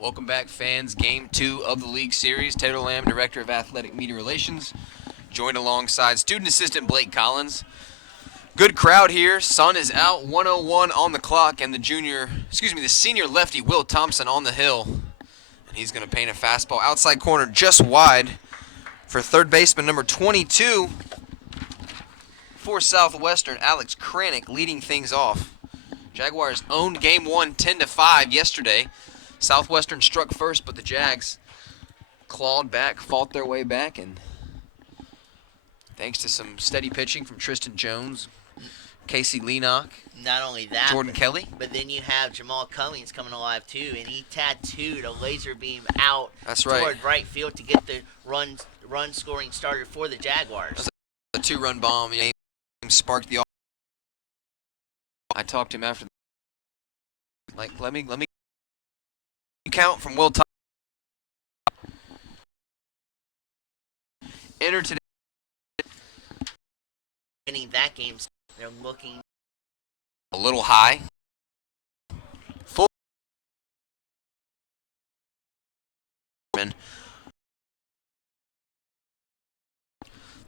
Welcome back, fans. Game 2 of the League Series. Taylor Lamb, Director of Athletic Media Relations, joined alongside Student Assistant Blake Collins. Good crowd here. Sun is out, 1:01 on the clock, and the senior lefty Will Thompson on the hill. And he's going to paint a fastball outside corner just wide for third baseman number 22 for Southwestern, Alex Kranick, leading things off. Jaguars owned Game 1 10-5 yesterday. Southwestern struck first, but the Jags clawed back, fought their way back, and thanks to some steady pitching from Tristan Jones, Casey Leenock, not only that, Jordan Kelly. But then you have Jamal Cummings coming alive too, and he tattooed a laser beam out toward right field to get the run scoring started for the Jaguars. A two-run bomb. Sparked the. I talked to him after. Let me count from Will Thompson. Enter today. Winning that game, they're looking a little high. Full.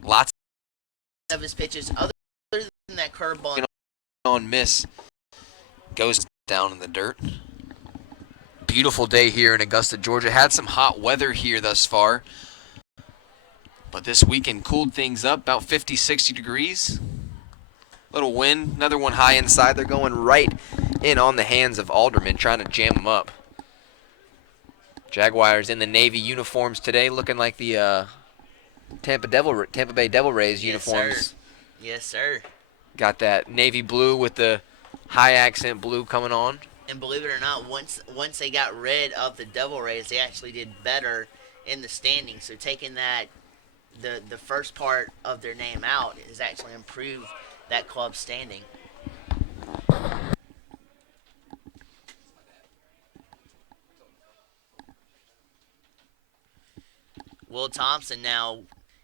Lots of his pitches, other than that curveball on miss, goes down in the dirt. Beautiful day here in Augusta, Georgia. Had some hot weather here thus far, but this weekend cooled things up, about 50, 60 degrees. Little wind, another one high inside. They're going right in on the hands of Alderman, trying to jam them up. Jaguars in the Navy uniforms today, looking like the Tampa Bay Devil Rays uniforms. Yes, sir. Got that navy blue with the high accent blue coming on. And believe it or not, once they got rid of the Devil Rays, they actually did better in the standings. So taking that, the first part of their name out has actually improved that club's standing. Will Thompson now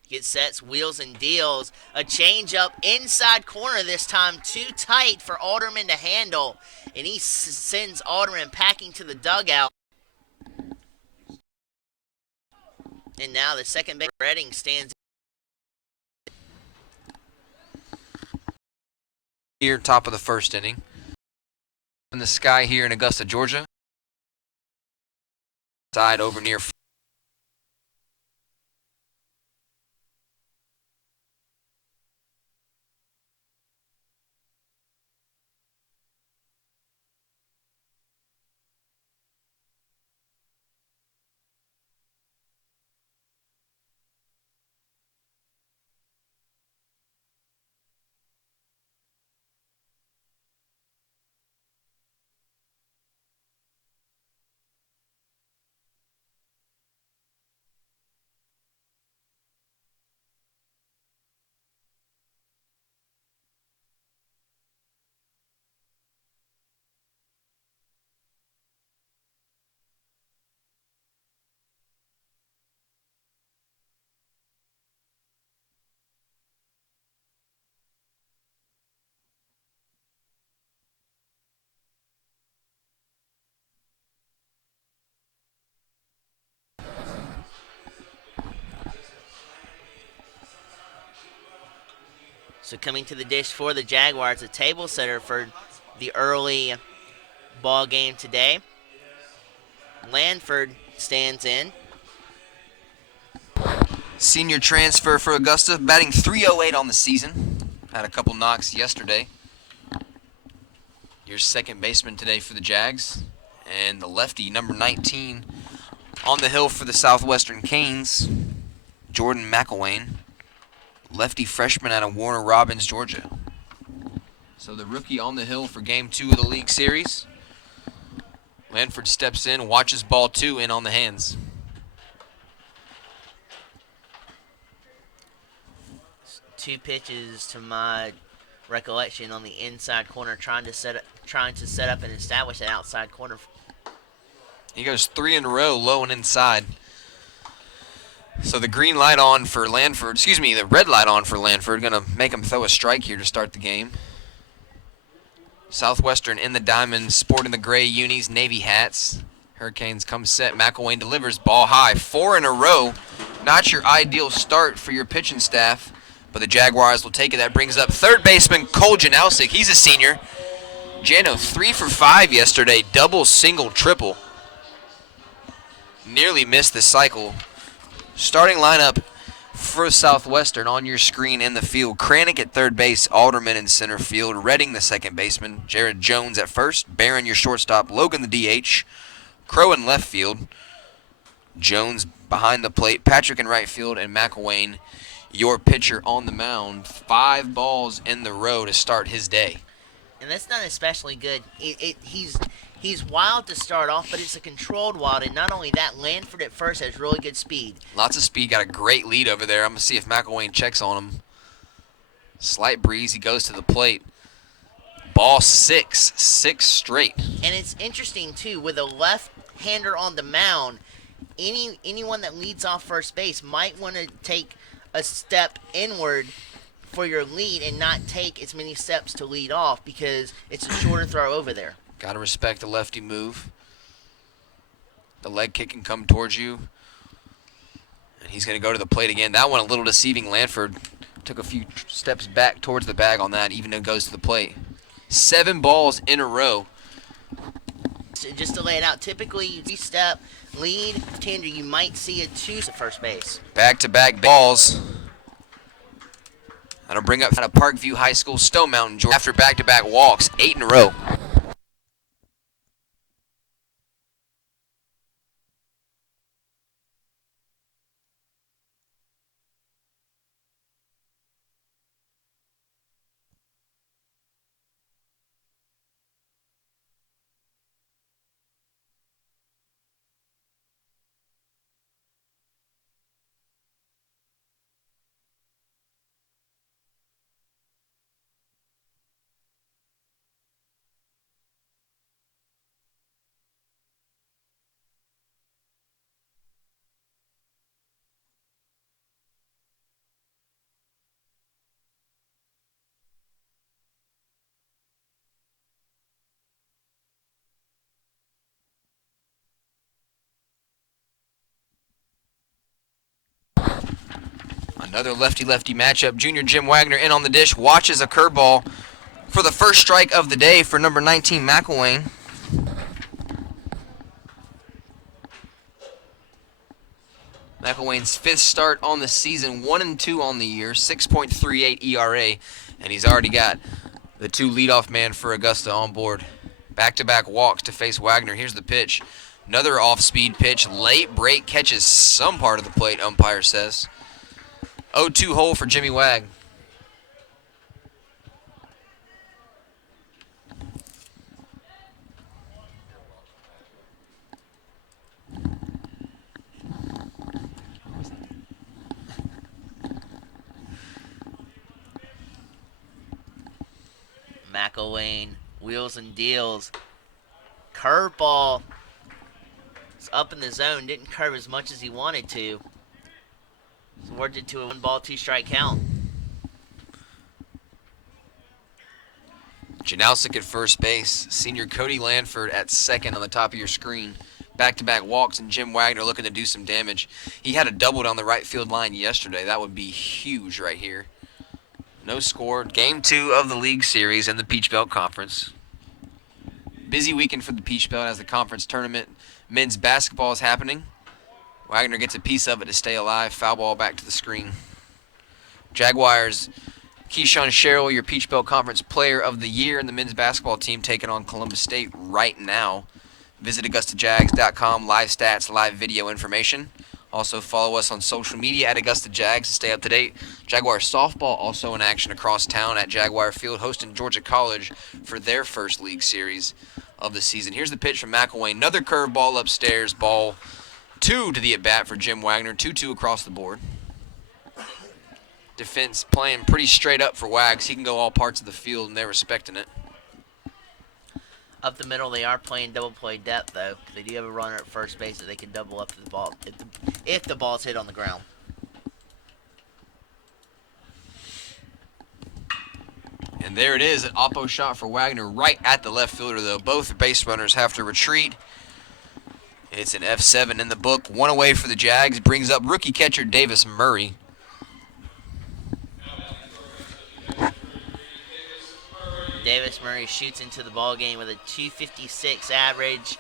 gets sets, wheels and deals. A changeup inside corner this time, too tight for Alderman to handle. And he sends Alderman packing to the dugout. And now the second base Redding stands here, top of the first inning. In the sky here in Augusta, Georgia. Side over near. So coming to the dish for the Jaguars, a table setter for the early ball game today. Lanford stands in. Senior transfer for Augusta, batting .308 on the season. Had a couple knocks yesterday. Your second baseman today for the Jags. And the lefty, number 19, on the hill for the Southwestern Canes, Jordan McElwain. Lefty freshman out of Warner Robins, Georgia. So the rookie on the hill for Game 2 of the League Series. Lanford steps in, watches ball 2 in on the hands. Two pitches to my recollection on the inside corner, trying to set up and establish that outside corner. He goes 3 in a row, low and inside. So the green light on for Lanford, the red light on for Lanford, going to make him throw a strike here to start the game. Southwestern in the diamond, sporting the gray unis, navy hats. Hurricanes come set. McElwain delivers. Ball high. 4 in a row. Not your ideal start for your pitching staff, but the Jaguars will take it. That brings up third baseman Cole Janowski. He's a senior. Jano 3 for 5 yesterday. Double, single, triple. Nearly missed the cycle. Starting lineup for Southwestern on your screen in the field. Cranick at third base, Alderman in center field, Redding the second baseman, Jared Jones at first, Barron your shortstop, Logan the DH, Crow in left field, Jones behind the plate, Patrick in right field, and McElwain your pitcher on the mound. 5 balls in the row to start his day. And that's not especially good. He's wild to start off, but it's a controlled wild. And not only that, Lanford at first has really good speed. Lots of speed, got a great lead over there. I'm going to see if McElwain checks on him. Slight breeze, he goes to the plate. Ball 6 straight. And it's interesting, too, with a left-hander on the mound, anyone that leads off first base might want to take a step inward for your lead and not take as many steps to lead off because it's a shorter throw over there. Got to respect the lefty move. The leg kick can come towards you. And he's going to go to the plate again. That one a little deceiving. Lanford took a few steps back towards the bag on that, even though it goes to the plate. 7 balls in a row. So just to lay it out, typically you step, lead, tender, you might see a 2 at first base. Back-to-back balls. That'll bring up out of Parkview High School, Stone Mountain, Georgia. After back-to-back walks, 8 in a row. Another lefty-lefty matchup. Junior Jim Wagner in on the dish, watches a curveball for the first strike of the day for number 19, McElwain. McElwain's 5th start on the season, 1-2 on the year, 6.38 ERA, and he's already got the 2 leadoff man for Augusta on board. Back-to-back walks to face Wagner. Here's the pitch. Another off-speed pitch. Late break catches some part of the plate, umpire says. 0-2 hole for Jimmy Wag. McElwain, wheels and deals. Curveball. It's up in the zone. Didn't curve as much as he wanted to. So worked it to a 1-ball, 2-strike count. Janowski at first base. Senior Cody Lanford at second on the top of your screen. Back-to-back walks, and Jim Wagner looking to do some damage. He had a double down the right field line yesterday. That would be huge right here. No score. Game 2 of the league series in the Peach Belt Conference. Busy weekend for the Peach Belt as the conference tournament. Men's basketball is happening. Wagner gets a piece of it to stay alive. Foul ball back to the screen. Jaguars, Keyshawn Sherrill, your Peach Belt Conference Player of the Year in the men's basketball team, taking on Columbus State right now. Visit AugustaJags.com, live stats, live video information. Also follow us on social media at Augusta Jags to stay up to date. Jaguar softball also in action across town at Jaguar Field, hosting Georgia College for their first league series of the season. Here's the pitch from McElwain. Another curveball upstairs. Ball 2 to the at-bat for Jim Wagner. 2-2 across the board. Defense playing pretty straight up for Wags. He can go all parts of the field, and they're respecting it. Up the middle, they are playing double play depth, though. They do have a runner at first base that they can double up to the ball if the ball's hit on the ground. And there it is, an oppo shot for Wagner right at the left fielder, though. Both base runners have to retreat. It's an F7 in the book. One away for the Jags. Brings up rookie catcher Davis Murray. Davis Murray shoots into the ball game with a 256 average.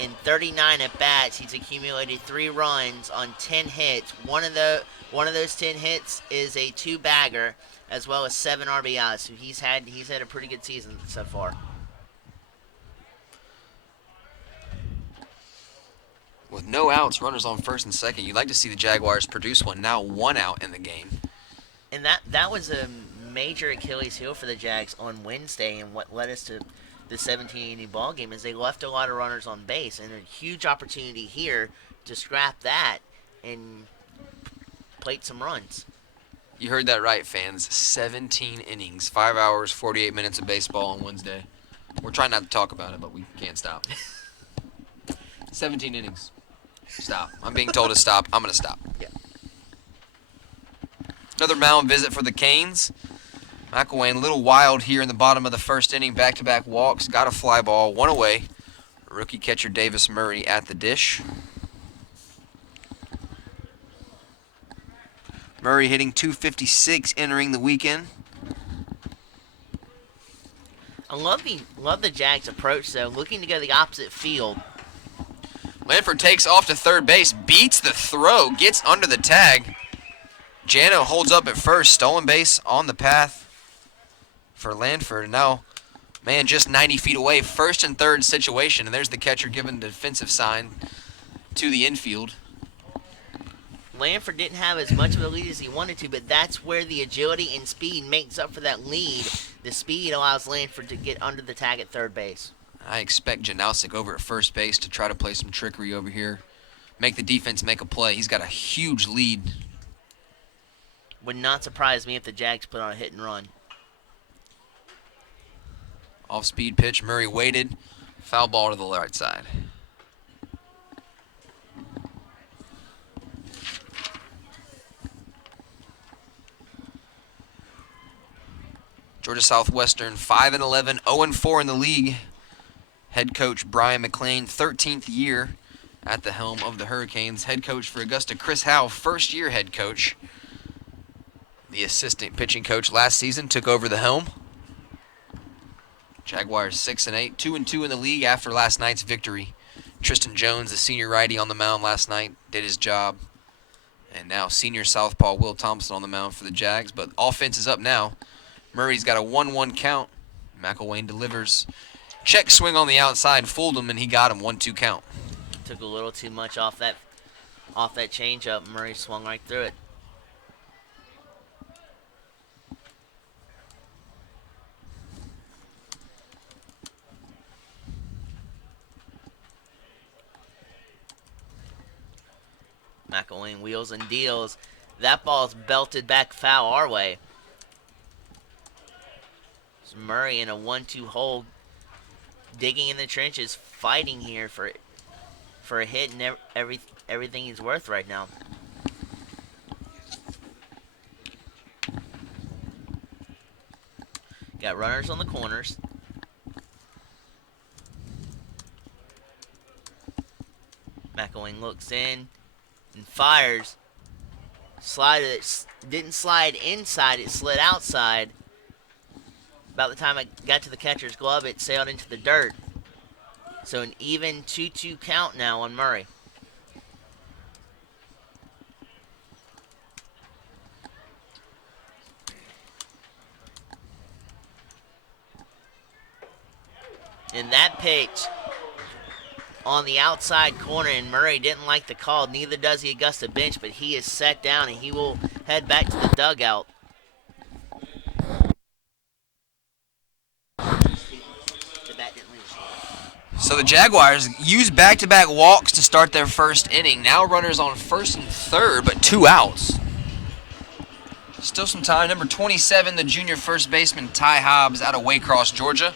In 39 at bats, he's accumulated 3 runs on 10 hits. One of those 10 hits is a 2-bagger, as well as 7 RBIs. So he's had a pretty good season so far. With no outs, runners on first and second, you'd like to see the Jaguars produce one. Now 1 out in the game. And that was a major Achilles heel for the Jags on Wednesday, and what led us to the 17-inning ball game is they left a lot of runners on base, and a huge opportunity here to scrap that and plate some runs. You heard that right, fans. 17 innings, 5 hours, 48 minutes of baseball on Wednesday. We're trying not to talk about it, but we can't stop. 17 innings. Stop. I'm being told to stop. I'm going to stop. Yeah. Another mound visit for the Canes. McElwain a little wild here in the bottom of the first inning. Back-to-back walks. Got a fly ball. 1 away. Rookie catcher Davis Murray at the dish. Murray hitting .256 entering the weekend. I love the Jags' approach, though, looking to go the opposite field. Lanford takes off to third base, beats the throw, gets under the tag. Jano holds up at first, stolen base on the path for Lanford. Now, man, just 90 feet away, first and third situation, and there's the catcher giving the defensive sign to the infield. Lanford didn't have as much of a lead as he wanted to, but that's where the agility and speed makes up for that lead. The speed allows Lanford to get under the tag at third base. I expect Janowski over at first base to try to play some trickery over here. Make the defense make a play. He's got a huge lead. Would not surprise me if the Jags put on a hit and run. Off-speed pitch. Murray waited. Foul ball to the right side. Georgia Southwestern 5-11, 0-4 in the league. Head coach Brian McLean, 13th year at the helm of the Hurricanes. Head coach for Augusta, Chris Howe, first-year head coach. The assistant pitching coach last season took over the helm. Jaguars 6-8, 2-2 in the league after last night's victory. Tristan Jones, the senior righty on the mound last night, did his job. And now senior southpaw Will Thompson on the mound for the Jags. But offense is up now. Murray's got a 1-1 count. McElwain delivers. Check swing on the outside, fooled him, and he got him 1-2 count. Took a little too much off that changeup. Murray swung right through it. McElwain wheels and deals. That ball's belted back foul our way. So Murray in a 1-2 hole, digging in the trenches, fighting here for a hit and everything he's worth right now. Got runners on the corners. McElwain looks in and fires. Didn't slide inside, it slid outside. About the time I got to the catcher's glove, it sailed into the dirt. So an even 2-2 count now on Murray. And that pitch on the outside corner, and Murray didn't like the call. Neither does the Augusta bench, but he is set down, and he will head back to the dugout. So the Jaguars use back-to-back walks to start their first inning. Now runners on first and third, but 2 outs. Still some time. Number 27, the junior first baseman, Ty Hobbs, out of Waycross, Georgia.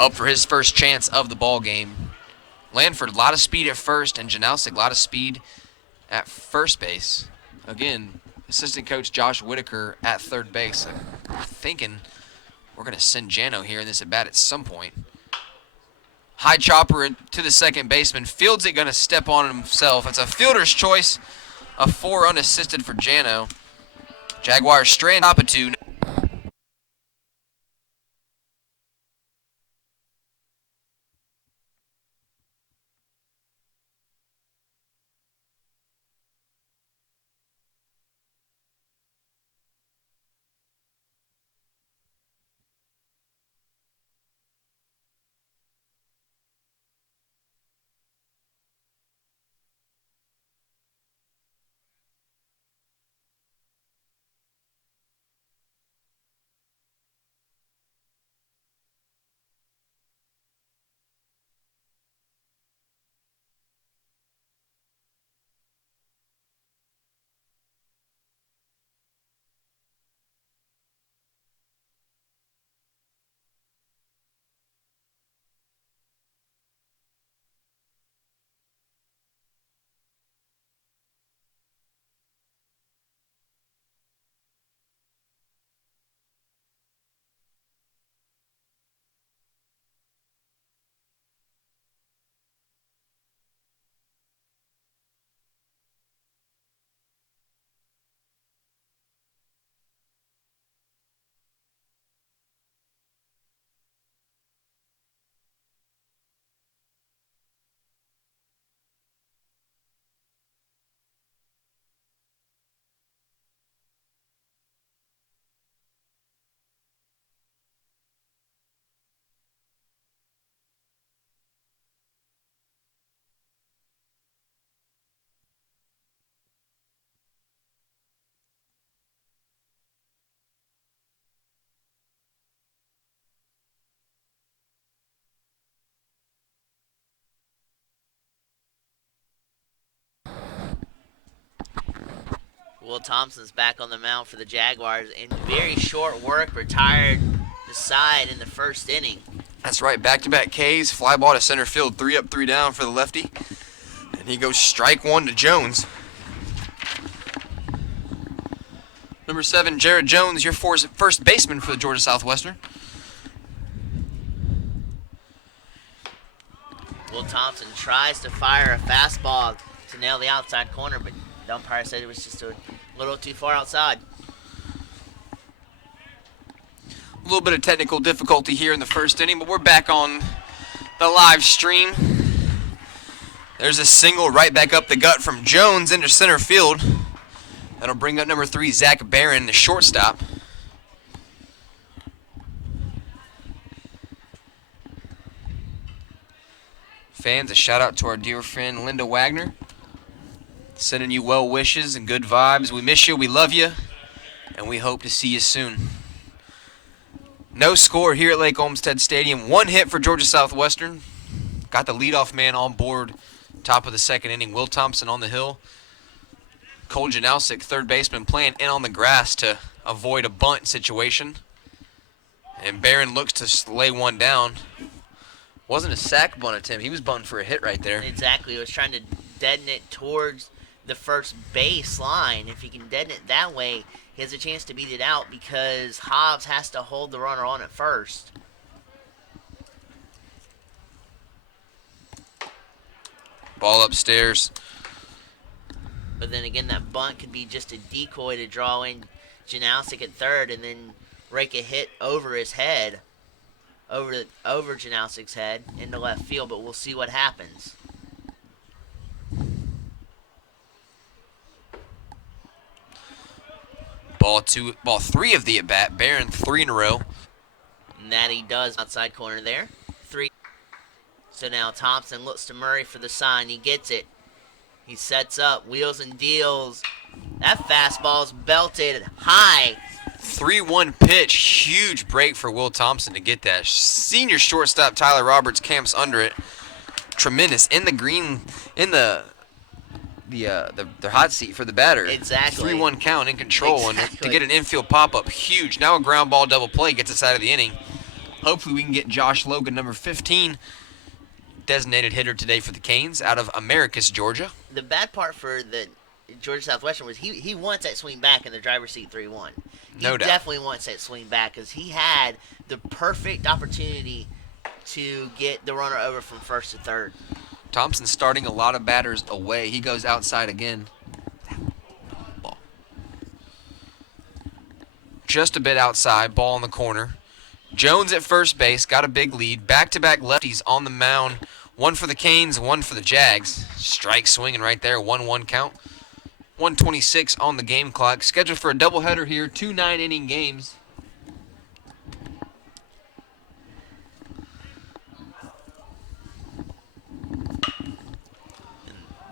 Up for his first chance of the ball game. Lanford, a lot of speed at first, and Janowski, a lot of speed at first base. Again, assistant coach Josh Whitaker at third base. I'm thinking we're going to send Jano here in this at-bat at some point. High chopper to the second baseman. Fields it, going to step on himself. It's a fielder's choice. A 4 unassisted for Jano. Jaguars strand top of 2. Will Thompson's back on the mound for the Jaguars. In very short work, retired the side in the first inning. That's right, back-to-back Ks. Fly ball to center field, 3 up, 3 down for the lefty. And he goes strike 1 to Jones. Number 7, Jared Jones, your first baseman for the Georgia Southwestern. Will Thompson tries to fire a fastball to nail the outside corner, but the umpire said it was just a little too far outside. A little bit of technical difficulty here in the first inning, but we're back on the live stream. There's a single right back up the gut from Jones into center field. That'll bring up number 3, Zach Barron, the shortstop. Fans, a shout out to our dear friend Linda Wagner. Sending you well wishes and good vibes. We miss you, we love you, and we hope to see you soon. No score here at Lake Olmsted Stadium. 1 hit for Georgia Southwestern. Got the leadoff man on board, top of the second inning. Will Thompson on the hill. Cole Janowsic, third baseman, playing in on the grass to avoid a bunt situation. And Barron looks to lay one down. Wasn't a sack bunt attempt. He was bunting for a hit right there. Exactly. He was trying to deaden it towards the first base line. If he can deaden it that way, he has a chance to beat it out because Hobbs has to hold the runner on at first. Ball upstairs. But then again, that bunt could be just a decoy to draw in Janowsic at third and then rake a hit over his head, over Janowsic's head into left field, but we'll see what happens. Ball 3 of the at-bat. Barron 3 in a row. And that he does outside corner there. 3. So now Thompson looks to Murray for the sign. He gets it. He sets up, wheels and deals. That fastball's belted high. 3-1 pitch. Huge break for Will Thompson to get that. Senior shortstop Tyler Roberts camps under it. Tremendous. In the green, in the hot seat for the batter. Exactly. 3-1 count in control. Exactly. And to get an infield pop-up, huge. Now a ground ball double play gets us out of the inning. Hopefully we can get Josh Logan, number 15, designated hitter today for the Canes out of Americus, Georgia. The bad part for the Georgia Southwestern was he wants that swing back in the driver's seat 3-1. No doubt. He definitely wants that swing back because he had the perfect opportunity to get the runner over from first to third. Thompson's starting a lot of batters away. He goes outside again. Ball. Just a bit outside, ball in the corner. Jones at first base, got a big lead. Back-to-back lefties on the mound. One for the Canes, one for the Jags. Strike swinging right there, 1-1 count. 1:26 on the game clock. Scheduled for a doubleheader here, 2 9-inning games.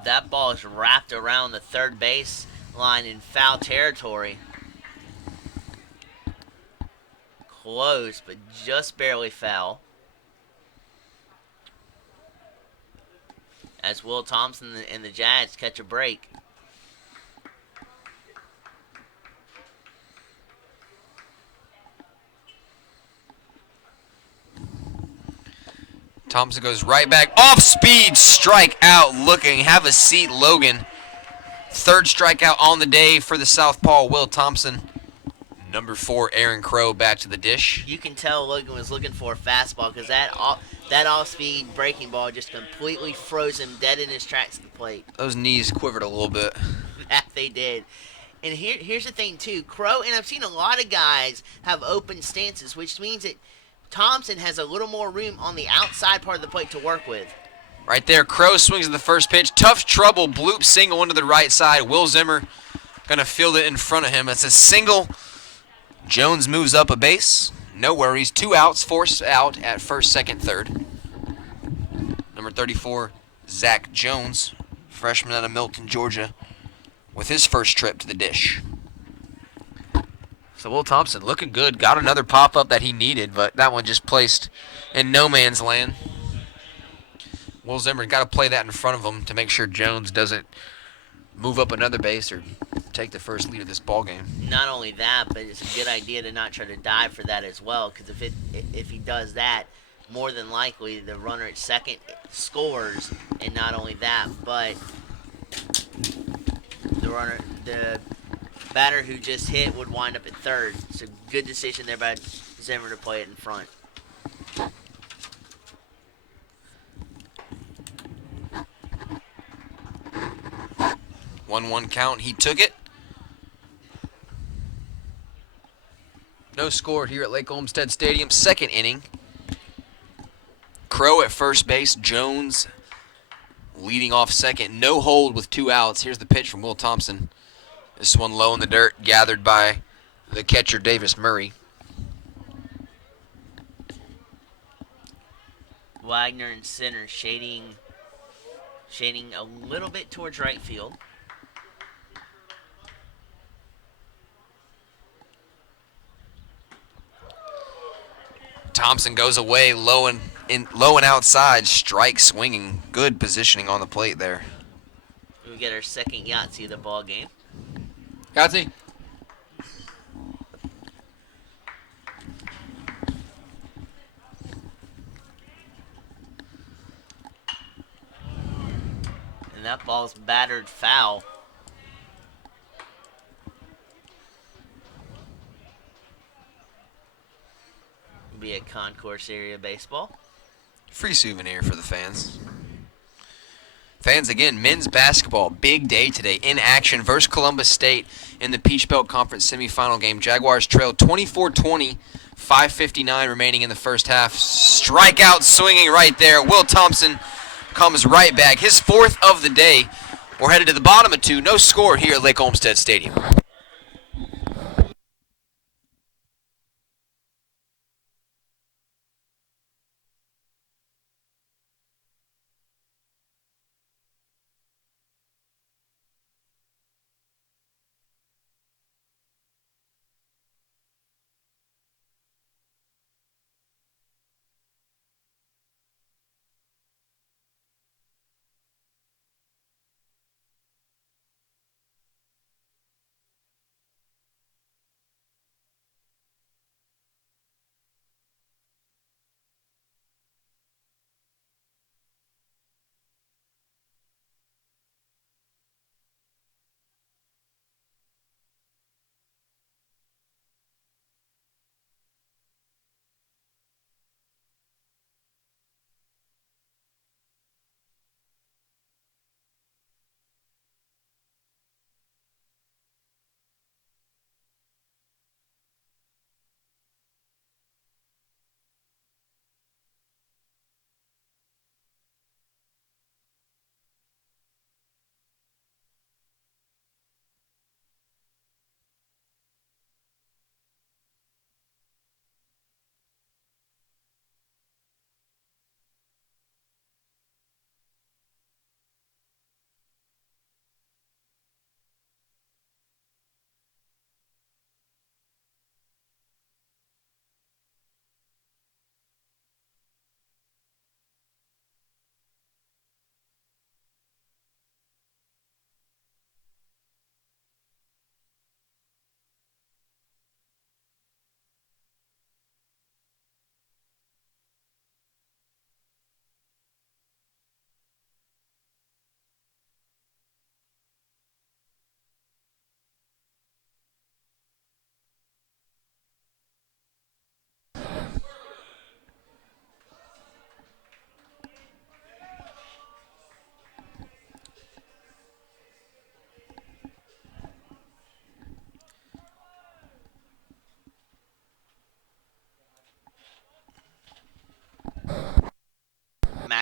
That ball is wrapped around the third base line in foul territory. Close, but just barely foul. As Will Thompson and the Jags catch a break. Thompson goes right back. Off speed, strike out looking. Have a seat, Logan. Third strikeout on the day for the southpaw, Will Thompson. Number 4, Aaron Crow back to the dish. You can tell Logan was looking for a fastball because that off-speed breaking ball just completely froze him dead in his tracks at the plate. Those knees quivered a little bit. That they did. And here's the thing, too. Crow, and I've seen a lot of guys have open stances, which means that Thompson has a little more room on the outside part of the plate to work with. Right there, Crow swings at the first pitch. Tough trouble, bloop single into the right side. Will Zimmer going to field it in front of him. It's a single. Jones moves up a base. No worries. 2 outs, forced out at first, second, third. Number 34, Zach Jones, freshman out of Milton, Georgia, with his first trip to the dish. So Will Thompson looking good. Got another pop-up that he needed, but that one just placed in no man's land. Will Zimmer got to play that in front of him to make sure Jones doesn't move up another base or take the first lead of this ball game. Not only that, but it's a good idea to not try to dive for that as well, because if he does that, more than likely the runner at second scores, and not only that, but the batter who just hit would wind up at third. It's a good decision there by Zimmer to play it in front. One count. He took it. No score here at Lake Olmsted Stadium. Second inning. Crow at first base. Jones leading off second. No hold with 2 outs. Here's the pitch from Will Thompson. This one low in the dirt, gathered by the catcher, Davis Murray. Wagner in center, shading a little bit towards right field. Thompson goes away, low and outside, strike swinging. Good positioning on the plate there. We get our second Yahtzee of the ball game. Yahtzee. And that ball's battered foul. Be a concourse area baseball. Free souvenir for the fans. Fans, again, men's basketball, big day today in action versus Columbus State in the Peach Belt Conference semifinal game. Jaguars trailed 24-20, 5:59 remaining in the first half. Strikeout swinging right there. Will Thompson comes right back. His 4th of the day. We're headed to the bottom of 2. No score here at Lake Olmsted Stadium.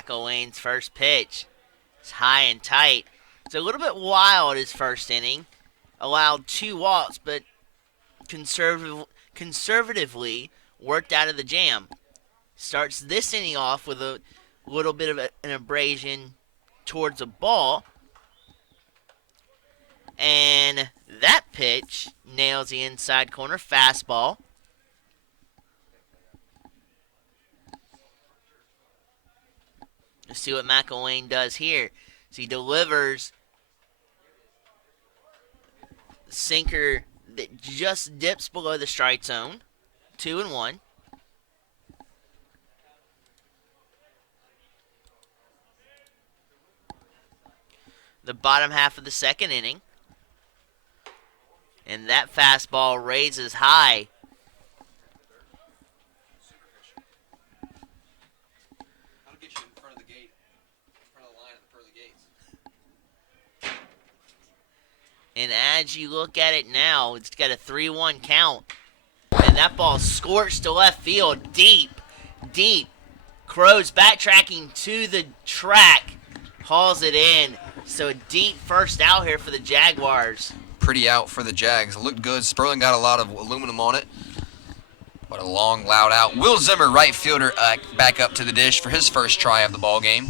McElwain's first pitch. It's high and tight. It's a little bit wild his first inning. Allowed 2 walks, but conservatively worked out of the jam. Starts this inning off with a little bit of an abrasion towards a ball. And that pitch nails the inside corner fastball. Let's see what McElwain does here. So he delivers sinker that just dips below the strike zone. 2-1. The bottom half of the second inning. And that fastball raises high. That'll get you in front of the gate, in front of the line at the pearly gates. And as you look at it now, it's got a 3-1 count. And that ball scorched to left field, deep. Crows backtracking to the track, hauls it in. So a deep first out here for the Jaguars. Pretty out for the Jags. It looked good. Sperling got a lot of aluminum on it. But a long, loud out. Will Zimmer, right fielder, back up to the dish for his first try of the ball game.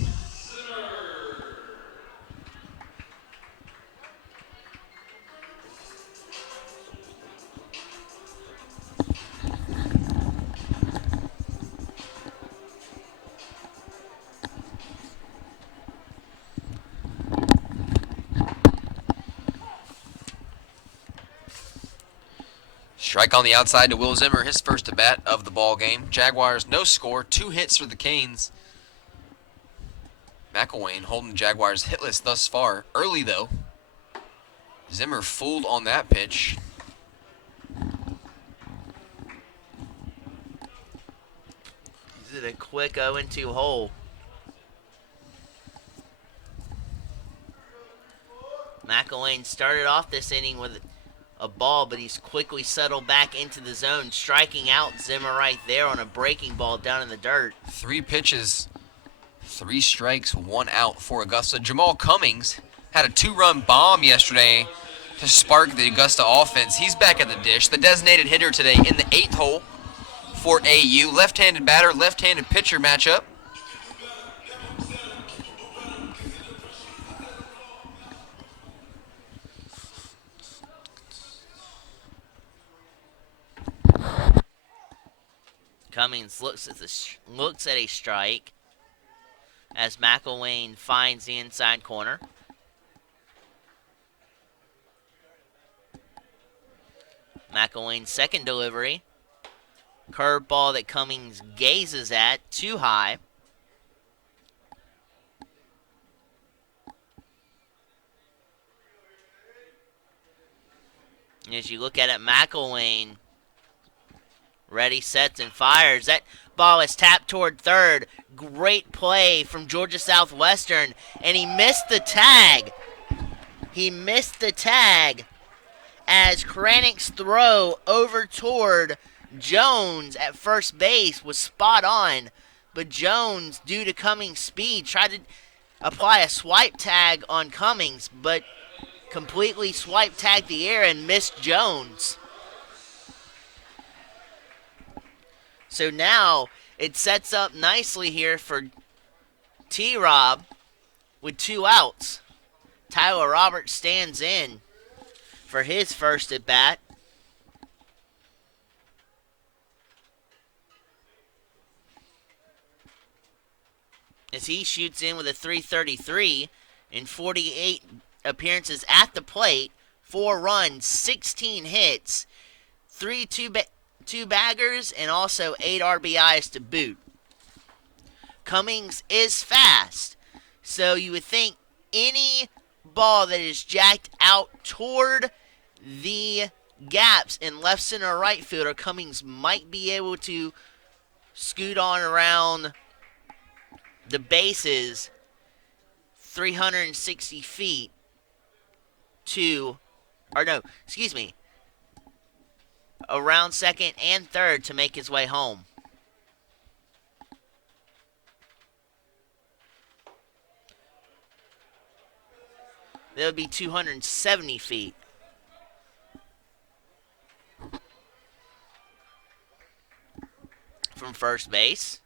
Strike on the outside to Will Zimmer, his first at bat of the ball game. Jaguars, no score, 2 hits for the Canes. McElwain holding the Jaguars hitless thus far. Early, though. Zimmer fooled on that pitch. This is a quick 0-2 hole. McElwain started off this inning with a ball, but he's quickly settled back into the zone, striking out Zimmer right there on a breaking ball down in the dirt. 3 pitches, 3 strikes, 1 out for Augusta. Jamal Cummings had a 2-run bomb yesterday to spark the Augusta offense. He's back at the dish. The designated hitter today in the 8th hole for AU. Left-handed batter, left-handed pitcher matchup. Cummings looks at a strike as McElwain finds the inside corner. McElwain's second delivery. Curveball that Cummings gazes at, too high. And as you look at it, McElwain ready, sets, and fires. That ball is tapped toward third. Great play from Georgia Southwestern. And he missed the tag. As Kranick's throw over toward Jones at first base was spot on. But Jones, due to Cummings' speed, tried to apply a swipe tag on Cummings, but completely swipe tagged the air and missed Jones. So now it sets up nicely here for T-Rob with 2 outs. Tyler Roberts stands in for his first at bat. As he shoots in with a .333 in 48 appearances at the plate, 4 runs, 16 hits, 3 two baggers, and also 8 RBIs to boot. Cummings is fast, so you would think any ball that is jacked out toward the gaps in left center or right fielder, Cummings might be able to scoot on around the bases 360 feet around second and third to make his way home. That would be 270 feet. From first base.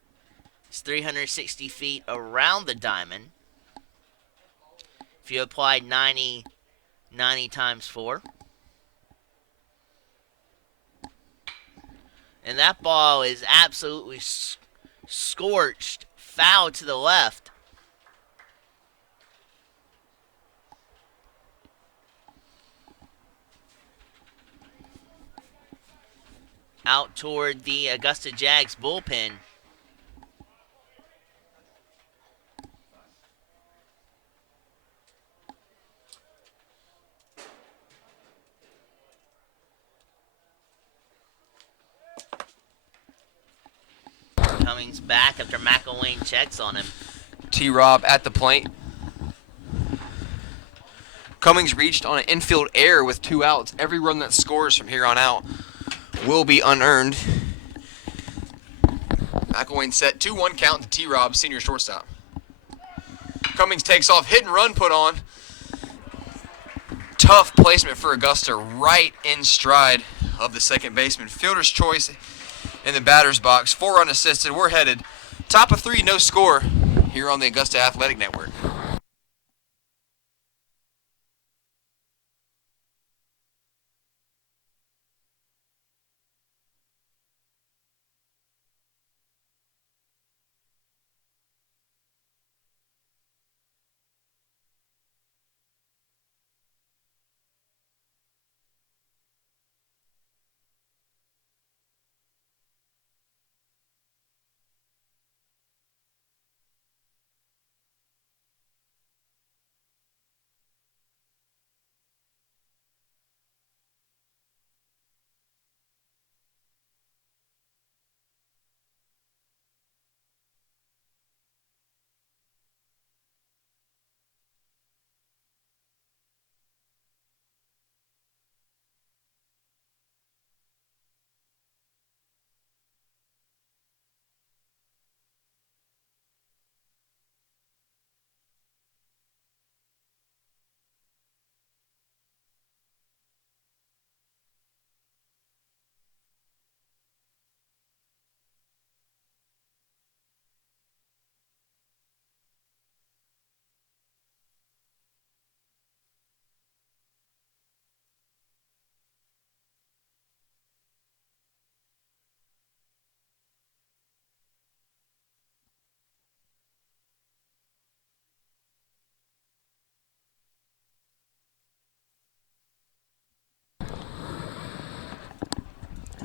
It's 360 feet around the diamond. If you applied 90 times 4. And that ball is absolutely scorched, foul to the left. Out toward the Augusta Jags bullpen. Cummings back after McElwain checks on him. T-Rob at the plate. Cummings reached on an infield error with 2 outs. Every run that scores from here on out will be unearned. McElwain set 2-1 count to T-Rob, senior shortstop. Cummings takes off, hit and run put on. Tough placement for Augusta, right in stride of the second baseman. Fielder's choice in the batter's box. 4-run assisted. We're headed top of 3, no score here on the Augusta Athletic Network.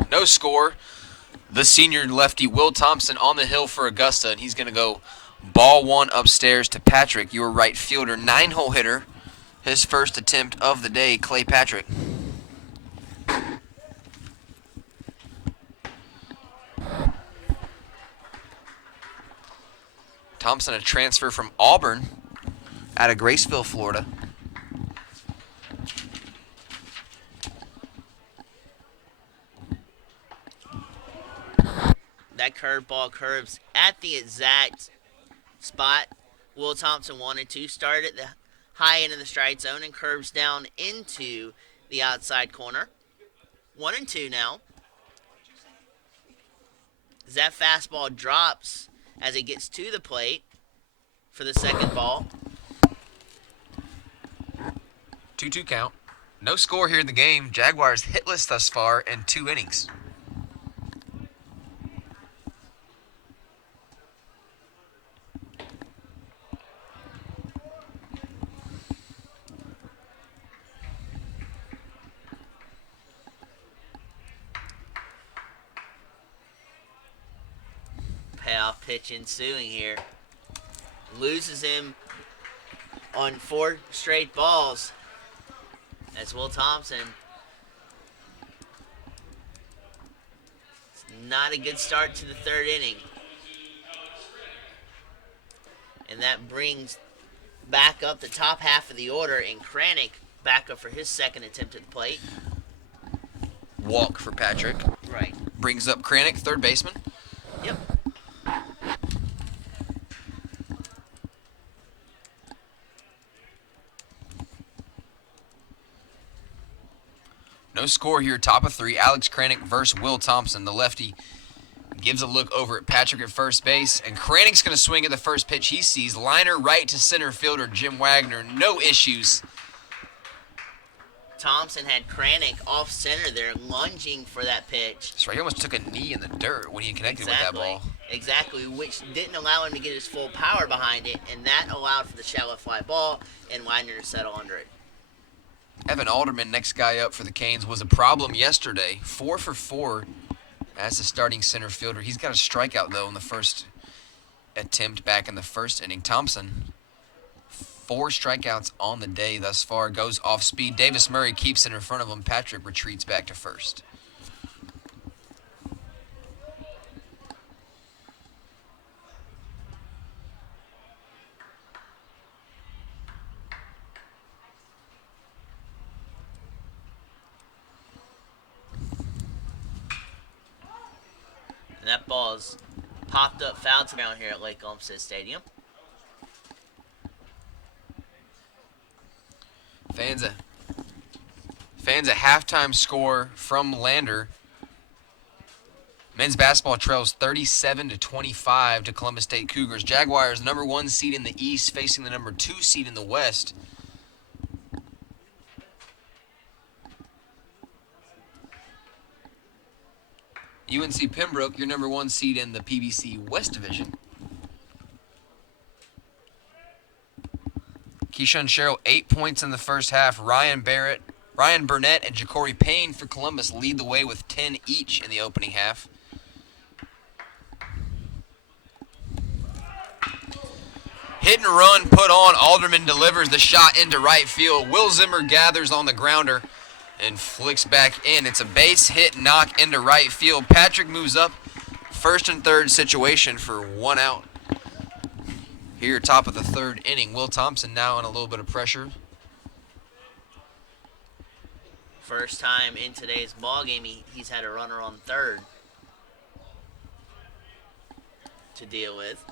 No score. The senior lefty Will Thompson on the hill for Augusta, and he's going to go ball 1 upstairs to Patrick, your right fielder, 9-hole hitter. His first attempt of the day, Clay Patrick. Thompson, a transfer from Auburn out of Graceville, Florida. That curveball curves at the exact spot Will Thompson wanted to. Start at the high end of the strike zone and curves down into the outside corner. 1-2 now. As that fastball drops as it gets to the plate for the second ball. 2-2 count. No score here in the game. Jaguars hitless thus far in 2 innings. Payoff pitch ensuing here. Loses him on 4 straight balls. That's Will Thompson. It's not a good start to the 3rd inning. And that brings back up the top half of the order, and Kranick back up for his second attempt at the plate. Walk for Patrick. Right. Brings up Kranick, third baseman. Yep. No score here, top of 3. Alex Kranick versus Will Thompson. The lefty gives a look over at Patrick at first base, and Kranick's going to swing at the first pitch he sees. Liner right to center fielder Jim Wagner. No issues. Thompson had Kranick off center there, lunging for that pitch. That's right. He almost took a knee in the dirt when he connected with that ball. Exactly, which didn't allow him to get his full power behind it, and that allowed for the shallow fly ball and Wagner to settle under it. Evan Alderman, next guy up for the Canes, was a problem yesterday. 4 for 4 as the starting center fielder. He's got a strikeout, though, in the first attempt back in the first inning. Thompson, 4 strikeouts on the day thus far, goes off speed. Davis Murray keeps it in front of him. Patrick retreats back to first. And that ball's popped up foul to ground here at Lake Olmsted Stadium. Fans a halftime score from Lander. Men's basketball trails 37-25 to Columbus State Cougars. Jaguars, number 1 seed in the East, facing the number 2 seed in the West. UNC Pembroke, your number 1 seed in the PBC West Division. Keyshawn Sherrill, 8 points in the first half. Ryan Burnett, and Ja'Cory Payne for Columbus lead the way with 10 each in the opening half. Hit and run put on. Alderman delivers the shot into right field. Will Zimmer gathers on the grounder and flicks back in. It's a base hit knock into right field. Patrick moves up. First and third situation for 1 out. Here, top of the 3rd inning. Will Thompson now in a little bit of pressure. First time in today's ballgame, he's had a runner on third to deal with.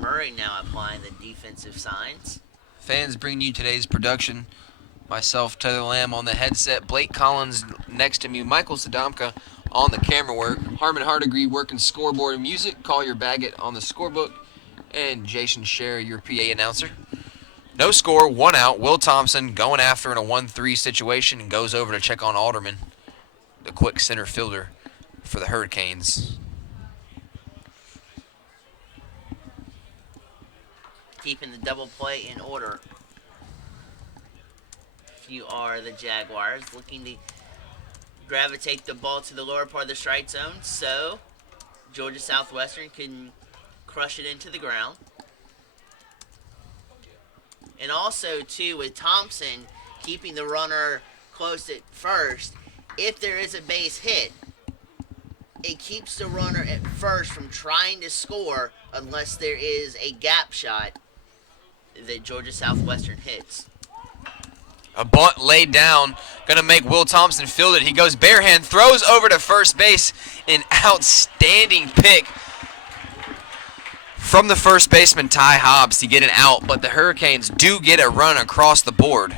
Murray now applying the defensive signs. Fans bring you today's production. Myself, Taylor Lamb on the headset. Blake Collins next to me. Michael Sadomka on the camera work. Harmon Hardigree working scoreboard and music. Collier Baggett on the scorebook. And Jason Sherry, your PA announcer. No score, 1 out. Will Thompson going after in a 1-3 situation and goes over to check on Alderman, the quick center fielder for the Hurricanes. Keeping the double play in order. If you are the Jaguars, looking to gravitate the ball to the lower part of the strike zone so Georgia Southwestern can crush it into the ground. And also, too, with Thompson keeping the runner close at first, if there is a base hit, it keeps the runner at first from trying to score unless there is a gap shot that Georgia Southwestern hits. A bunt laid down, going to make Will Thompson field it. He goes barehand, throws over to first base. An outstanding pick from the first baseman, Ty Hobbs, to get an out, but the Hurricanes do get a run across the board.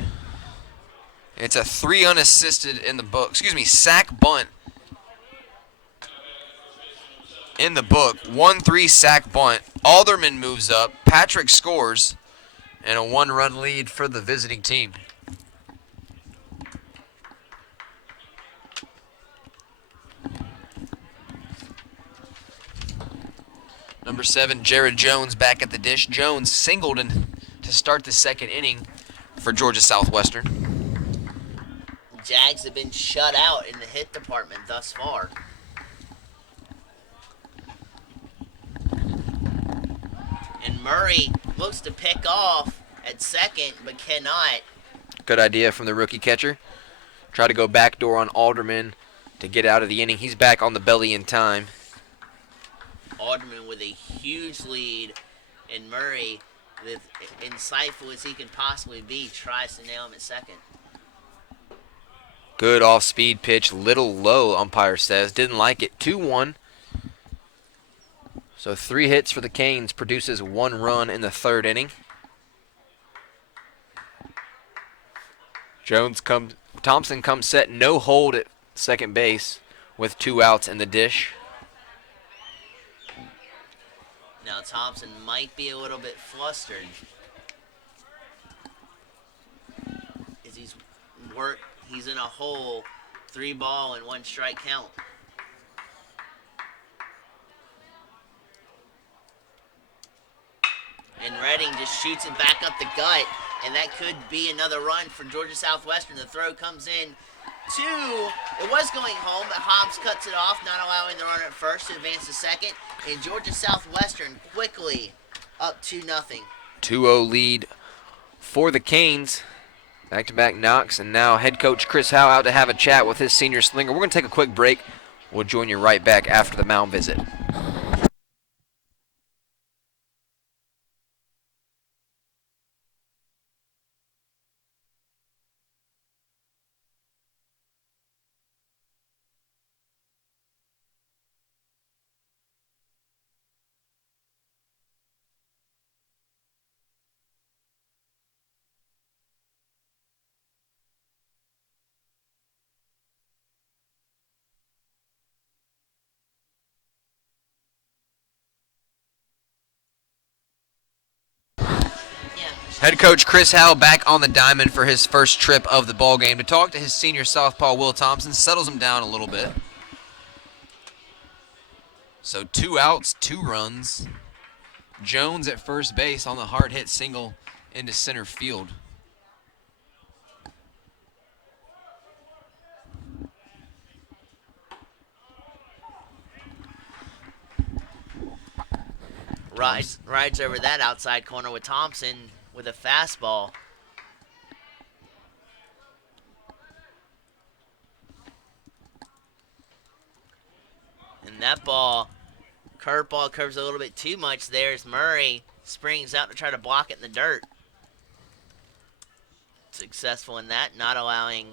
It's a 3 unassisted in the book. Sack bunt in the book. 1-3 sack bunt. Alderman moves up. Patrick scores. And a 1-run lead for the visiting team. Number 7, Jared Jones back at the dish. Jones singled to start the 2nd inning for Georgia Southwestern. Jags have been shut out in the hit department thus far. And Murray looks to pick off at second, but cannot. Good idea from the rookie catcher. Try to go backdoor on Alderman to get out of the inning. He's back on the belly in time. Alderman with a huge lead, and Murray, as insightful as he can possibly be, tries to nail him at second. Good off-speed pitch, little low, umpire says. Didn't like it. 2-1. So 3 hits for the Canes produces 1 run in the third inning. Thompson comes set, no hold at second base with 2 outs in the dish. Now Thompson might be a little bit flustered as he's in a hole, 3 ball and 1 strike count. And Redding just shoots it back up the gut, and that could be another run for Georgia Southwestern. The throw comes in it was going home, but Hobbs cuts it off, not allowing the runner at first to advance to second. And Georgia Southwestern quickly up 2-0. 2-0 lead for the Canes. Back-to-back knocks, and now head coach Chris Howe out to have a chat with his senior slinger. We're going to take a quick break. We'll join you right back after the mound visit. Head coach Chris Howe back on the diamond for his first trip of the ball game to talk to his senior southpaw Will Thompson. Settles him down a little bit. So 2 outs, 2 runs. Jones at first base on the hard hit single into center field. Rides over that outside corner with Thompson with a fastball. And that curveball curves a little bit too much there as Murray springs out to try to block it in the dirt. Successful in that, not allowing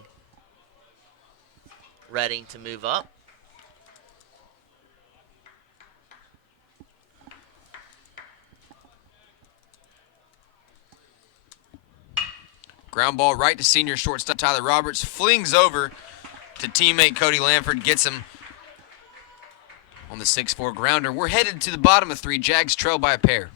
Redding to move up. Ground ball right to senior shortstop Tyler Roberts. Flings over to teammate Cody Lanford. Gets him on the 6-4 grounder. We're headed to the bottom of 3. Jags trail by a pair.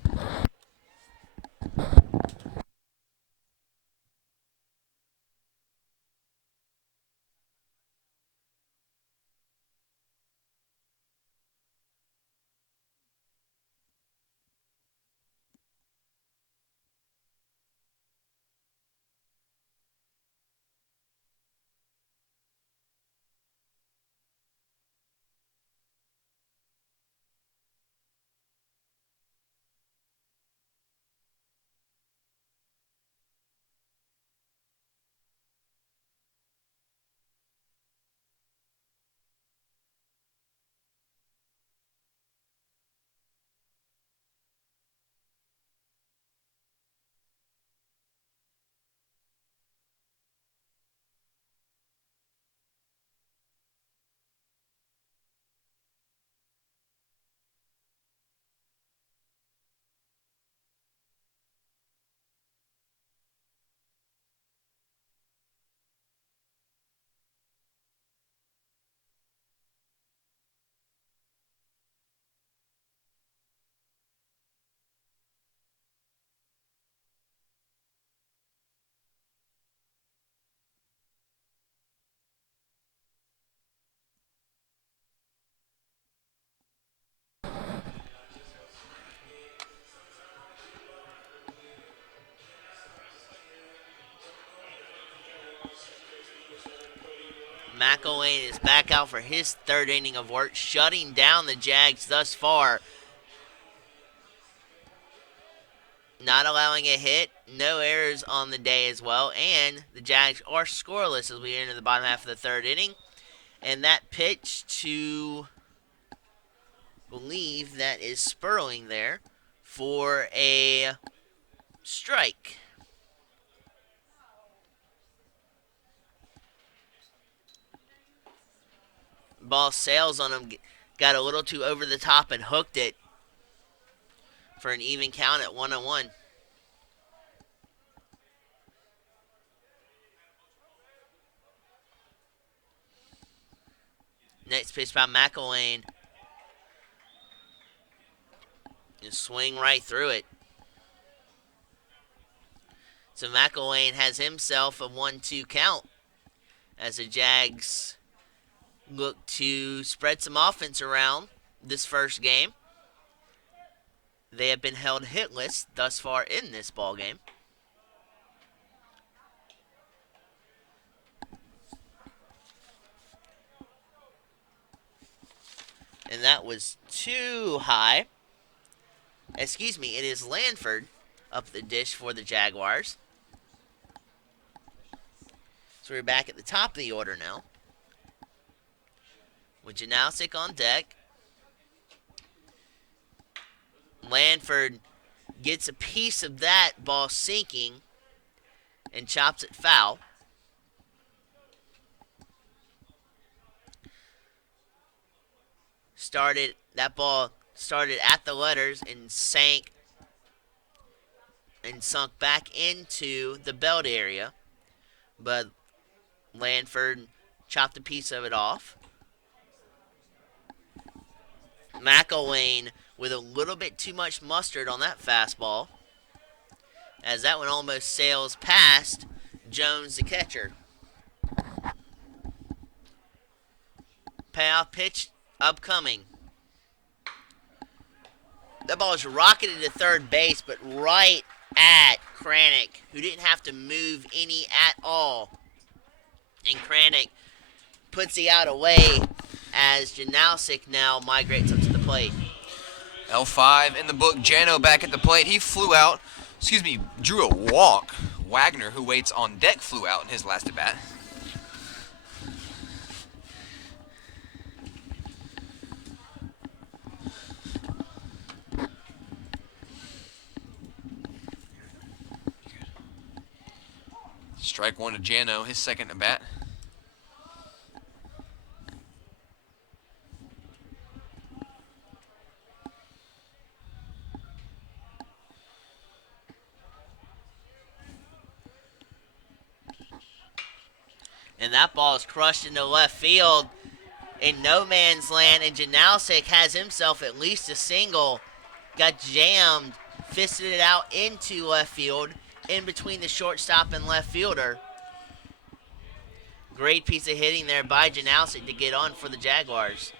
McElwain is back out for his 3rd inning of work, shutting down the Jags thus far. Not allowing a hit, no errors on the day as well, and the Jags are scoreless as we enter the bottom half of the 3rd inning. And that pitch to, believe that is Sperling there for a strike. Ball sails on him, got a little too over the top and hooked it. for an even count at 1-1. Next pitch by McElwain. And swing right through it. So McElwain has himself a 1-2 count as the Jags look to spread some offense around this first game. They have been held hitless thus far in this ball game. And that was too high. Excuse me, it is Lanford up the dish for the Jaguars. So we're back at the top of the order now. With Janausic on deck. Lanford gets a piece of that ball sinking and chops it foul. That ball started at the letters and sunk back into the belt area, but Lanford chopped a piece of it off. McElwain with a little bit too much mustard on that fastball, as that one almost sails past Jones, the catcher. Payoff pitch upcoming. That ball is rocketed to third base, but right at Kranick, who didn't have to move any at all. And Kranick puts the out away as Janausic now migrates up to the plate. L5 in the book. Jano back at the plate. He drew a walk. Wagner, who waits on deck, flew out in his last at bat. Strike one to Jano, his second at bat. And that ball is crushed into left field in no man's land. And Janausic has himself at least a single. Got jammed, fisted it out into left field, in between the shortstop and left fielder. Great piece of hitting there by Janausic to get on for the Jaguars.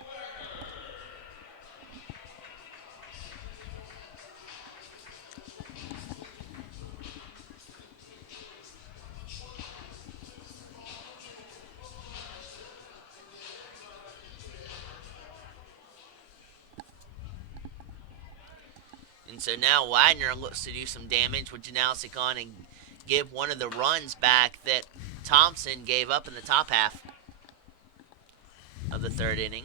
And so now Wagner looks to do some damage with Janausic on and give one of the runs back that Thompson gave up in the top half of the third inning.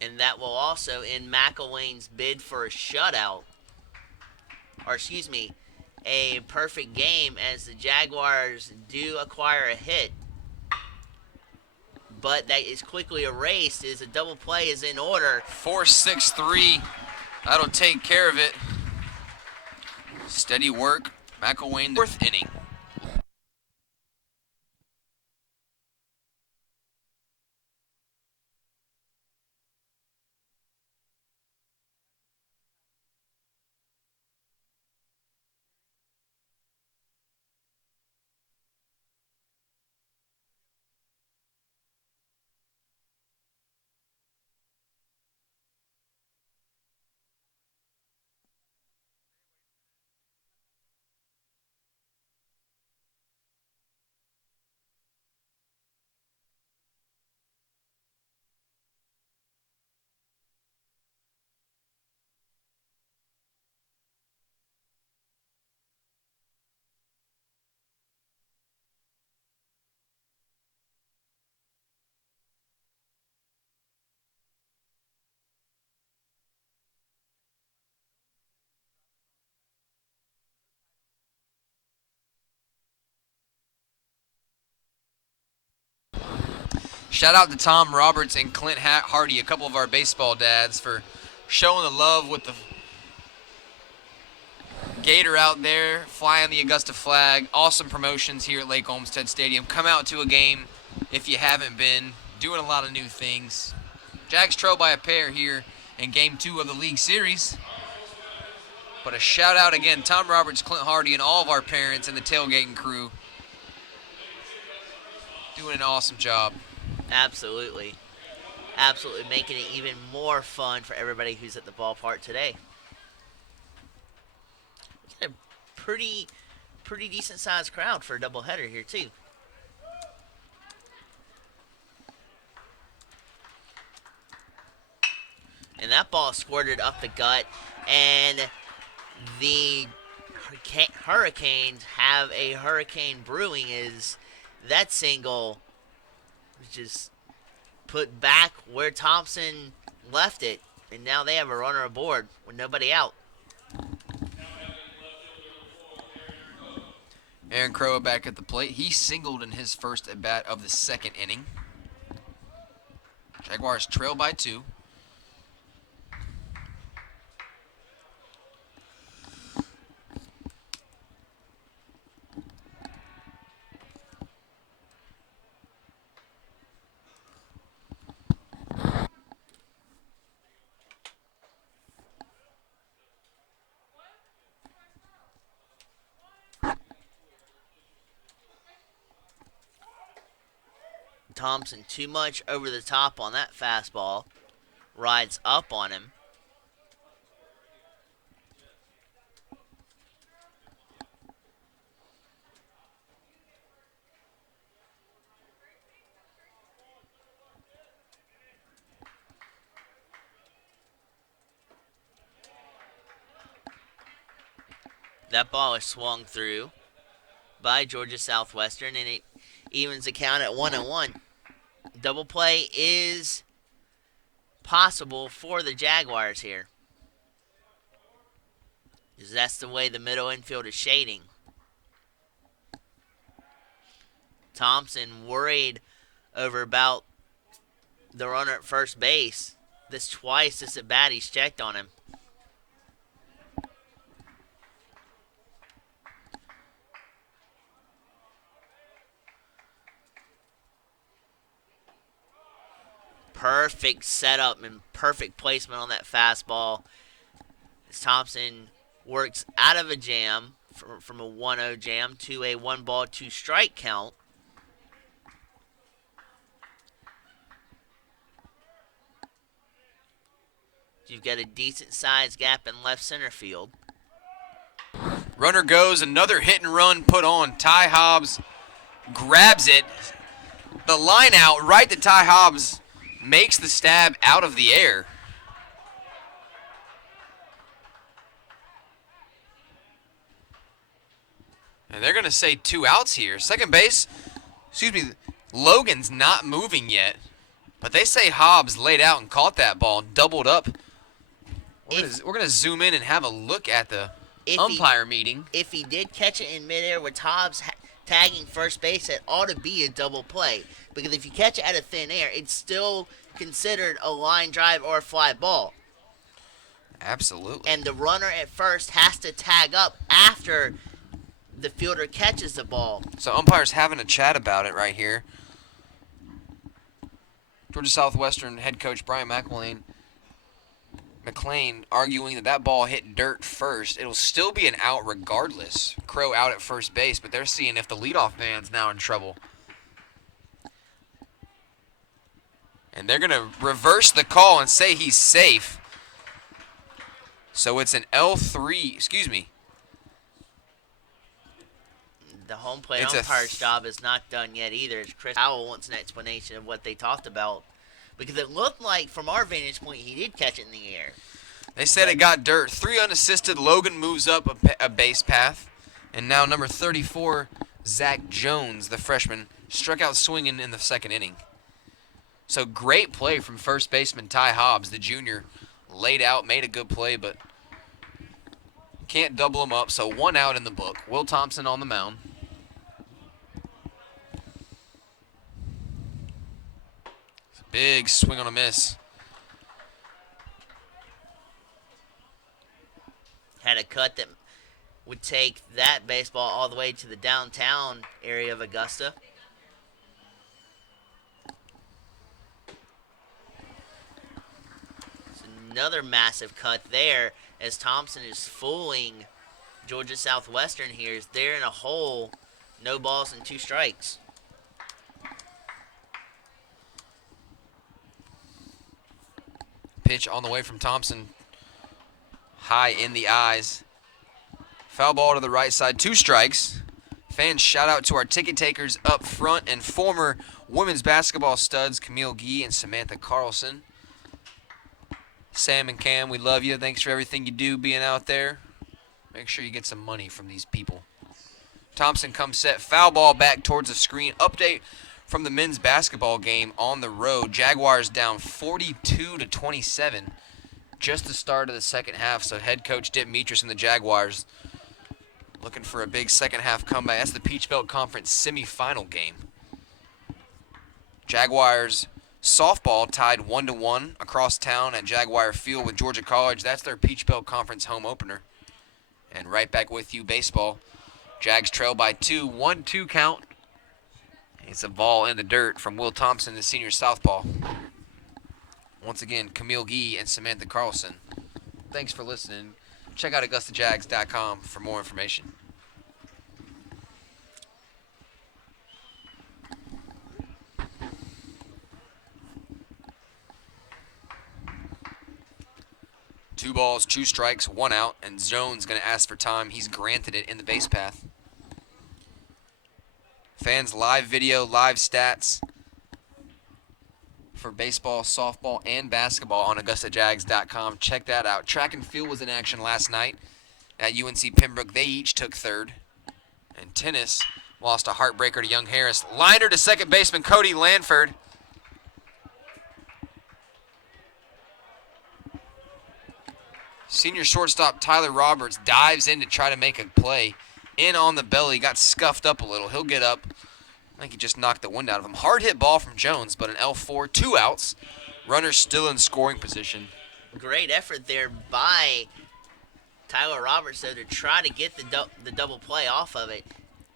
And that will also end McElwain's bid for a shutout. Or excuse me, a perfect game, as the Jaguars do acquire a hit. But that is quickly erased as a double play is in order. 4-6-3. That'll take care of it. Steady work. McElwain, fourth inning. Shout out to Tom Roberts and Clint Hardy, a couple of our baseball dads, for showing the love with the Gator out there, flying the Augusta flag. Awesome promotions here at Lake Olmsted Stadium. Come out to a game if you haven't been. Doing a lot of new things. Jags trail by a pair here in Game 2 of the League Series. But a shout out again, Tom Roberts, Clint Hardy, and all of our parents and the tailgating crew. Doing an awesome job. Absolutely. Absolutely making it even more fun for everybody who's at the ballpark today. We got a pretty decent sized crowd for a doubleheader here too. And that ball squirted up the gut, and the Hurricanes have a hurricane brewing as that single was just put back where Thompson left it, and now they have a runner aboard with nobody out. Aaron Crowe back at the plate. He singled in his first at bat of the second inning. Jaguars trail by 2. Thompson too much over the top on that fastball. Rides up on him. That ball is swung through by Georgia Southwestern, and it evens the count at 1-1. Double play is possible for the Jaguars here, because that's the way the middle infield is shading. Thompson worried over about the runner at first base. This at bat he's checked on him. Perfect setup and perfect placement on that fastball as Thompson works out of a jam from a 1-0 jam to a 1-ball, 2-strike count. You've got a decent sized gap in left center field. Runner goes, another hit and run put on. Ty Hobbs grabs it. The line out right to Ty Hobbs makes the stab out of the air. And they're going to say 2 outs here. Second base, Logan's not moving yet. But they say Hobbs laid out and caught that ball, doubled up. We're going to zoom in and have a look at the umpire meeting. If he did catch it in midair with Hobbs tagging first base, it ought to be a double play. Because if you catch it out of thin air, it's still considered a line drive or a fly ball. Absolutely. And the runner at first has to tag up after the fielder catches the ball. So umpires having a chat about it right here. Georgia Southwestern head coach Brian McClain arguing that ball hit dirt first. It'll still be an out regardless. Crow out at first base, but they're seeing if the leadoff man's now in trouble. And they're going to reverse the call and say he's safe. So it's an L3, The home plate umpire's job is not done yet either. Chris Howell wants an explanation of what they talked about. Because it looked like, from our vantage point, he did catch it in the air. They said it got dirt. 3 unassisted. Logan moves up a base path. And now number 34, Zach Jones, the freshman, struck out swinging in the second inning. So great play from first baseman Ty Hobbs, the junior. Laid out, made a good play, but can't double him up. So 1 out in the book. Will Thompson on the mound. Big swing on a miss. Had a cut that would take that baseball all the way to the downtown area of Augusta. It's another massive cut there as Thompson is fooling Georgia Southwestern here. As they're in a hole, no balls and 2 strikes. Pitch on the way from Thompson. High in the eyes. Foul ball to the right side. 2 strikes. Fans, shout out to our ticket takers up front and former women's basketball studs Camille Gee and Samantha Carlson. Sam and Cam, we love you. Thanks for everything you do being out there. Make sure you get some money from these people. Thompson comes set. Foul ball back towards the screen. Update from the men's basketball game on the road. Jaguars down 42-27. Just the start of the second half. So head coach Dick Metris and the Jaguars looking for a big second half comeback. That's the Peach Belt Conference semifinal game. Jaguars softball tied 1-1 across town at Jaguar Field with Georgia College. That's their Peach Belt Conference home opener. And right back with you, baseball. Jags trail by 2, 1-2 count. It's a ball in the dirt from Will Thompson, the senior southpaw. Once again, Camille Gee and Samantha Carlson. Thanks for listening. Check out AugustaJags.com for more information. Two balls, 2 strikes, 1 out, and Zone's going to ask for time. He's granted it in the base path. Fans, live video, live stats for baseball, softball, and basketball on AugustaJags.com. Check that out. Track and field was in action last night at UNC Pembroke. They each took third. And tennis lost a heartbreaker to Young Harris. Liner to second baseman Cody Lanford. Senior shortstop Tyler Roberts dives in to try to make a play. In on the belly, got scuffed up a little. He'll get up. I think he just knocked the wind out of him. Hard hit ball from Jones, but an L4, 2 outs. Runner still in scoring position. Great effort there by Tyler Roberts, though, to try to get the double play off of it.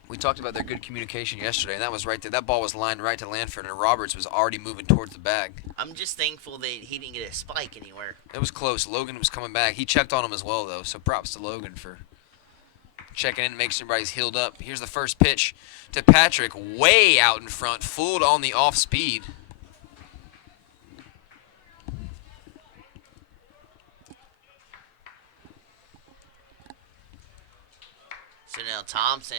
We talked about their good communication yesterday, and that was right there. That ball was lined right to Lanford, and Roberts was already moving towards the bag. I'm just thankful that he didn't get a spike anywhere. It was close. Logan was coming back. He checked on him as well, though, so props to Logan for checking in and making sure everybody's healed up. Here's the first pitch to Patrick, way out in front, fooled on the off speed. So now Thompson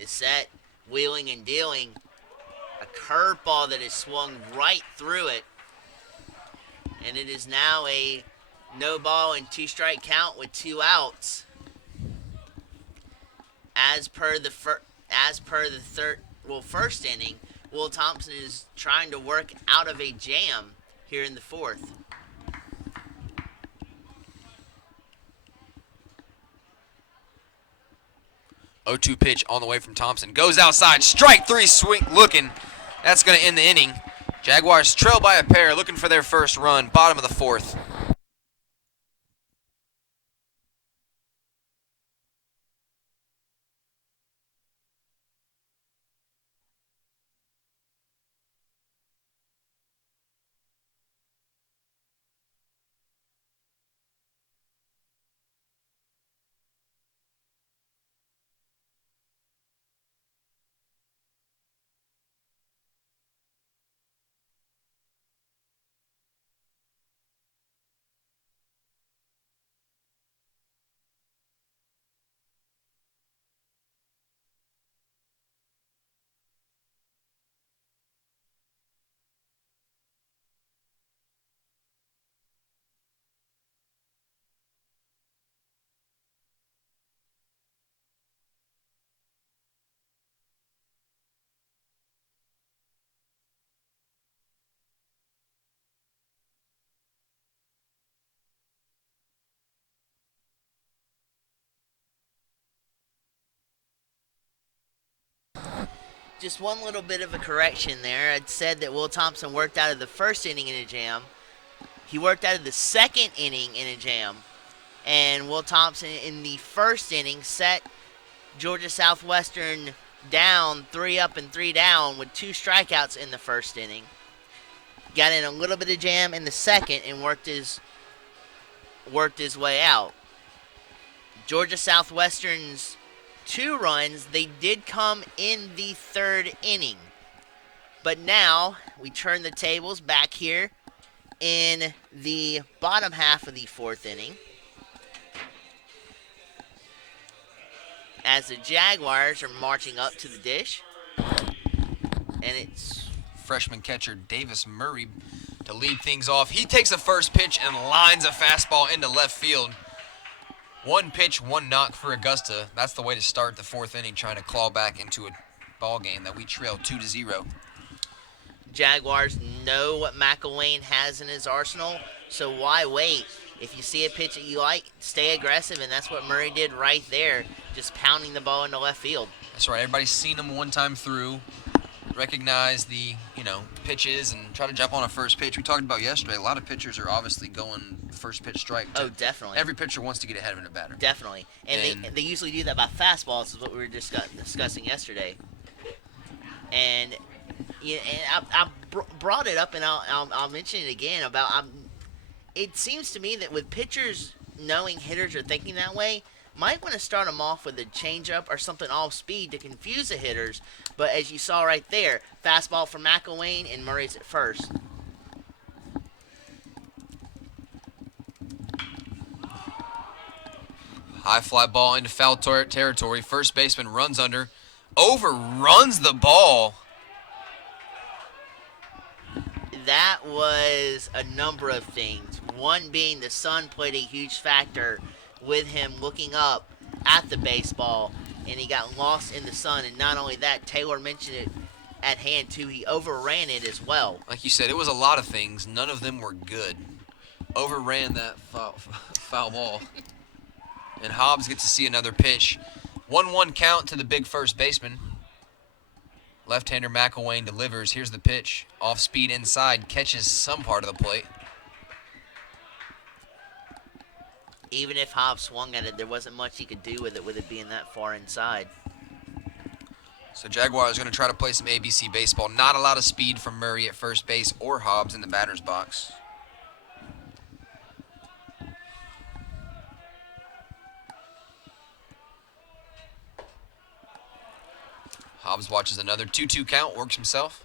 is set, wheeling and dealing. A curveball that is swung right through it. And it is now a no ball and 2 strike count with 2 outs. As per the first inning, Will Thompson is trying to work out of a jam here in the 4th. Oh-2 pitch on the way from Thompson. Goes outside. Strike 3 swing looking. That's going to end the inning. Jaguars trail by a pair, looking for their first run. Bottom of the 4th. just one little bit of a correction there. I'd said that Will Thompson worked out of the first inning in a jam. He worked out of the second inning in a jam. And Will Thompson in the first inning set Georgia Southwestern down 3 up and 3 down with 2 strikeouts in the first inning. Got in a little bit of jam in the second and worked his way out. Georgia Southwestern's 2 runs, they did come in the third inning. But now we turn the tables back here in the bottom half of the fourth inning, as the Jaguars are marching up to the dish. And it's freshman catcher Davis Murray to lead things off. He takes the first pitch and lines a fastball into left field. 1 pitch, 1 knock for Augusta. That's the way to start the fourth inning, trying to claw back into a ball game that we trail 2-0. Jaguars know what McElwain has in his arsenal, so why wait? If you see a pitch that you like, stay aggressive, and that's what Murray did right there, just pounding the ball into left field. That's right. Everybody's seen him one time through, recognize the, pitches, and try to jump on a first pitch. We talked about yesterday, a lot of pitchers are obviously going first pitch strike. Oh, definitely. Every pitcher wants to get ahead of a batter. Definitely. And they usually do that by fastballs, is what we were discussing yesterday. And I brought it up, and I'll mention it again about it seems to me that with pitchers knowing hitters are thinking that way, might want to start them off with a changeup or something off speed to confuse the hitters. But as you saw right there, fastball from McElwain and Murray's at first. High fly ball into foul territory. First baseman runs under, overruns the ball. That was a number of things. One being the sun played a huge factor with him looking up at the baseball, and he got lost in the sun. And not only that, Taylor mentioned it at hand too. He overran it as well. Like you said, it was a lot of things. None of them were good. Overran that foul ball. And Hobbs gets to see another pitch. 1-1 count to the big first baseman. Left-hander McElwain delivers. Here's the pitch. Off speed inside. Catches some part of the plate. Even if Hobbs swung at it, there wasn't much he could do with it being that far inside. So Jaguars going to try to play some ABC baseball. Not a lot of speed from Murray at first base or Hobbs in the batter's box. Hobbs watches another 2-2 count, works himself.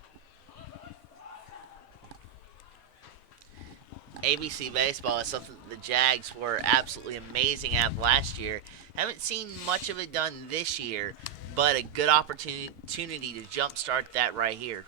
ABC baseball is something the Jags were absolutely amazing at last year. Haven't seen much of it done this year, but a good opportunity to jumpstart that right here.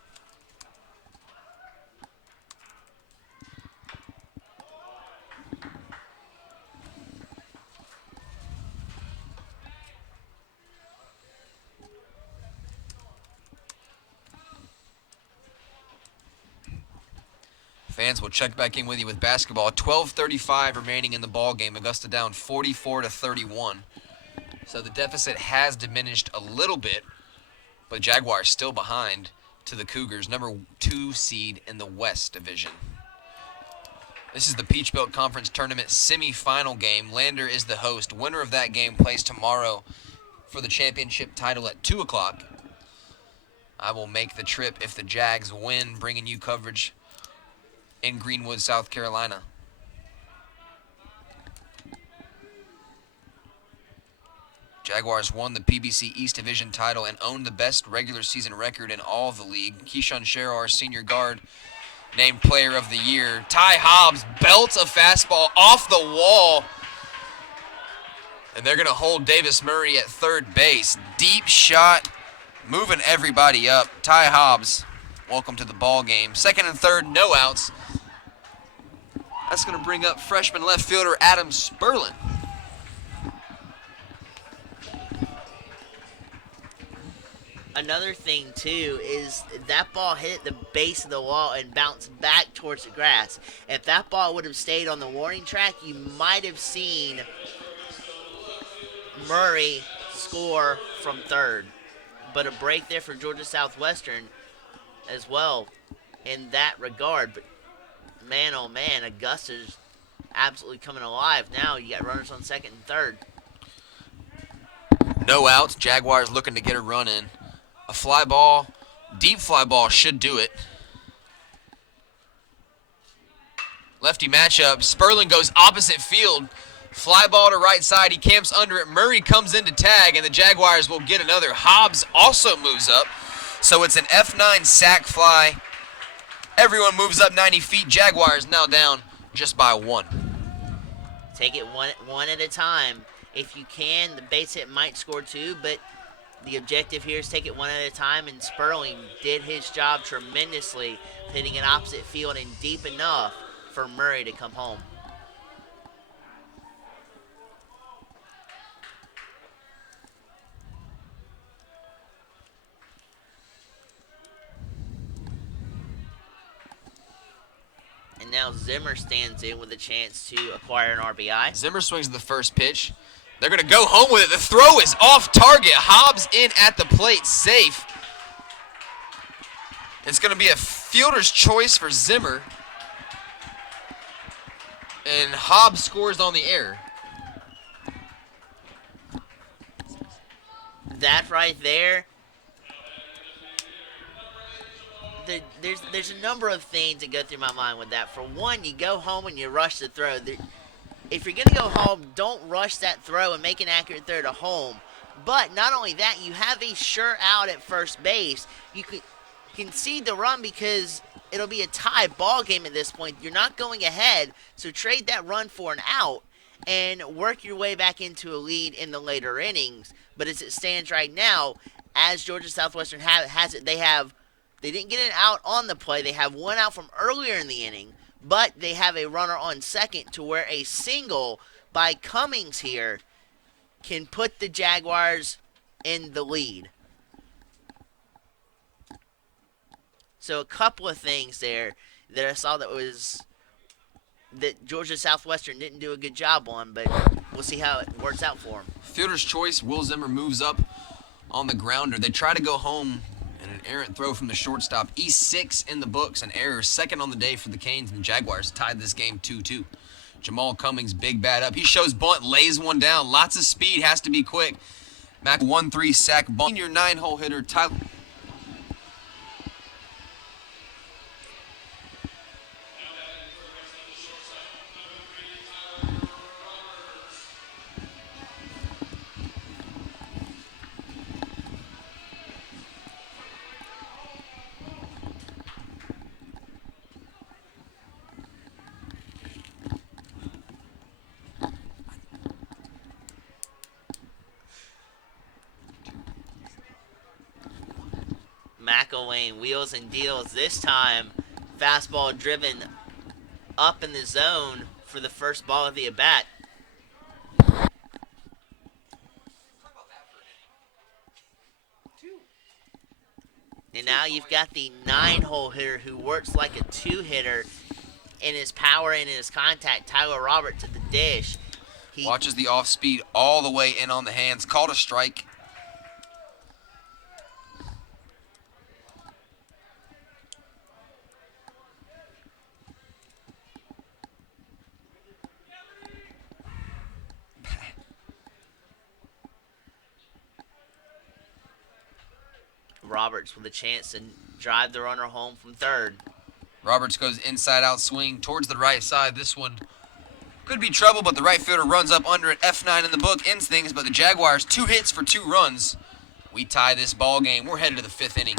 Fans will check back in with you with basketball. 12:35 remaining in the ball game. Augusta down 44-31. So the deficit has diminished a little bit, but Jaguars still behind to the Cougars, number 2 seed in the West Division. This is the Peach Belt Conference Tournament semifinal game. Lander is the host. Winner of that game plays tomorrow for the championship title at 2 o'clock. I will make the trip if the Jags win, bringing you coverage in Greenwood, South Carolina. Jaguars won the PBC East Division title and owned the best regular season record in all of the league. Keyshawn Sherar, senior guard, named player of the year. Ty Hobbs belts a fastball off the wall. And they're going to hold Davis Murray at third base. Deep shot, moving everybody up. Ty Hobbs, welcome to the ball game. Second and third, no outs. That's going to bring up freshman left fielder Adam Sperlin. Another thing, too, is that ball hit the base of the wall and bounced back towards the grass. If that ball would have stayed on the warning track, you might have seen Murray score from third. but a break there for Georgia Southwestern as well in that regard. But man, oh man, Augusta's absolutely coming alive now. You got runners on second and third. No outs. Jaguars looking to get a run in. A fly ball, deep fly ball should do it. Lefty matchup. Sperling goes opposite field. Fly ball to right side. He camps under it. Murray comes in to tag, and the Jaguars will get another. Hobbs also moves up. So it's an F9 sack fly. Everyone moves up 90 feet. Jaguars now down just by 1. Take it one at a time. If you can, the base hit might score 2, but the objective here is take it one at a time, and Sperling did his job tremendously, hitting an opposite field and deep enough for Murray to come home. And now Zimmer stands in with a chance to acquire an RBI. Zimmer swings the first pitch. They're going to go home with it. The throw is off target. Hobbs in at the plate, safe. It's going to be a fielder's choice for Zimmer. And Hobbs scores on the error. That right there, there's a number of things that go through my mind with that. For one, you go home and you rush the throw. If you're going to go home, don't rush that throw and make an accurate throw to home. But not only that, you have a sure out at first base. You could concede the run because it'll be a tie ball game at this point. You're not going ahead, so trade that run for an out and work your way back into a lead in the later innings. But as it stands right now, as Georgia Southwestern has it, they didn't get an out on the play. They have one out from earlier in the inning, but they have a runner on second to where a single by Cummings here can put the Jaguars in the lead. So a couple of things there that I saw that Georgia Southwestern didn't do a good job on, but we'll see how it works out for them. Fielder's choice. Will Zimmer moves up on the grounder. They try to go home, and an errant throw from the shortstop. E6 in the books, an error. Second on the day for the Canes, and the Jaguars tied this game 2-2. Jamal Cummings, big bat up. He shows bunt, lays one down. Lots of speed, has to be quick. Mac 1-3 sack bunt. Your 9-hole hitter, Tyler. McElwain wheels and deals this time. Fastball driven up in the zone for the first ball of the at-bat. And now you've got the 9-hole hitter who works like a 2-hitter in his power and in his contact. Tyler Roberts at the dish. He watches the off-speed all the way in on the hands. Called a strike. Roberts with a chance to drive the runner home from third. Roberts goes inside-out swing towards the right side. This one could be trouble, but the right fielder runs up under it. F9 in the book, ends things, but the Jaguars, 2 hits for 2 runs. We tie this ball game. We're headed to the 5th inning.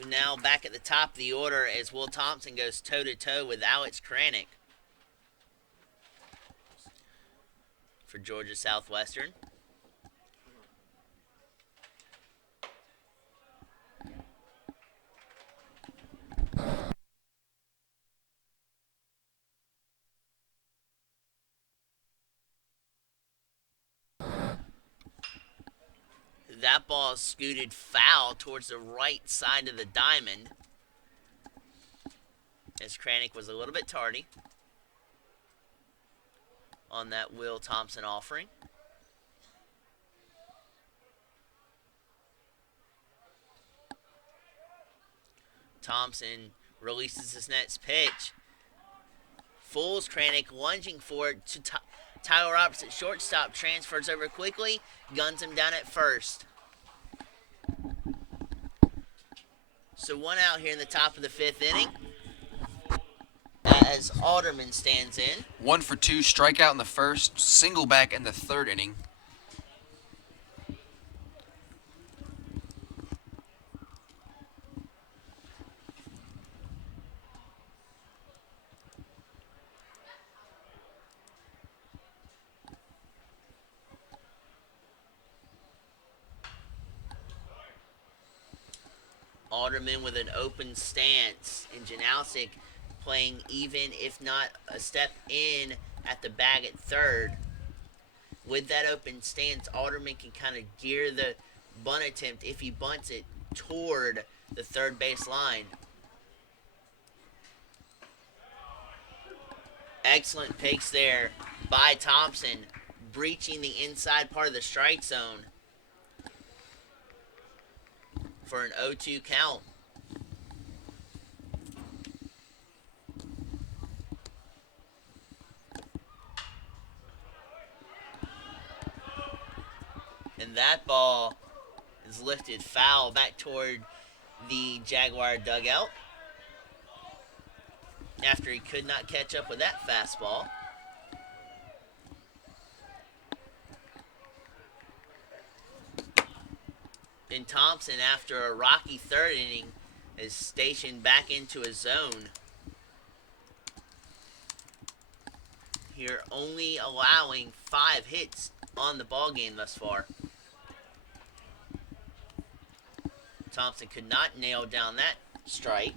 So now back at the top of the order as Will Thompson goes toe-to-toe with Alex Kranick for Georgia Southwestern. That ball scooted foul towards the right side of the diamond as Kranick was a little bit tardy on that Will Thompson offering. Thompson releases his next pitch. Fools Kranick, lunging forward to Tyler Roberts at shortstop, transfers over quickly, guns him down at first. So one out here in the top of the fifth inning as Alderman stands in. 1 for 2, strikeout in the first, single back in the third inning. Alderman with an open stance, and Janowski playing even, if not a step in at the bag at third. With that open stance, Alderman can kind of gear the bunt attempt if he bunts it toward the third base line. Excellent picks there by Thompson, breaching the inside part of the strike zone for an 0-2 count. And that ball is lifted foul back toward the Jaguar dugout after he could not catch up with that fastball. And Thompson, after a rocky third inning, is stationed back into his zone. Here only allowing 5 hits on the ball game thus far. Thompson could not nail down that strike.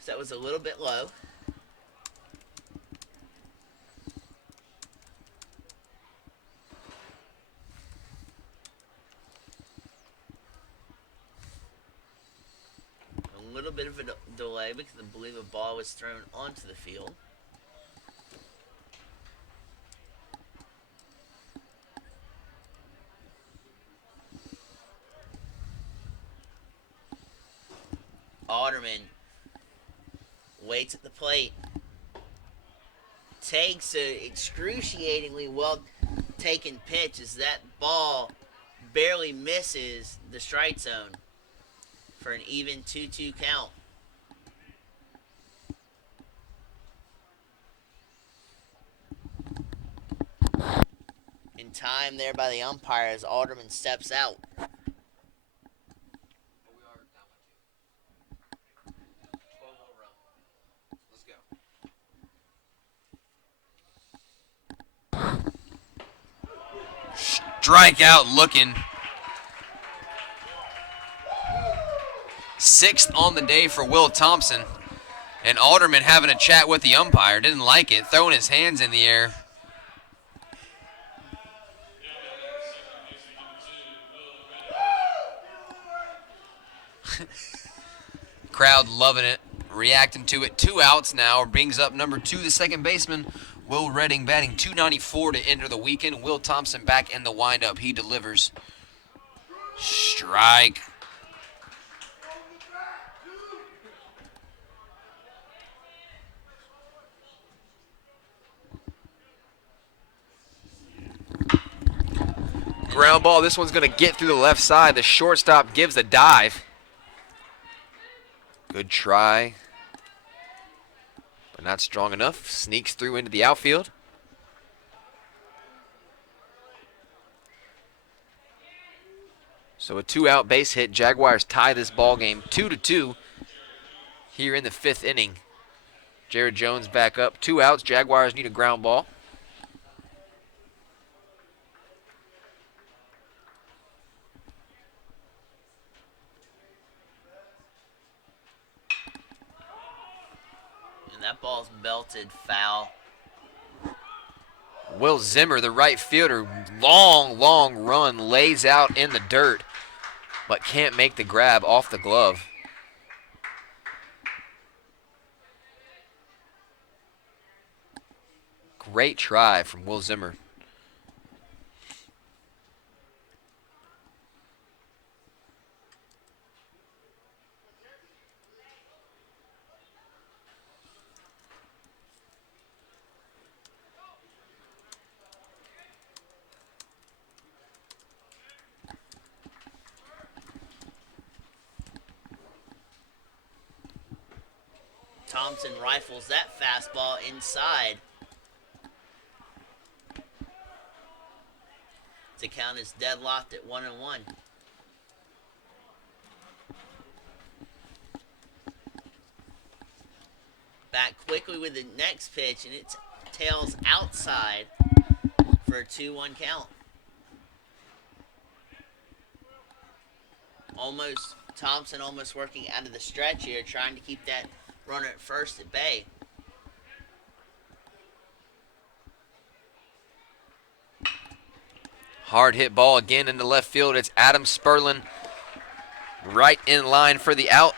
So that was a little bit low. A little bit of a delay because I believe a ball was thrown onto the field. Alderman waits at the plate. Takes a excruciatingly well taken pitch as that ball barely misses the strike zone for an even 2-2 count. In time there by the umpire as Alderman steps out. Strikeout looking. 6th on the day for Will Thompson. And Alderman having a chat with the umpire. Didn't like it. Throwing his hands in the air. Crowd loving it. Reacting to it. 2 outs now. Brings up number 2, the second baseman, Will Redding, batting .294 to enter the weekend. Will Thompson back in the windup. He delivers. Strike. Ground ball. This one's going to get through the left side. The shortstop gives a dive. Good try, but not strong enough. Sneaks through into the outfield. So a 2-out base hit. Jaguars tie this ball game 2-2 here in the 5th inning. Jared Jones back up. 2 outs. Jaguars need a ground ball. And that ball's belted foul. Will Zimmer, the right fielder, long run, lays out in the dirt, but can't make the grab off the glove. Great try from Will Zimmer. Thompson rifles that fastball inside. The count is deadlocked at 1-1. Back quickly with the next pitch, and it tails outside for a 2-1 count. Thompson almost working out of the stretch here, trying to keep that runner at first at bay. Hard hit ball again into left field. It's Adam Sperlin right in line for the out.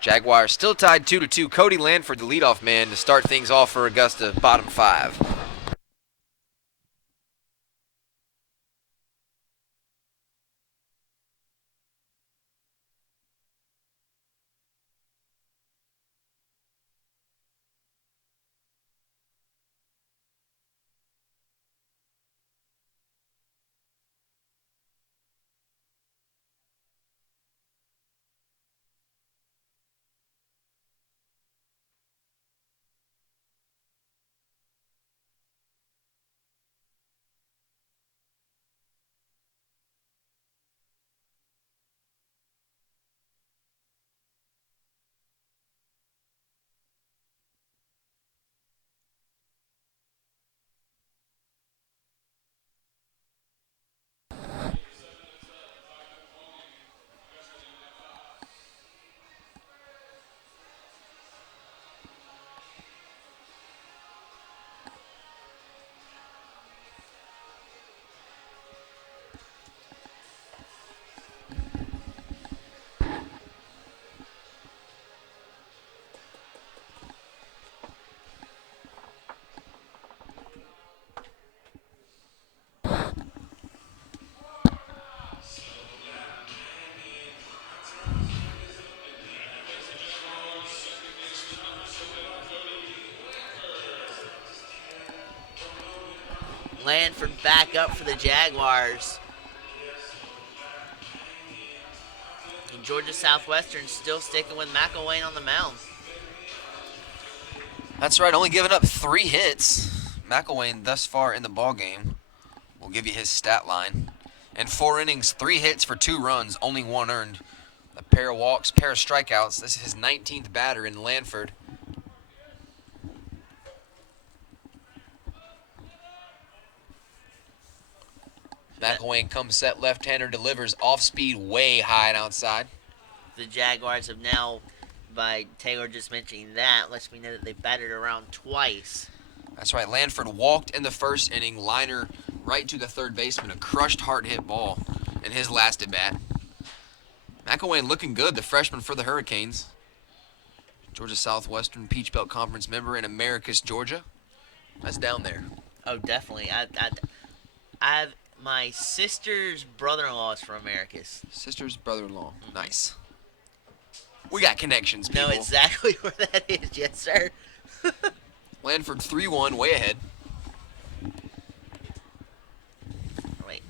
Jaguars still tied 2-2. Cody Lanford, the leadoff man, to start things off for Augusta, bottom 5. Lanford back up for the Jaguars. And Georgia Southwestern still sticking with McElwain on the mound. That's right, only giving up 3 hits. McElwain thus far in the ballgame. We'll give you his stat line. In 4 innings, 3 hits for 2 runs, only 1 earned. A pair of walks, pair of strikeouts. This is his 19th batter in Lanford. McElwain comes set, left-hander, delivers off-speed, way high and outside. The Jaguars have now, by Taylor just mentioning that, lets me know that they batted around twice. That's right, Lanford walked in the first inning, liner right to the third baseman, a crushed hard-hit ball in his last at-bat. McElwain looking good, the freshman for the Hurricanes. Georgia Southwestern Peach Belt Conference member in Americus, Georgia. That's down there. Oh, definitely. I've my sister's brother-in-law is from Americus. Sister's brother-in-law. Nice. We got connections, people. Know exactly where that is, yes, sir. Lanford 3-1, way ahead. Wait.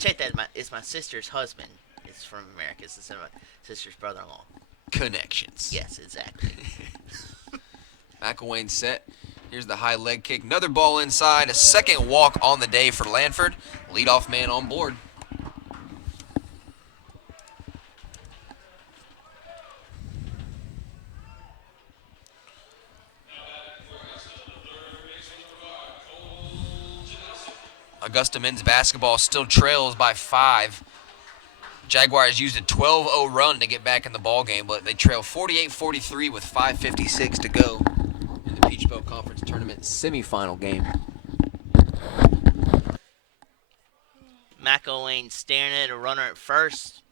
Check that. It's my sister's husband. It's from Americus. It's my sister's brother-in-law. Connections. Yes, exactly. McElwain set. Here's the high leg kick. Another ball inside. A second walk on the day for Lanford. Leadoff man on board. Augusta men's basketball still trails by 5. Jaguars used a 12-0 run to get back in the ball game, but they trail 48-43 with 5:56 to go in the Peach Belt Conference Tournament semifinal game. McElwain staring at a runner at first,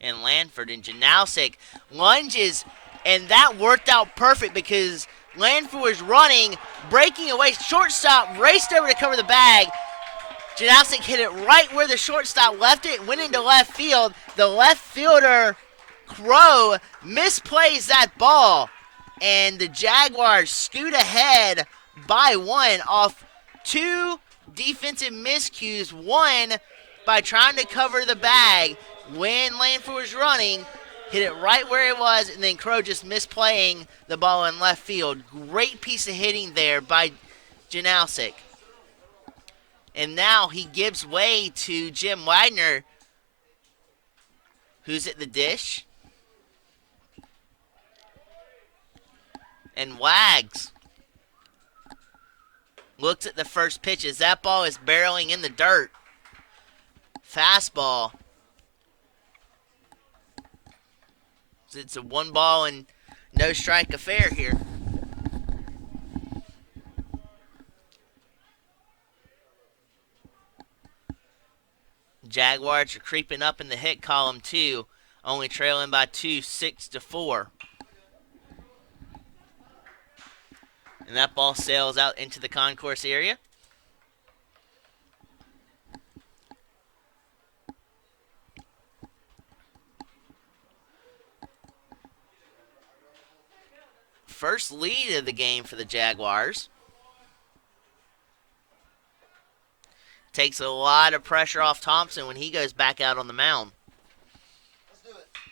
and Lanford and Janowski lunges, and that worked out perfect because Lanford was running, breaking away. Shortstop raced over to cover the bag. Janowski hit it right where the shortstop left it, went into left field. The left fielder, Crow, misplays that ball, and the Jaguars scoot ahead by 1 off 2 defensive miscues. 1 by trying to cover the bag when Lanford was running, hit it right where it was, and then Crow just misplaying the ball in left field. Great piece of hitting there by Janowski. And now he gives way to Jim Wagner, who's at the dish. And Wags looks at the first pitch as that ball is barreling in the dirt. Fastball. It's a 1 ball and no strike affair here. Jaguars are creeping up in the hit column too, only trailing by 2, 6-4. And that ball sails out into the concourse area. First lead of the game for the Jaguars. Takes a lot of pressure off Thompson when he goes back out on the mound.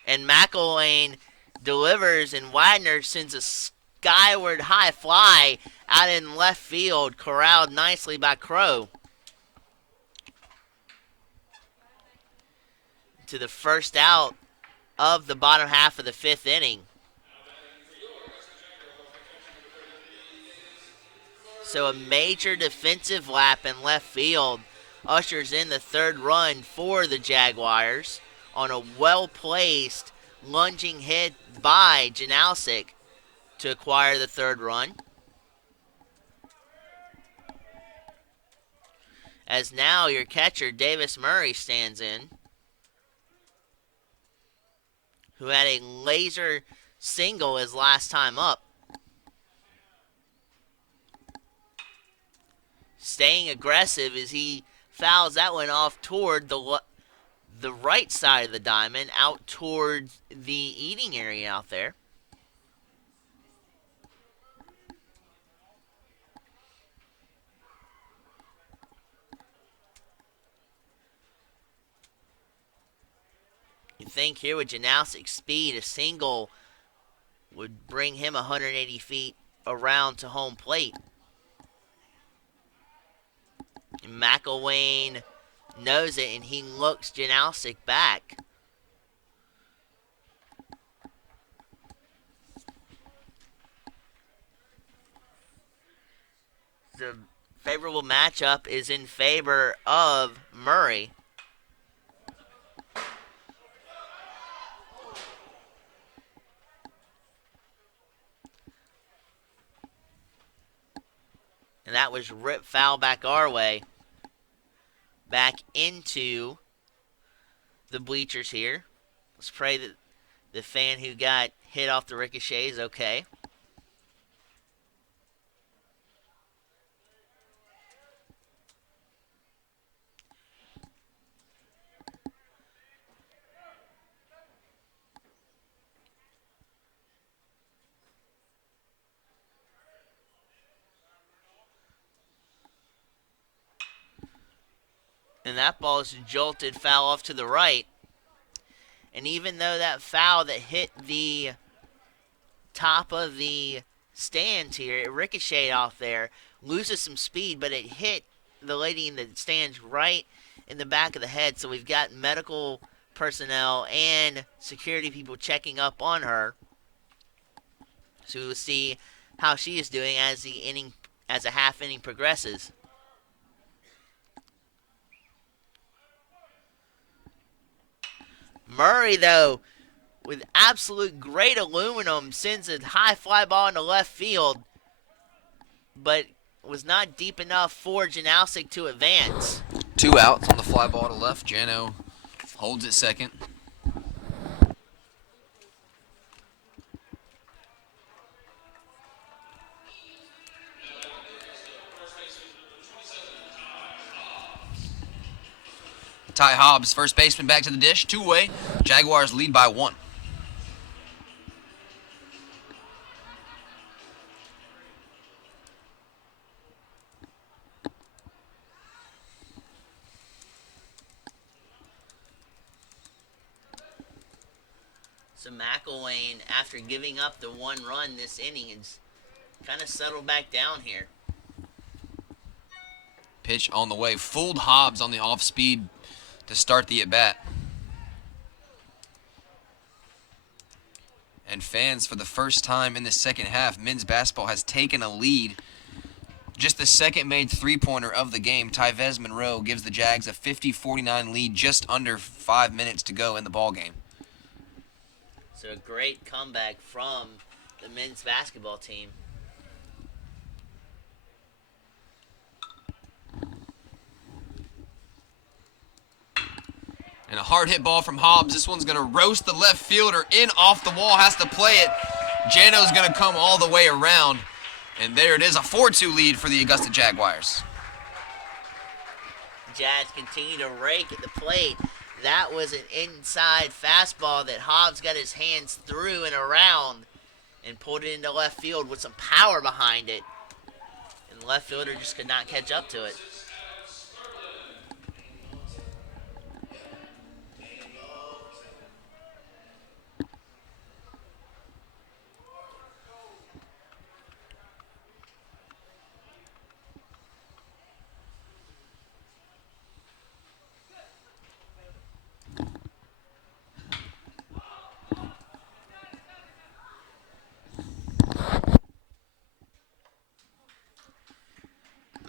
And McElwain delivers, and Wagner sends a skyward high fly out in left field, corralled nicely by Crow. To the first out of the bottom half of the 5th inning. So a major defensive lap in left field ushers in the 3rd run for the Jaguars on a well-placed lunging hit by Janowski to acquire the 3rd run. As now your catcher, Davis Murray, stands in, who had a laser single his last time up. Staying aggressive as he fouls that one off toward the right side of the diamond, out towards the eating area out there. You think here with Janowski's speed, a single would bring him 180 feet around to home plate. McElwain knows it, and he looks Janowski back. The favorable matchup is in favor of Murray. And that was ripped foul back our way. Back into the bleachers here. Let's pray that the fan who got hit off the ricochet is okay. And that ball is jolted foul off to the right. And even though that foul that hit the top of the stands here, it ricocheted off there, loses some speed, but it hit the lady in the stands right in the back of the head. So we've got medical personnel and security people checking up on her. So we'll see how she is doing as the half inning progresses. Murray, though, with absolute great aluminum, sends a high fly ball into left field, but was not deep enough for Janowski to advance. 2 outs on the fly ball to left. Jano holds it second. Ty Hobbs, first baseman, back to the dish. 2-way. Jaguars lead by 1. So McElwain, after giving up the 1 run this inning, is kind of settled back down here. Pitch on the way. Fooled Hobbs on the off speed to start the at-bat. And fans, for the first time in the second half, men's basketball has taken a lead. Just the second made three-pointer of the game, Tyvez Monroe, gives the Jags a 50-49 lead just under 5 minutes to go in the ballgame. So a great comeback from the men's basketball team. And a hard hit ball from Hobbs. This one's going to roast the left fielder in off the wall, has to play it. Jano's going to come all the way around. And there it is, a 4-2 lead for the Augusta Jaguars. Jags continue to rake at the plate. That was an inside fastball that Hobbs got his hands through and around and pulled it into left field with some power behind it. And the left fielder just could not catch up to it.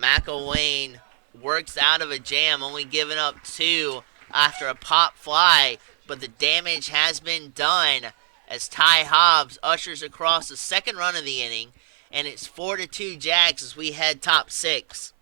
McElwain works out of a jam, only giving up 2 after a pop fly, but the damage has been done as Ty Hobbs ushers across the second run of the inning, and it's 4-2 Jags as we head top 6.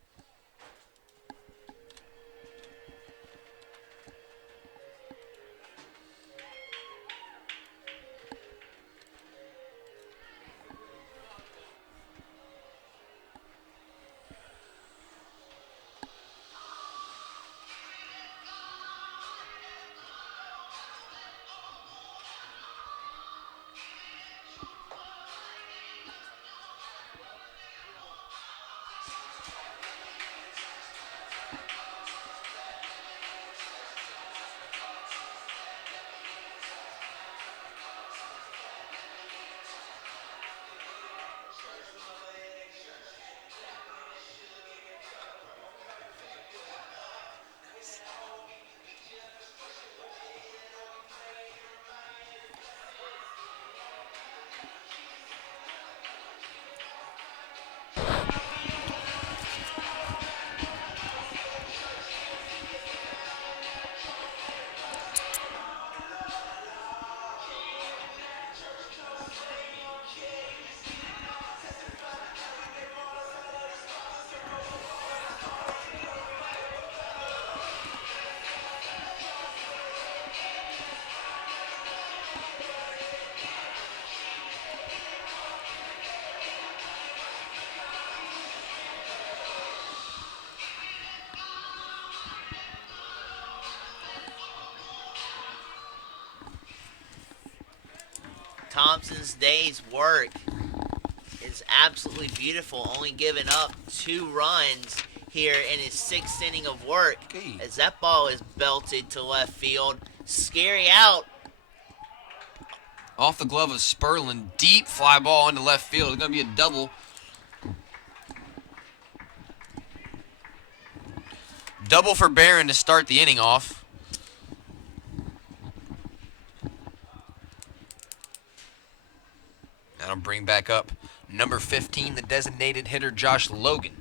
Thompson's day's work is absolutely beautiful, only giving up 2 runs here in his 6th inning of work as that ball is belted to left field. Scary out. Off the glove of Sperlin, deep fly ball into left field. It's going to be a double. Double for Barron to start the inning off. That'll bring back up number 15, the designated hitter, Josh Logan.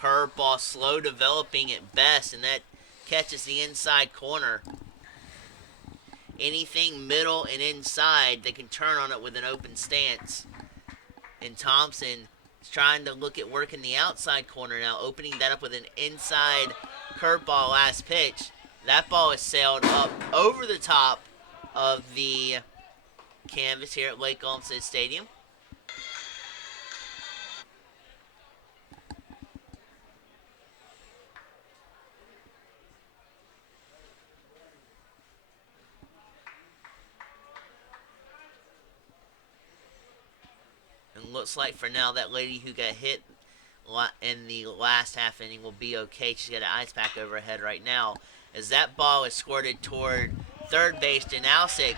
Curveball, slow developing at best, and that catches the inside corner. Anything middle and inside, they can turn on it with an open stance. And Thompson is trying to look at working the outside corner now, opening that up with an inside curveball last pitch. That ball is sailed up over the top of the canvas here at Lake Olmsted Stadium. And looks like for now that lady who got hit in the last half inning will be okay. She's got an ice pack over her head right now. As that ball is squirted toward third base, Janalsic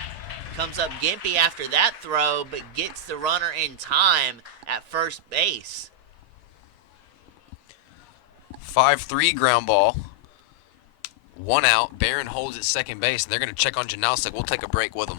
comes up gimpy after that throw, but gets the runner in time at first base. 5-3 ground ball. 1 out. Barron holds at second base, and they're going to check on Janalsic. We'll take a break with them.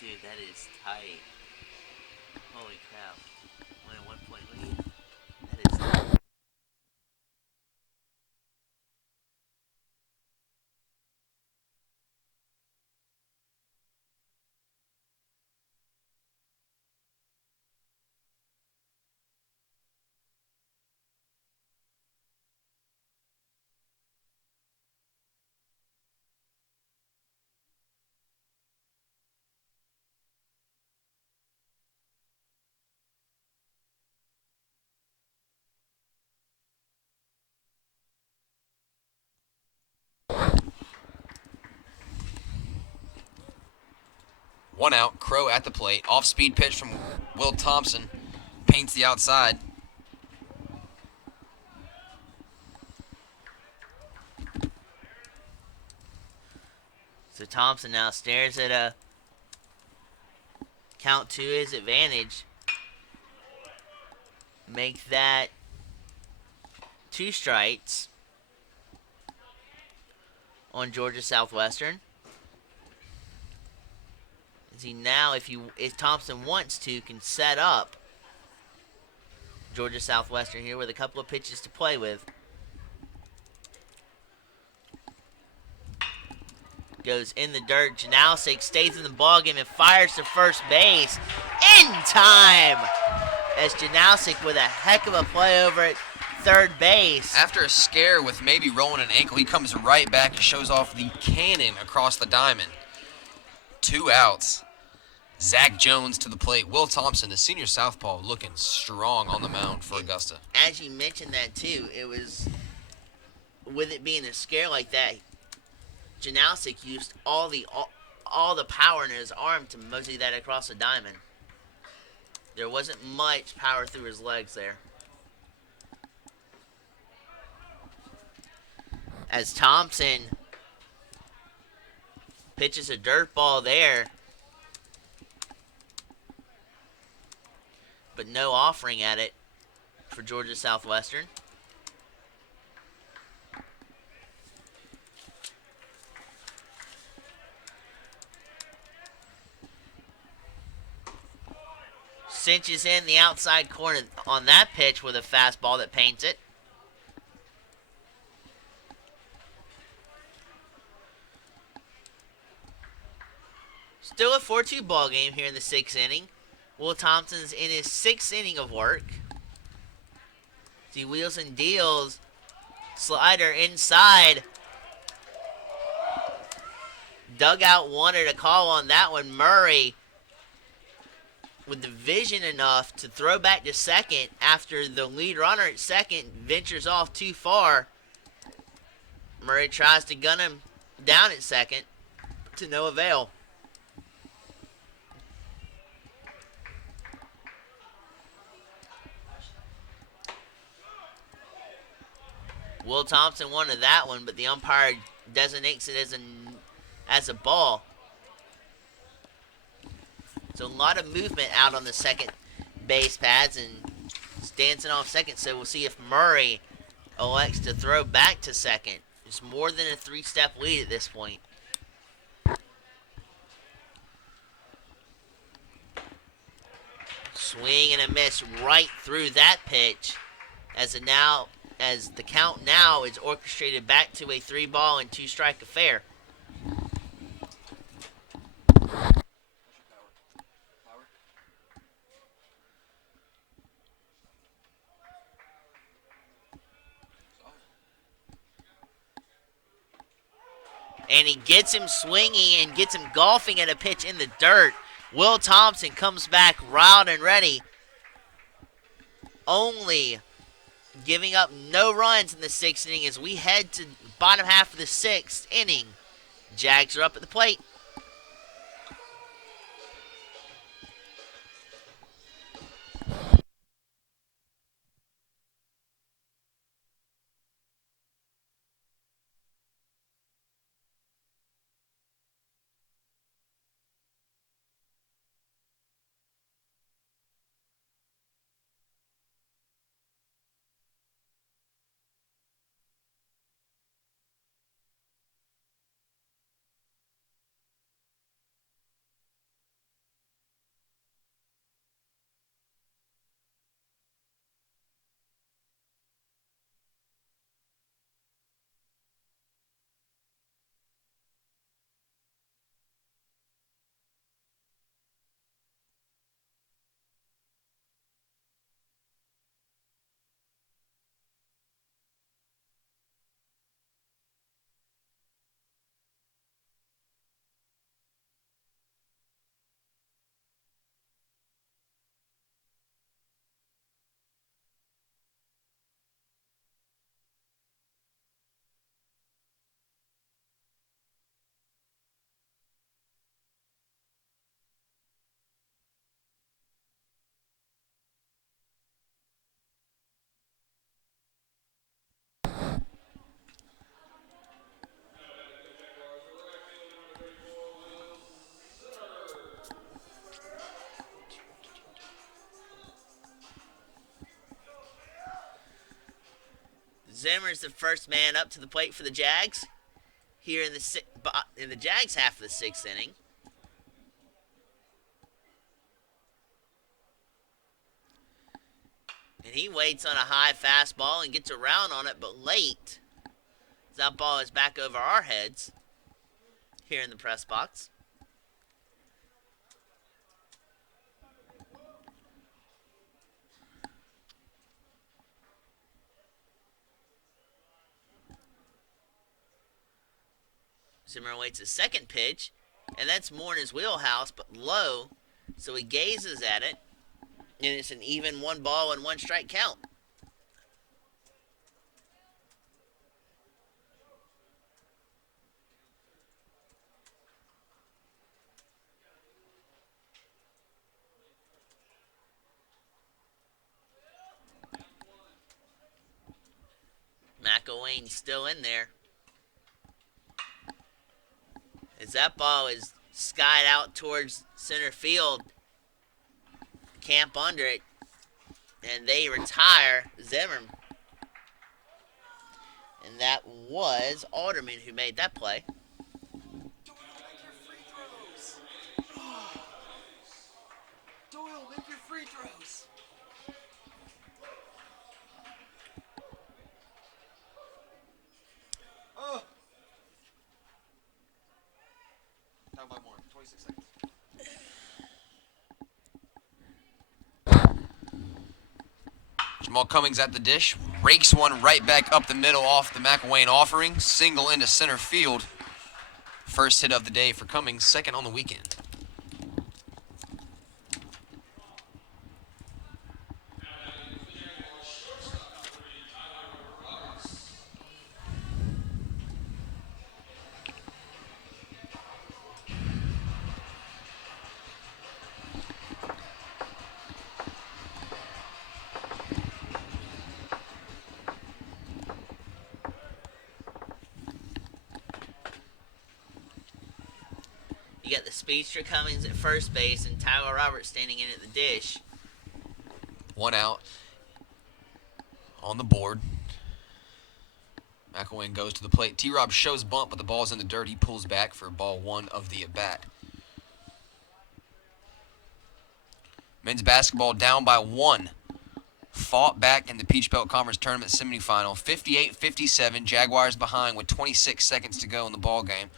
Dude, that is tight. Holy crap. Only a 1 point lead. That is tight. One out. Crow at the plate. Off-speed pitch from Will Thompson. Paints the outside. So Thompson now stares at a count to his advantage. Make that 2 strikes on Georgia Southwestern. As he now, if Thompson wants to, can set up Georgia Southwestern here with a couple of pitches to play with. Goes in the dirt. Janalsic stays in the ballgame and fires to first base in time. As Janalsic with a heck of a play over at third base. After a scare with maybe rolling an ankle, he comes right back and shows off the cannon across the diamond. 2 outs. Zach Jones to the plate. Will Thompson, the senior southpaw, looking strong on the mound for Augusta. As you mentioned that too, it was, with it being a scare like that, Janalsic used all the power in his arm to mosey that across the diamond. There wasn't much power through his legs there. As Thompson pitches a dirt ball there, but no offering at it for Georgia Southwestern. Cinches in the outside corner on that pitch with a fastball that paints it. Still a 4-2 ball game here in the 6th inning. Will Thompson's in his 6th inning of work. He wheels and deals. Slider inside. Dugout wanted a call on that one. Murray with the vision enough to throw back to second after the lead runner at second ventures off too far. Murray tries to gun him down at second. to no avail. Will Thompson wanted that one, but the umpire designates it as a ball. So a lot of movement out on the second base pads and dancing off second. So we'll see if Murray elects to throw back to second. It's more than a 3-step lead at this point. Swing and a miss right through that pitch as the count now is orchestrated back to a 3-ball and 2-strike affair. And he gets him swinging and gets him golfing at a pitch in the dirt. Will Thompson comes back riled and ready, only giving up no runs in the 6th inning as we head to bottom half of the 6th inning. Jags are up at the plate. Zimmer's the first man up to the plate for the Jags here in the Jags half of the 6th inning. And he waits on a high fastball and gets around on it, but late. That ball is back over our heads here in the press box. Zimmer waits a second pitch, and that's more in his wheelhouse, but low. So he gazes at it, and it's an even 1-ball and 1-strike count. McElwain's still in there. As that ball is skied out towards center field, camp under it, and they retire Zimmer. And that was Alderman who made that play. Doyle, make your free throws. Oh. Time by more. 26 seconds. Jamal Cummings at the dish. Rakes one right back up the middle off the McElwain offering. Single into center field. First hit of the day for Cummings. Second on the weekend. You got the speedster Cummings at first base and Tyler Roberts standing in at the dish. 1 out on the board. McElwain goes to the plate. T-Rob shows bunt, but the ball's in the dirt. He pulls back for ball 1 of the at-bat. Men's basketball down by 1. Fought back in the Peach Belt Conference Tournament semifinal. 58-57. Jaguars behind with 26 seconds to go in the ball game.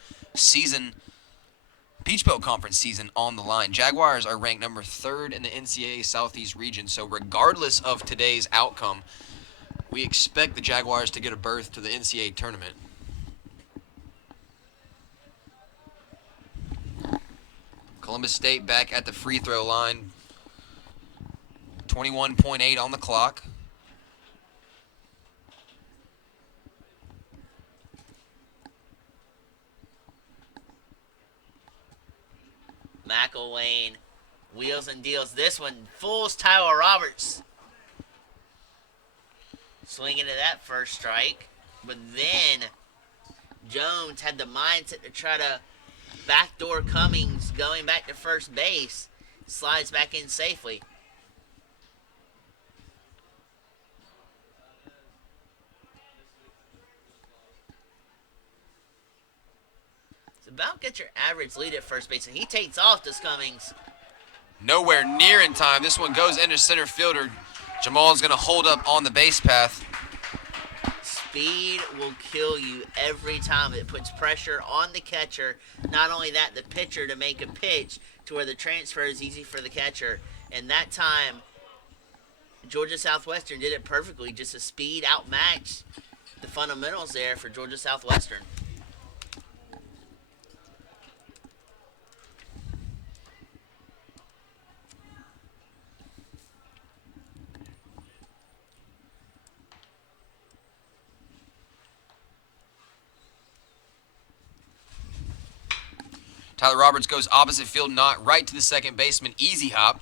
Peach Belt Conference season on the line. Jaguars are ranked number 3rd in the NCAA Southeast region, so regardless of today's outcome, we expect the Jaguars to get a berth to the NCAA tournament. Columbus State back at the free throw line. 21.8 on the clock. McElwain wheels and deals this one. Fools Tyler Roberts. Swinging to that first strike. But then Jones had the mindset to try to backdoor Cummings going back to first base. Slides back in safely. It's about get your average lead at first base, and he takes off, does Cummings. Nowhere near in time. This one goes into center fielder. Jamal's going to hold up on the base path. Speed will kill you every time. It puts pressure on the catcher. Not only that, the pitcher to make a pitch to where the transfer is easy for the catcher. And that time, Georgia Southwestern did it perfectly. Just a speed outmatched the fundamentals there for Georgia Southwestern. Tyler Roberts goes opposite field, not right to the second baseman. Easy hop.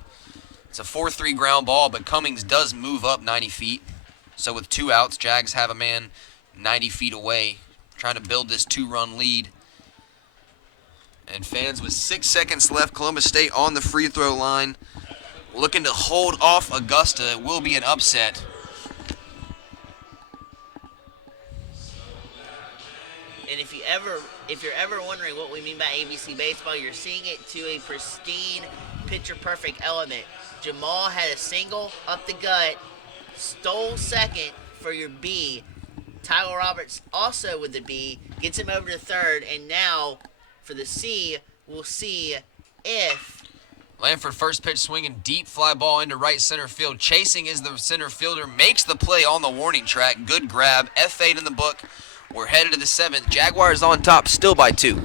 It's a 4-3 ground ball, but Cummings does move up 90 feet. So with 2 outs, Jags have a man 90 feet away, trying to build this 2-run lead. And fans, with 6 seconds left, Columbus State on the free throw line, looking to hold off Augusta. It will be an upset. And if you're ever wondering what we mean by ABC baseball, you're seeing it to a pristine, picture-perfect element. Jamal had a single up the gut, stole second for your B. Tyler Roberts also with the B, gets him over to third, and now for the C, we'll see if Lanford first pitch swinging, deep fly ball into right center field. Chasing is the center fielder, makes the play on the warning track. Good grab, F8 in the book. We're headed to the 7th. Jaguars on top, still by 2.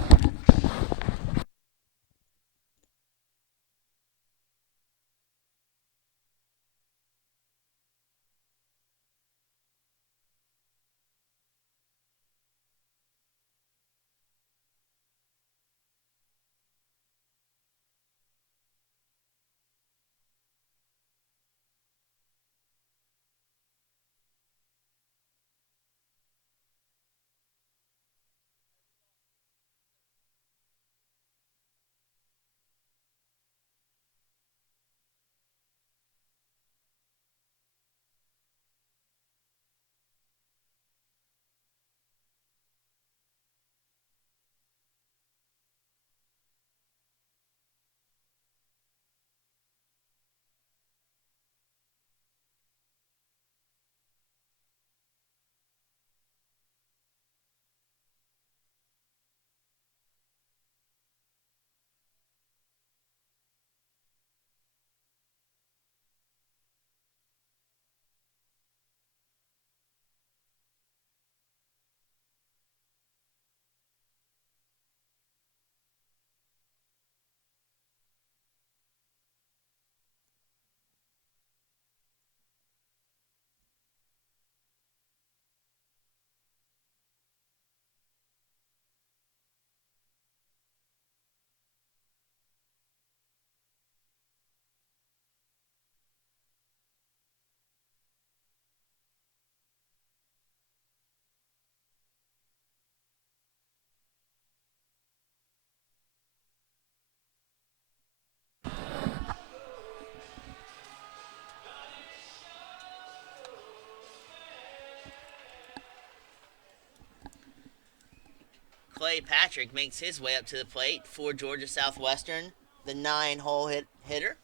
play, Patrick makes his way up to the plate for Georgia Southwestern, the 9-hole hitter.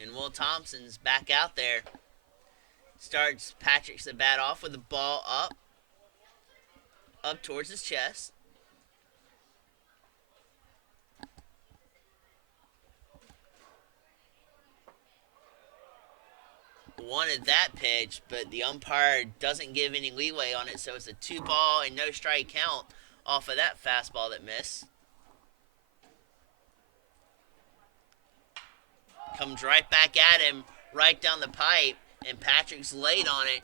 And Will Thompson's back out there. Starts Patrick's at bat off with the ball up towards his chest. Wanted that pitch, but the umpire doesn't give any leeway on it, so it's a 2-ball and no strike count off of that fastball that missed. Comes right back at him, right down the pipe, and Patrick's late on it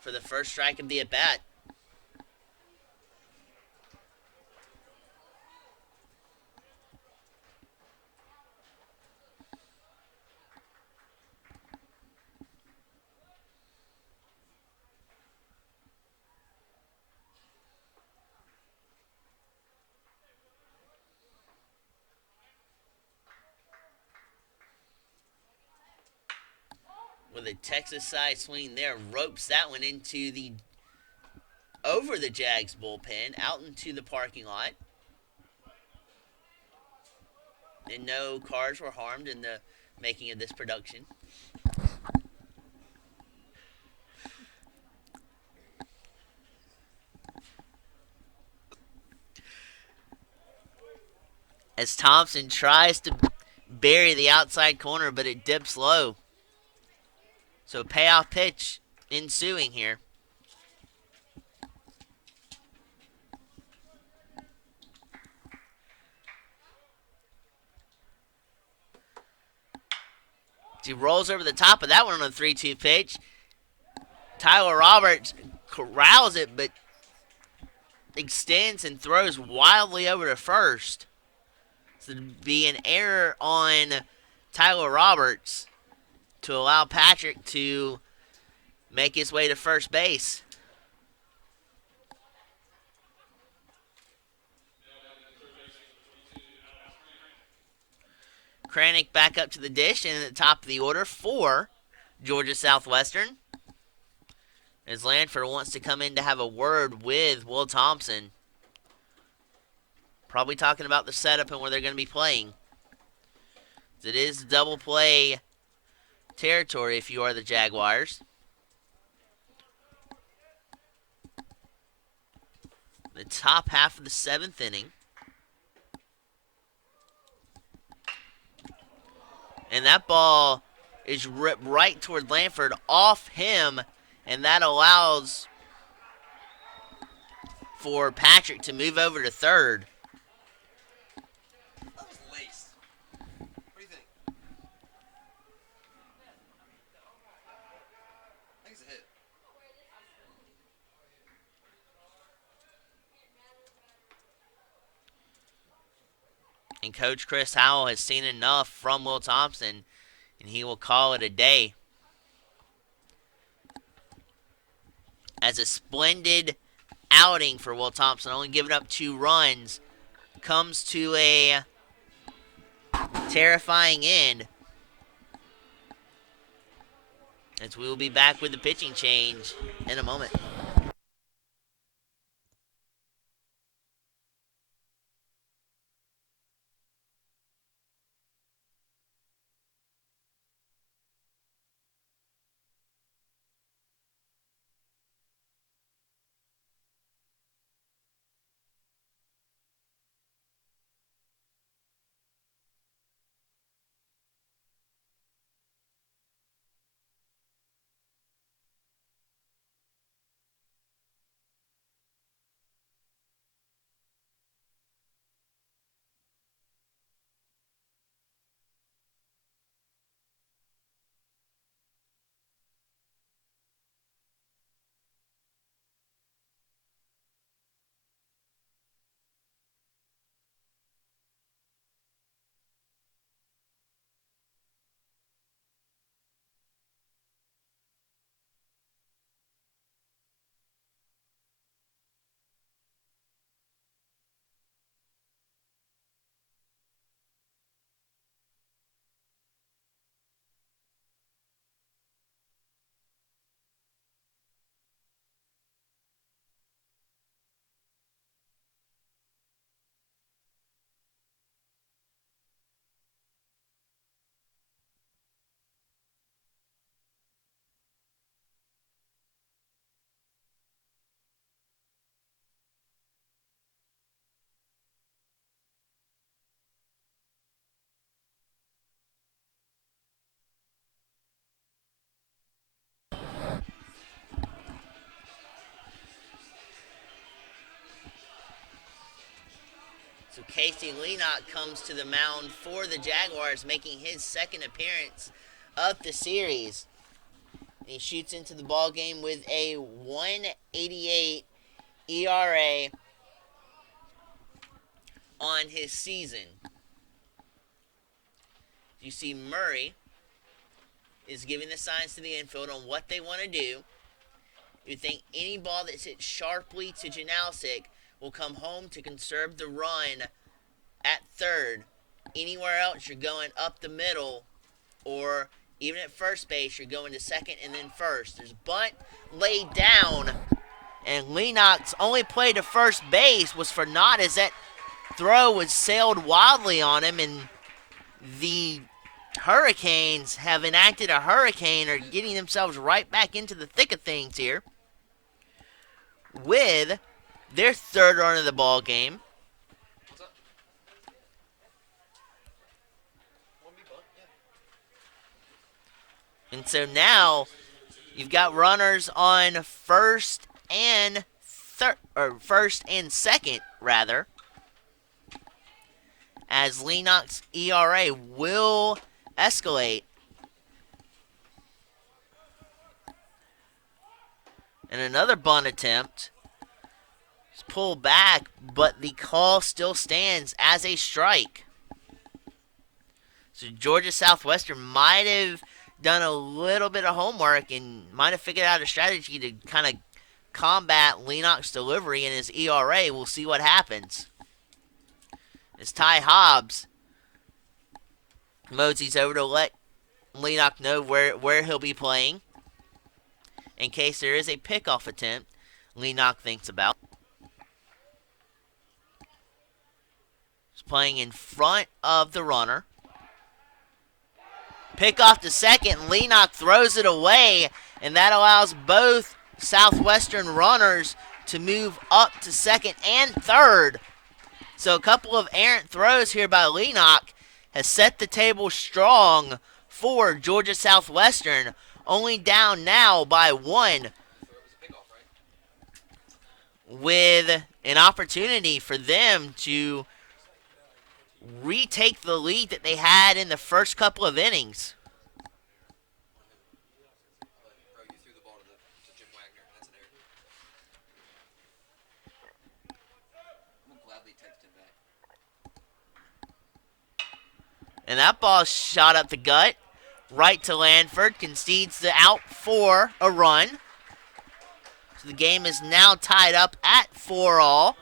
for the first strike of the at-bat. With a Texas side swing there, ropes that one over the Jags bullpen, out into the parking lot. And no cars were harmed in the making of this production. As Thompson tries to bury the outside corner, but it dips low. So payoff pitch ensuing here. He rolls over the top of that one on a 3-2 pitch. Tyler Roberts corrals it, but extends and throws wildly over to first. So it'd be an error on Tyler Roberts to allow Patrick to make his way to first base. Kranick back up to the dish and at the top of the order for Georgia Southwestern. As Lanford wants to come in to have a word with Will Thompson. Probably talking about the setup and where they're going to be playing. It is double play territory if you are the Jaguars. The top half of the 7th inning. And that ball is ripped right toward Lanford, off him, and that allows for Patrick to move over to third. That was laced. What do you think? I think it's a hit. And Coach Chris Howell has seen enough from Will Thompson, and he will call it a day. As a splendid outing for Will Thompson, only giving up 2 runs, comes to a terrifying end. As we will be back with the pitching change in a moment. So Casey Leenock comes to the mound for the Jaguars, making his second appearance of the series. He shoots into the ball game with a 1.88 ERA on his season. You see Murray is giving the signs to the infield on what they want to do. You think any ball that's hit sharply to Janalsic will come home to conserve the run at third. Anywhere else, you're going up the middle, or even at first base, you're going to second and then first. There's a bunt laid down, and Leenock's only play to first base was for naught as that throw was sailed wildly on him, and the Hurricanes have enacted a hurricane, or getting themselves right back into the thick of things here with their third run of the ball game. And so now you've got runners on first and second, rather, as Leenock's ERA will escalate. And another bunt attempt. It's pulled back, but the call still stands as a strike. So Georgia Southwestern might have done a little bit of homework and might have figured out a strategy to kind of combat Leenock's delivery and his ERA. We'll see what happens. As Ty Hobbs moseys over to let Leenock know where he'll be playing in case there is a pickoff attempt Leenock thinks about. He's playing in front of the runner. Pick off to second, Leenock throws it away, and that allows both Southwestern runners to move up to second and third. So a couple of errant throws here by Leenock has set the table strong for Georgia Southwestern, only down now by one, with an opportunity for them to retake the lead that they had in the first couple of innings. And that ball shot up the gut, right to Lanford, concedes the out for a run. So the game is now tied up at 4-all.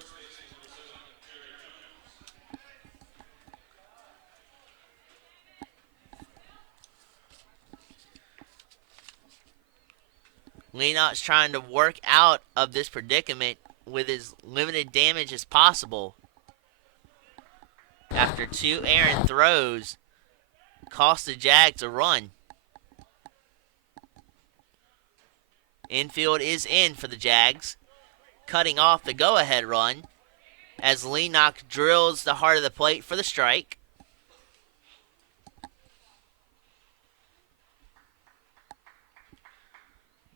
Leenock's trying to work out of this predicament with as limited damage as possible. After two errant throws, cost the Jags a run. Infield is in for the Jags, cutting off the go-ahead run as Leenock drills the heart of the plate for the strike.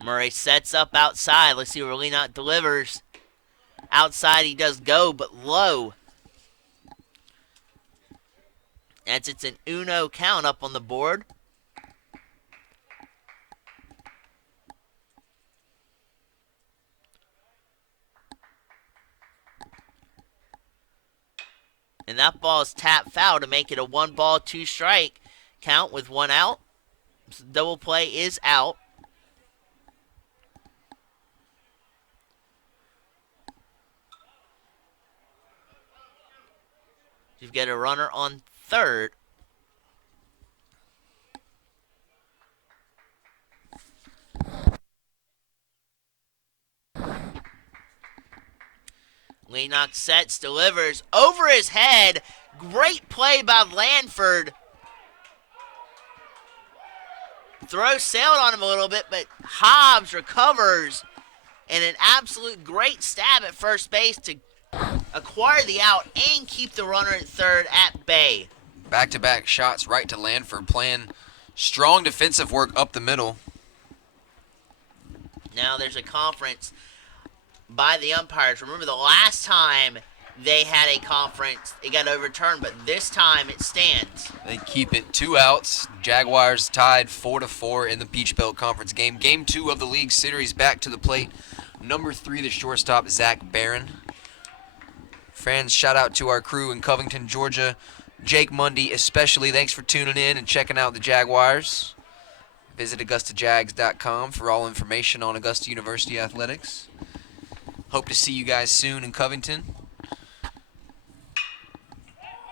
Murray sets up outside. Let's see where Leenock delivers. Outside he does go, but low. As it's an uno count up on the board. And that ball is tapped foul to make it a 1-ball, 2-strike count with one out. So double play is out. You've got a runner on third. Leenock sets, delivers over his head. Great play by Lanford. Throw sailed on him a little bit, but Hobbs recovers. And an absolute great stab at first base to acquire the out and keep the runner at third at bay. Back-to-back shots right to Lanford, playing strong defensive work up the middle. Now there's a conference by the umpires. Remember the last time they had a conference. It got overturned, but this time it stands. They keep it 2 outs. Jaguars tied 4-4 in the Peach Belt Conference game. Game 2 of the league series. Back to the plate. Number 3, the shortstop, Zach Barron. Friends, shout out to our crew in Covington, Georgia. Jake Mundy especially. Thanks for tuning in and checking out the Jaguars. Visit AugustaJags.com for all information on Augusta University athletics. Hope to see you guys soon in Covington.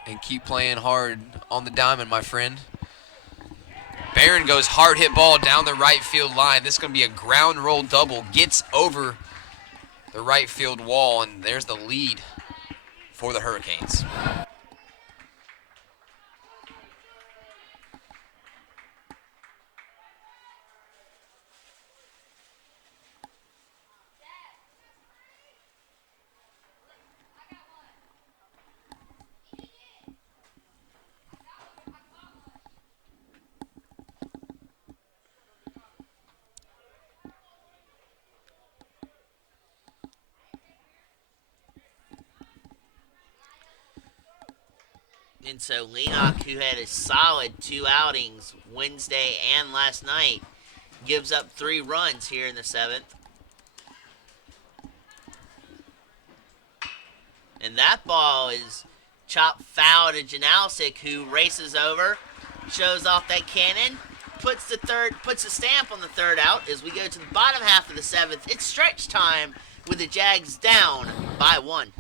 And keep playing hard on the diamond, my friend. Barron goes hard hit ball down the right field line. This is going to be a ground roll double. Gets over the right field wall, and there's the lead for the Hurricanes. And so Leenock, who had a solid 2 outings Wednesday and last night, gives up 3 runs here in the 7th. And that ball is chopped foul to Janalsic, who races over, shows off that cannon, puts a stamp on the 3rd out as we go to the bottom half of the 7th. It's stretch time with the Jags down by 1.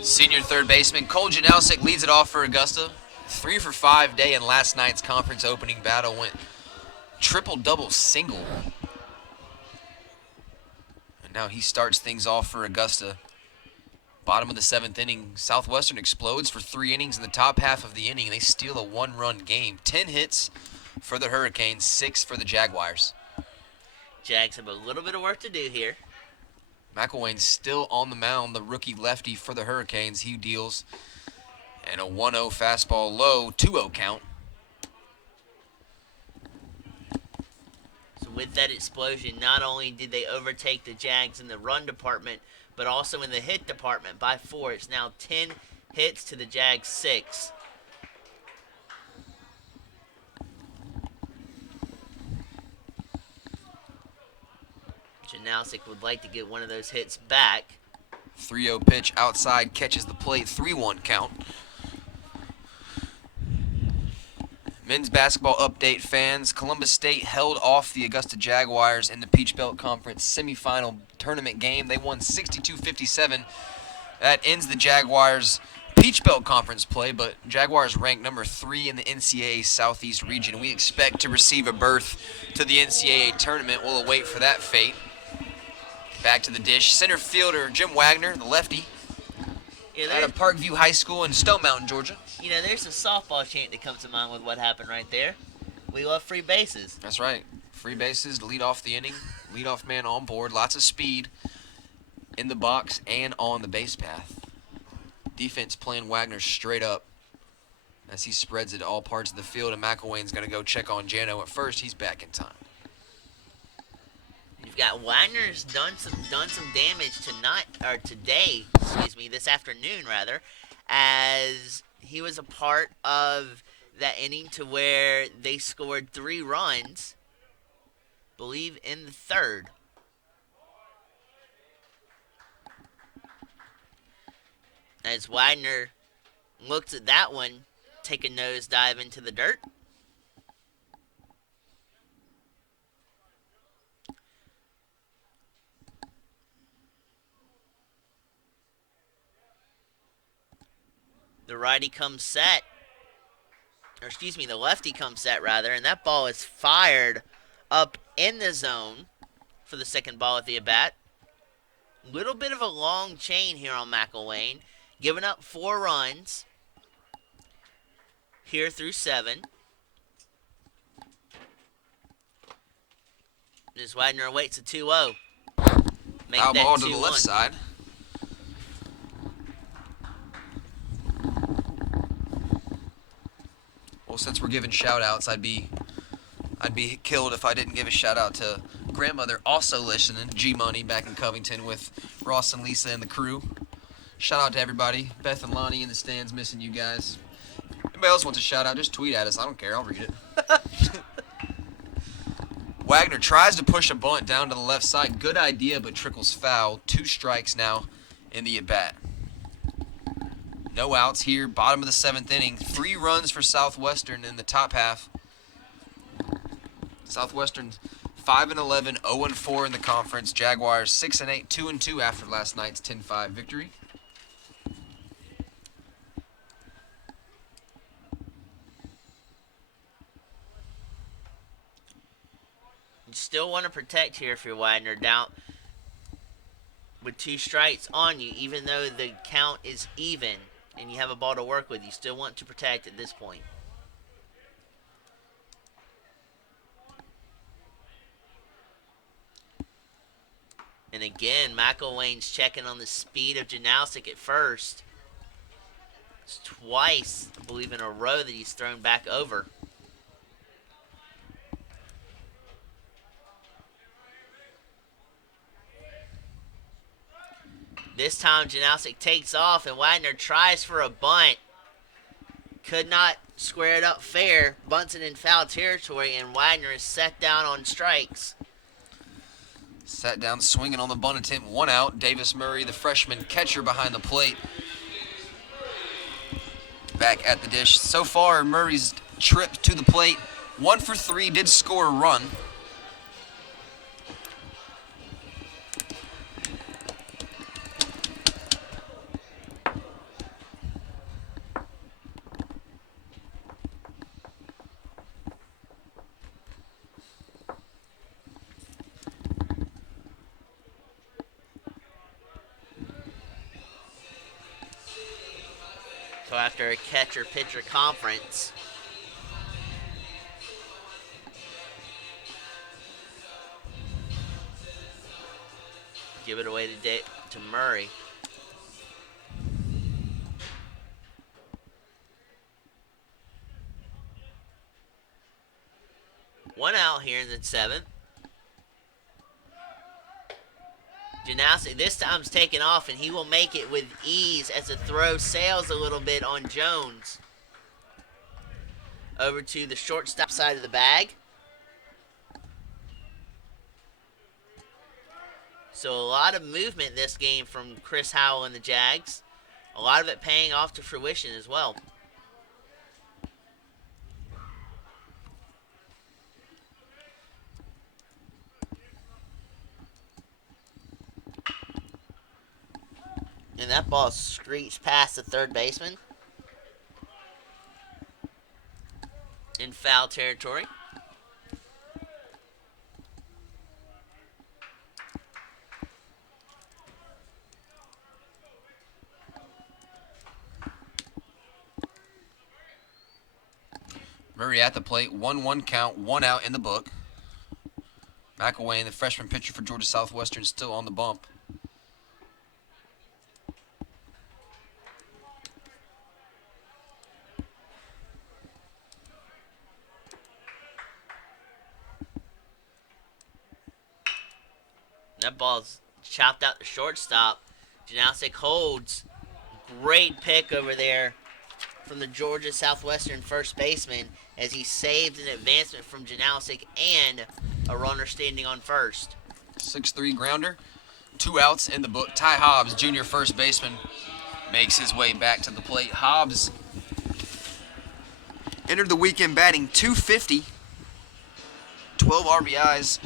Senior third baseman Cole Janalsic leads it off for Augusta. 3 for 5 day in last night's conference opening battle. Went triple-double single. And now he starts things off for Augusta. Bottom of the 7th inning, Southwestern explodes for 3 innings in the top half of the inning. They steal a 1-run game. 10 hits for the Hurricanes, 6 for the Jaguars. Jags have a little bit of work to do here. McElwain's still on the mound, the rookie lefty for the Hurricanes. He deals and a 1-0 fastball low, 2-0 count. So with that explosion, not only did they overtake the Jags in the run department, but also in the hit department by 4. It's now 10 hits to the Jags 6. Janalsic would like to get one of those hits back. 3-0 pitch outside, catches the plate, 3-1 count. Men's basketball update, fans. Columbus State held off the Augusta Jaguars in the Peach Belt Conference semifinal tournament game. They won 62-57. That ends the Jaguars' Peach Belt Conference play, but Jaguars ranked number 3 in the NCAA Southeast region. We expect to receive a berth to the NCAA tournament. We'll await for that fate. Back to the dish. Center fielder Jim Wagner, the lefty, out of Parkview High School in Stone Mountain, Georgia. You know, there's a softball chant that comes to mind with what happened right there. We love free bases. That's right. Free bases to lead off the inning. Leadoff man on board. Lots of speed in the box and on the base path. Defense playing Wagner straight up. as he spreads it all parts of the field, and McElwain's going to go check on Jano at first. He's back in time. You've got Wagner's done some damage today, this afternoon rather, as he was a part of that inning to where they scored 3 runs, believe in the third. As Wagner looks at that one, take a nosedive into the dirt. The righty comes set, the lefty comes set rather, and that ball is fired up in the zone for the second ball at the at-bat. Little bit of a long chain here on McElwain, giving up 4 runs here through 7. As Wagner awaits a 2-0. Make Foul that ball to 2-1. the left side. Well, since we're giving shout-outs, I'd be killed if I didn't give a shout-out to grandmother also listening, G-Money back in Covington with Ross and Lisa and the crew. Shout-out to everybody. Beth and Lonnie in the stands, missing you guys. Anybody else wants a shout-out, just tweet at us. I don't care. I'll read it. Wagner tries to push a bunt down to the left side. Good idea, but trickles foul. 2 strikes now in the at-bat. No outs here. Bottom of the 7th inning. 3 runs for Southwestern in the top half. Southwestern 5-11, 0-4 in the conference. Jaguars 6-8, 2-2 after last night's 10-5 victory. You still want to protect here if you're Wagner down with 2 strikes on you, even though the count is even and you have a ball to work with. You still want to protect at this point. And again, McElwain's checking on the speed of Janowski at first. It's twice, I believe, in a row that he's thrown back over. This time, Janowski takes off, and Wagner tries for a bunt. Could not square it up fair. Bunts it in foul territory, and Wagner is set down on strikes. Sat down swinging on the bunt attempt. 1 out. Davis Murray, the freshman catcher behind the plate. Back at the dish. So far, Murray's trip to the plate, 1 for 3, did score a run. So after a catcher-pitcher conference, give it away to Murray. One out here in the 7th. Janowski this time's taken off, and he will make it with ease as the throw sails a little bit on Jones. Over to the shortstop side of the bag. So a lot of movement this game from Chris Howell and the Jags. A lot of it paying off to fruition as well. And that ball screeched past the third baseman in foul territory. Murray at the plate. 1-1 count. 1 out in the book. McElwain, the freshman pitcher for Georgia Southwestern, still on the bump. That ball's chopped out the shortstop. Janowski holds. Great pick over there from the Georgia Southwestern first baseman as he saved an advancement from Janowski and a runner standing on first. 6-3 grounder. 2 outs in the book. Ty Hobbs, junior first baseman, makes his way back to the plate. Hobbs entered the weekend batting .250. 12 RBIs.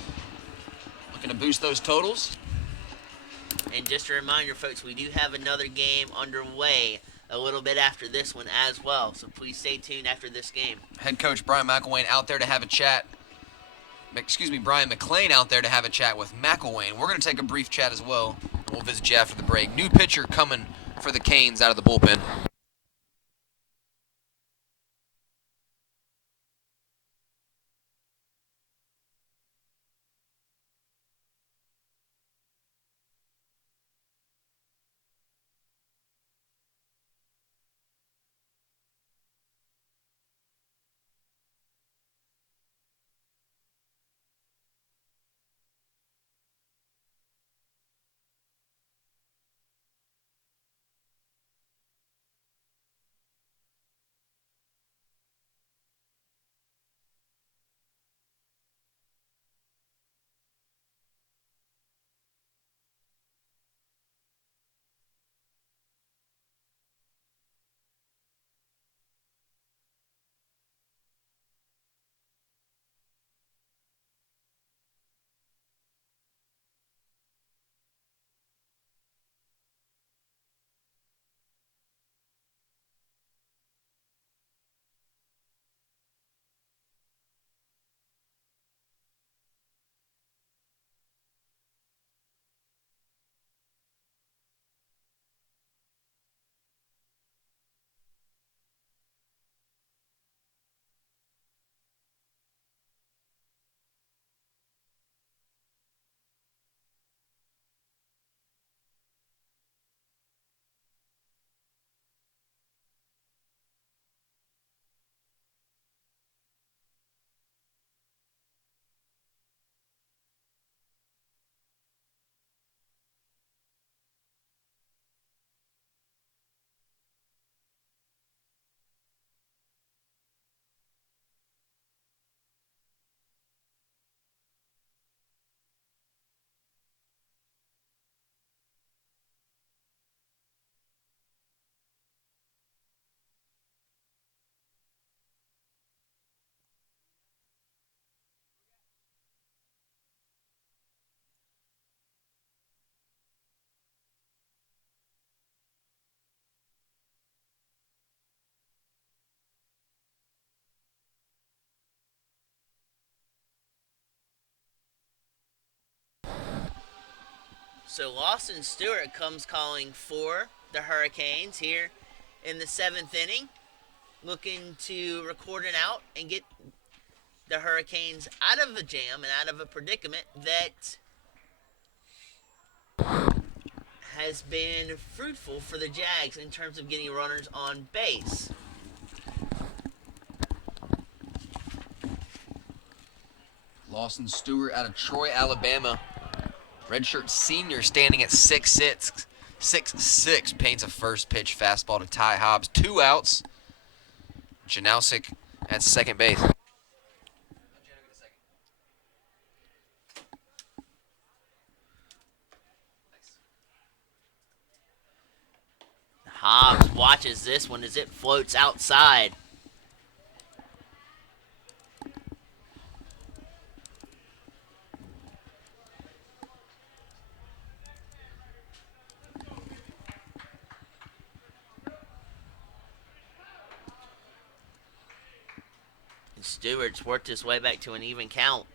Looking to boost those totals. And just a reminder, folks, we do have another game underway a little bit after this one as well. So please stay tuned after this game. Head coach Brian McElwain out there to have a chat. Brian McLean out there to have a chat with McElwain. We're going to take a brief chat as well. We'll visit you after the break. New pitcher coming for the Canes out of the bullpen. So Lawson Stewart comes calling for the Hurricanes here in the 7th inning, looking to record an out and get the Hurricanes out of a jam and out of a predicament that has been fruitful for the Jags in terms of getting runners on base. Lawson Stewart out of Troy, Alabama. Redshirt senior standing at 6'6", 6'6", paints a first pitch fastball to Ty Hobbs. 2 outs. Janowski at second base. Hobbs watches this one as it floats outside. Stewart's worked his way back to an even count.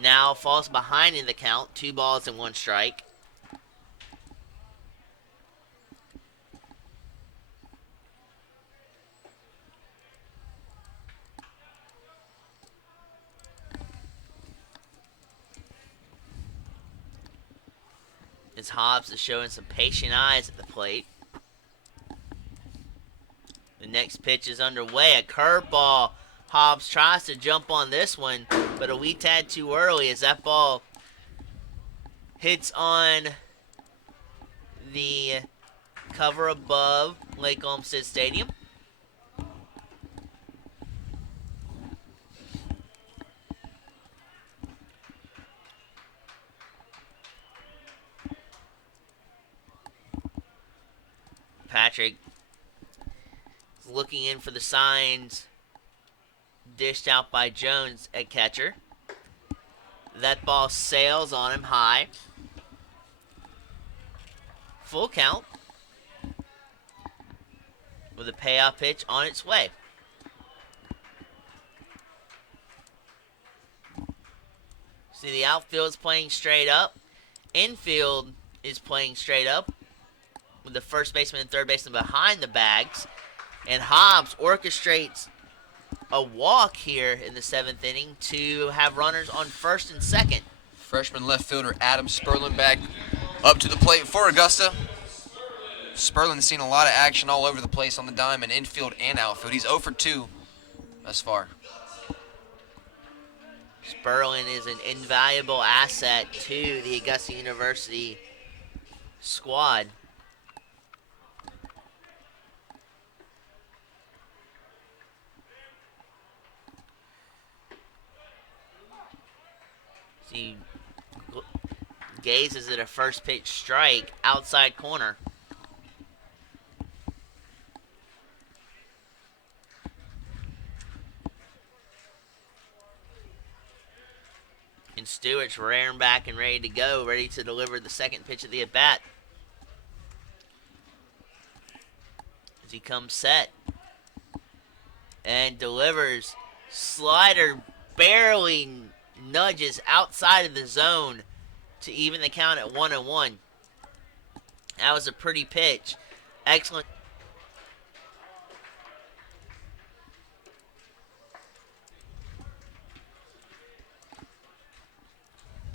Now falls behind in the count. 2 balls and 1 strike. As Hobbs is showing some patient eyes at the plate. The next pitch is underway. A curveball Hobbs tries to jump on this one, but a wee tad too early as that ball hits on the cover above Lake Olmsted Stadium. Patrick is looking in for the signs, dished out by Jones at catcher. That ball sails on him high. Full count with a payoff pitch on its way. See, the outfield is playing straight up. Infield is playing straight up with the first baseman and third baseman behind the bags. And Hobbs orchestrates a walk here in the 7th inning to have runners on first and second. Freshman left fielder Adam Sperlin back up to the plate for Augusta. Sperlin's seen a lot of action all over the place on the dime in infield and outfield. He's 0 for 2 thus far. Sperlin is an invaluable asset to the Augusta University squad. See, gazes at a first pitch strike outside corner. And Stewart's rearing back and ready to go, ready to deliver the second pitch of the at-bat. As he comes set and delivers. Slider barely nudges outside of the zone to even the count at 1-1. That was a pretty pitch. Excellent.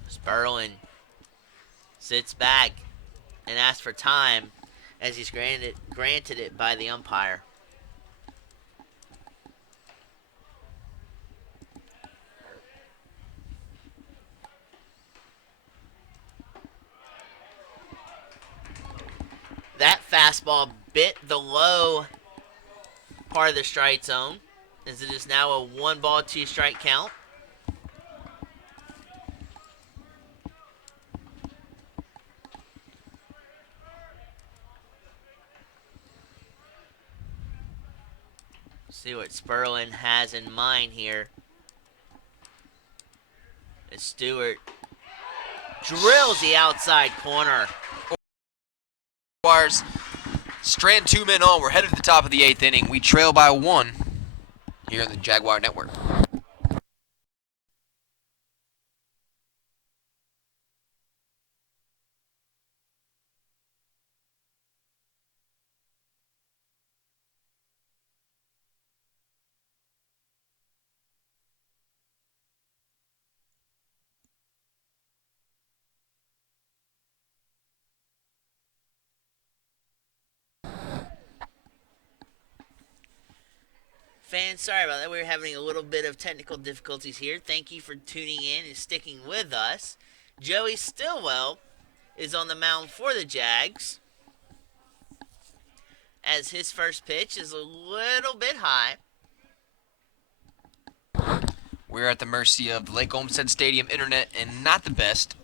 Sperlin sits back and asks for time as he's granted it by the umpire. That fastball bit the low part of the strike zone, as it is now a 1-ball, 2-strike count. See what Sperlin has in mind here. As Stewart drills the outside corner. Jaguars strand 2 men on. We're headed to the top of the 8th inning. We trail by 1 here on the Jaguar Network. Fans, sorry about that. We were having a little bit of technical difficulties here. Thank you for tuning in and sticking with us. Joey Stillwell is on the mound for the Jags, as his first pitch is a little bit high. We're at the mercy of the Lake Olmsted Stadium internet and not the best,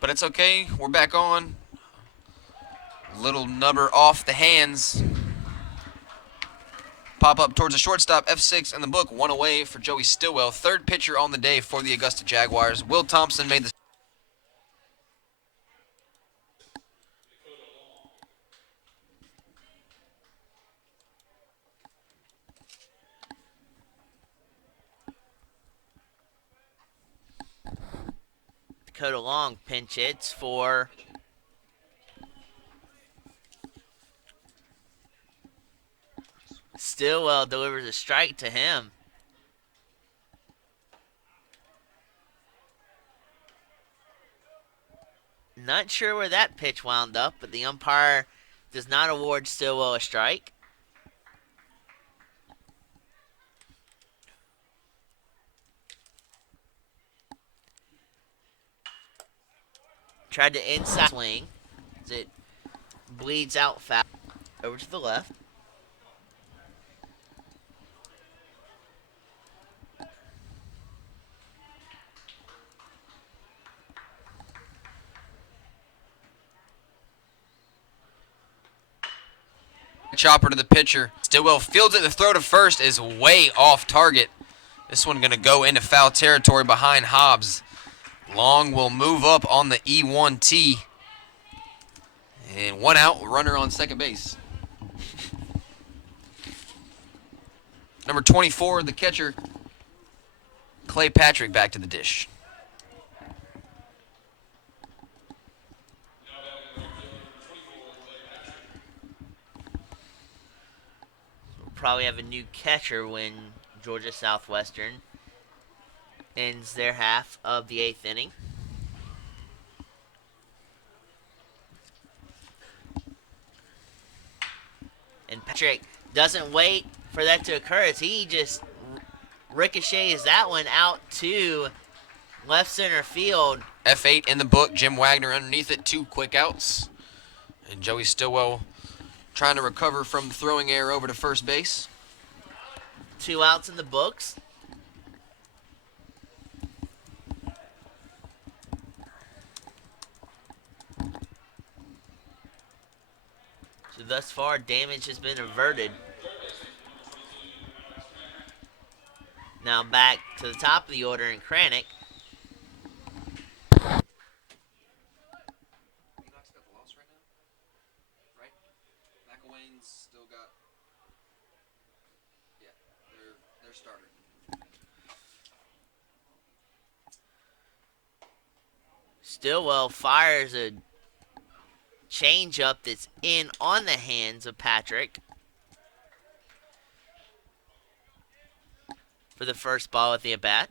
but it's okay. We're back on. Little nubber off the hands. Pop up towards the shortstop, F6 in the book, 1 away for Joey Stillwell. Third pitcher on the day for the Augusta Jaguars. Will Thompson made the Dakota Long pinch hits for Stillwell, delivers a strike to him. Not sure where that pitch wound up, but the umpire does not award Stillwell a strike. Tried to inside swing as it bleeds out fast over to the left. Chopper to the pitcher. Stillwell fields it. The throw to first is way off target. This one going to go into foul territory behind Hobbs. Long will move up on the E1 tee. And one out, runner on second base. Number 24, the catcher, Clay Patrick, back to the dish. We'll probably have a new catcher when Georgia Southwestern ends their half of the 8th inning. And Patrick doesn't wait for that to occur as he just ricochets that one out to left center field. F8 in the book. Jim Wagner underneath it. 2 quick outs. And Joey Stillwell trying to recover from the throwing error over to first base. 2 outs in the books. So thus far, damage has been averted. Now back to the top of the order in Kranick. Stillwell fires a changeup that's in on the hands of Patrick for the first ball at the at-bat.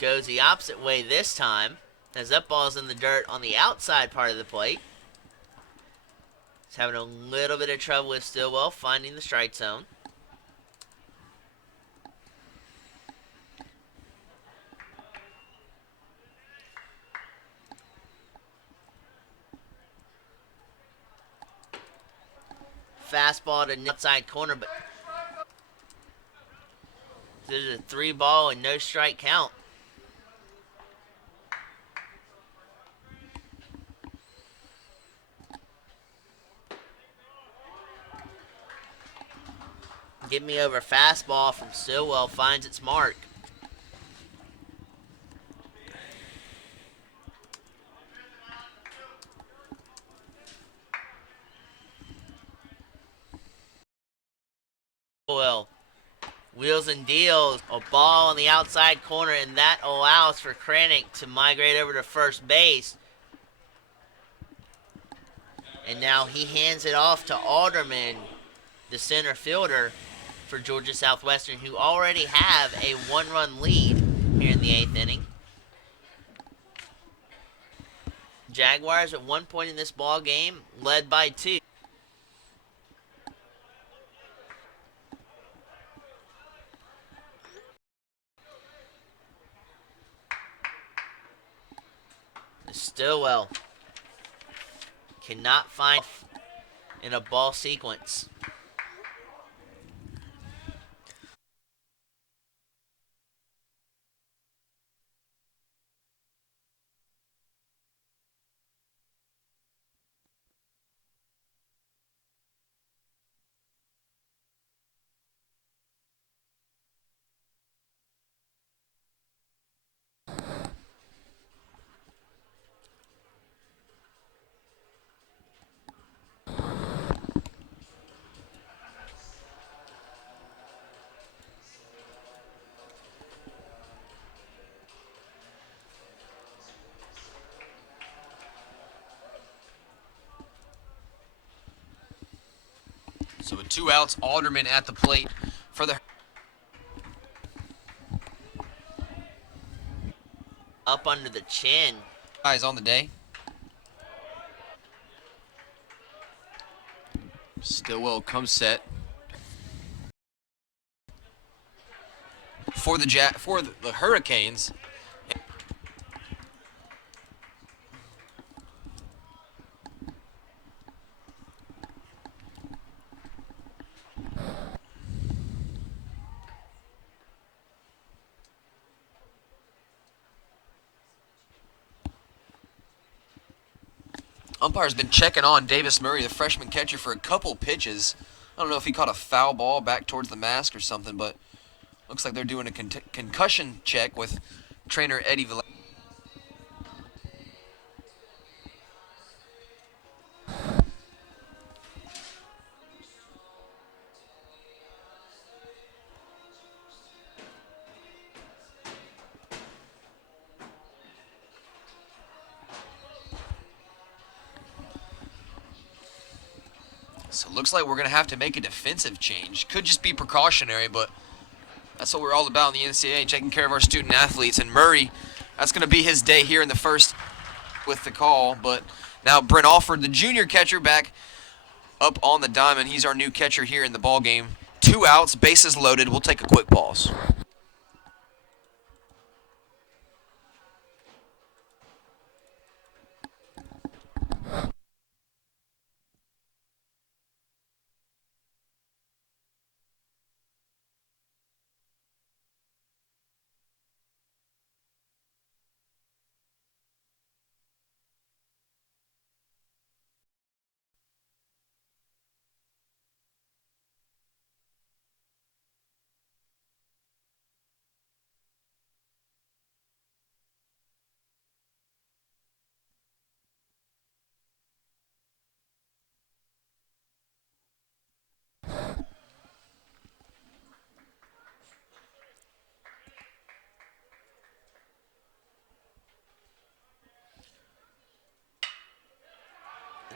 Goes the opposite way this time, as that ball's in the dirt on the outside part of the plate. He's having a little bit of trouble with Stillwell finding the strike zone. Fastball to the outside corner, but there's a 3-ball and no strike count. Get me over fastball from Stillwell finds its mark. Well, wheels and deals, a ball on the outside corner, and that allows for Kranick to migrate over to first base. And now he hands it off to Alderman, the center fielder for Georgia Southwestern, who already have a 1-run lead here in the 8th inning. Jaguars at one point in this ball game led by 2. Stillwell cannot find in a ball sequence. So with 2 outs, Alderman at the plate for the Up under the chin. guys on the day. Stillwell comes set. for the Hurricanes. Umpire's been checking on Davis Murray, the freshman catcher, for a couple pitches. I don't know if he caught a foul ball back towards the mask or something, but looks like they're doing a concussion check with trainer Eddie Villar. So it looks like we're going to have to make a defensive change. Could just be precautionary, but that's what we're all about in the NCAA, taking care of our student athletes. And Murray, that's going to be his day here in the first with the call. But now Brent Alford, the junior catcher, back up on the diamond. He's our new catcher here in the ball game. 2 outs, bases loaded. We'll take a quick pause.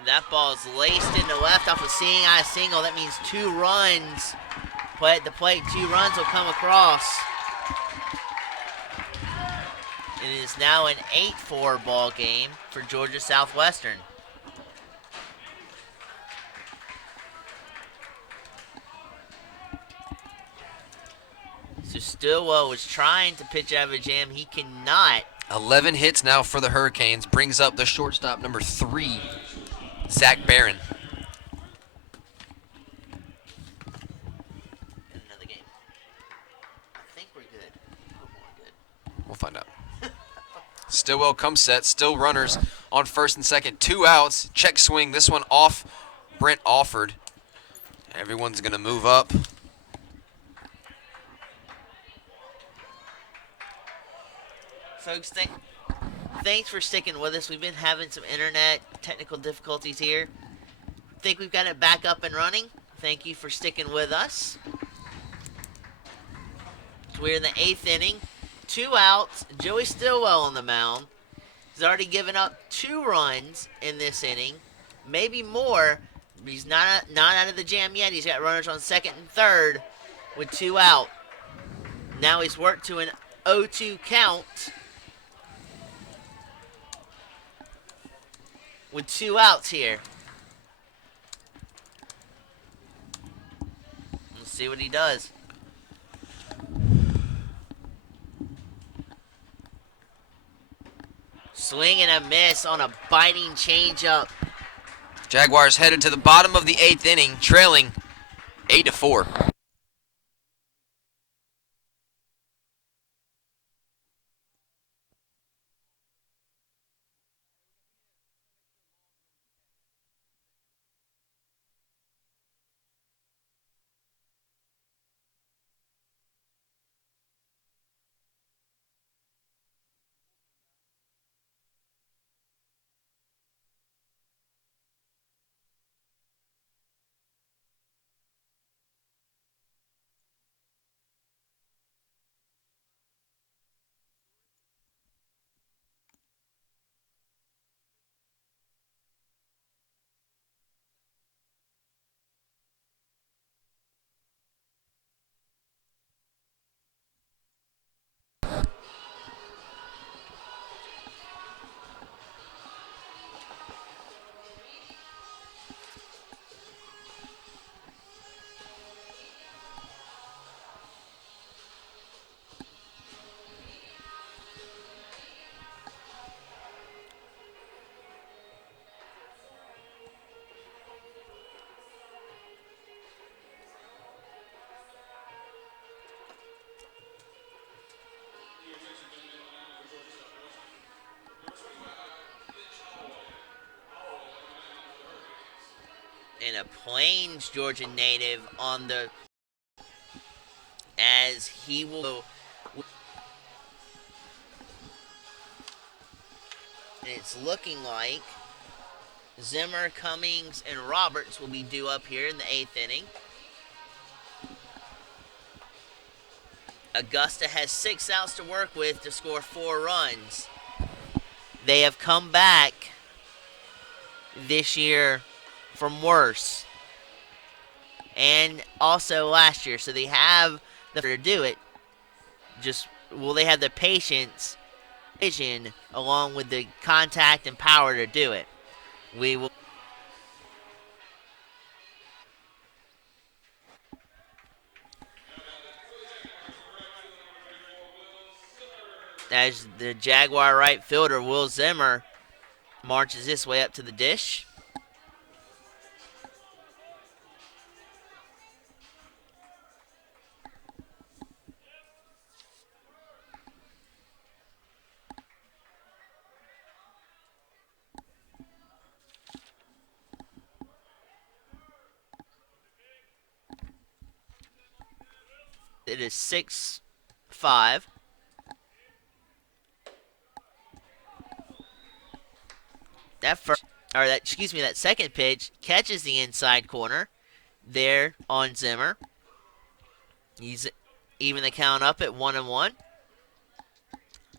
That ball's laced into left off a seeing eye single. That means 2 runs. Play at the plate, 2 runs will come across. It is now an 8-4 ball game for Georgia Southwestern. So Stillwell was trying to pitch out of a jam. He cannot. 11 hits now for the Hurricanes. Brings up the shortstop, number 3, Zach Barron. Another game. I think we're good. Hope we're good. We'll find out. Stillwell comes set. Still runners on first and second. 2 outs. Check swing. This one off Brent Alford. Everyone's going to move up. Folks, thanks for sticking with us. We've been having some internet technical difficulties here. Think we've got it back up and running. Thank you for sticking with us. So we're in the 8th inning. 2 outs. Joey Stillwell on the mound. He's already given up 2 runs in this inning. Maybe more. He's not out of the jam yet. He's got runners on second and third with 2 out. Now he's worked to an 0-2 count with 2 outs here. Let's see what he does. Swing and a miss on a biting changeup. Jaguars headed to the bottom of the 8th inning, trailing 8-4. and a Plains, Georgia native on the as he will. And it's looking like Zimmer, Cummings, and Roberts will be due up here in the 8th inning. Augusta has 6 outs to work with to score 4 runs. They have come back this year from worse, and also last year, so they have the to do it. Just will they have the patience, vision, along with the contact and power to do it? We will. As the Jaguar right fielder Will Zimmer marches this way up to the dish. It is 6-5. That second pitch catches the inside corner there on Zimmer. He's even the count up at 1-1.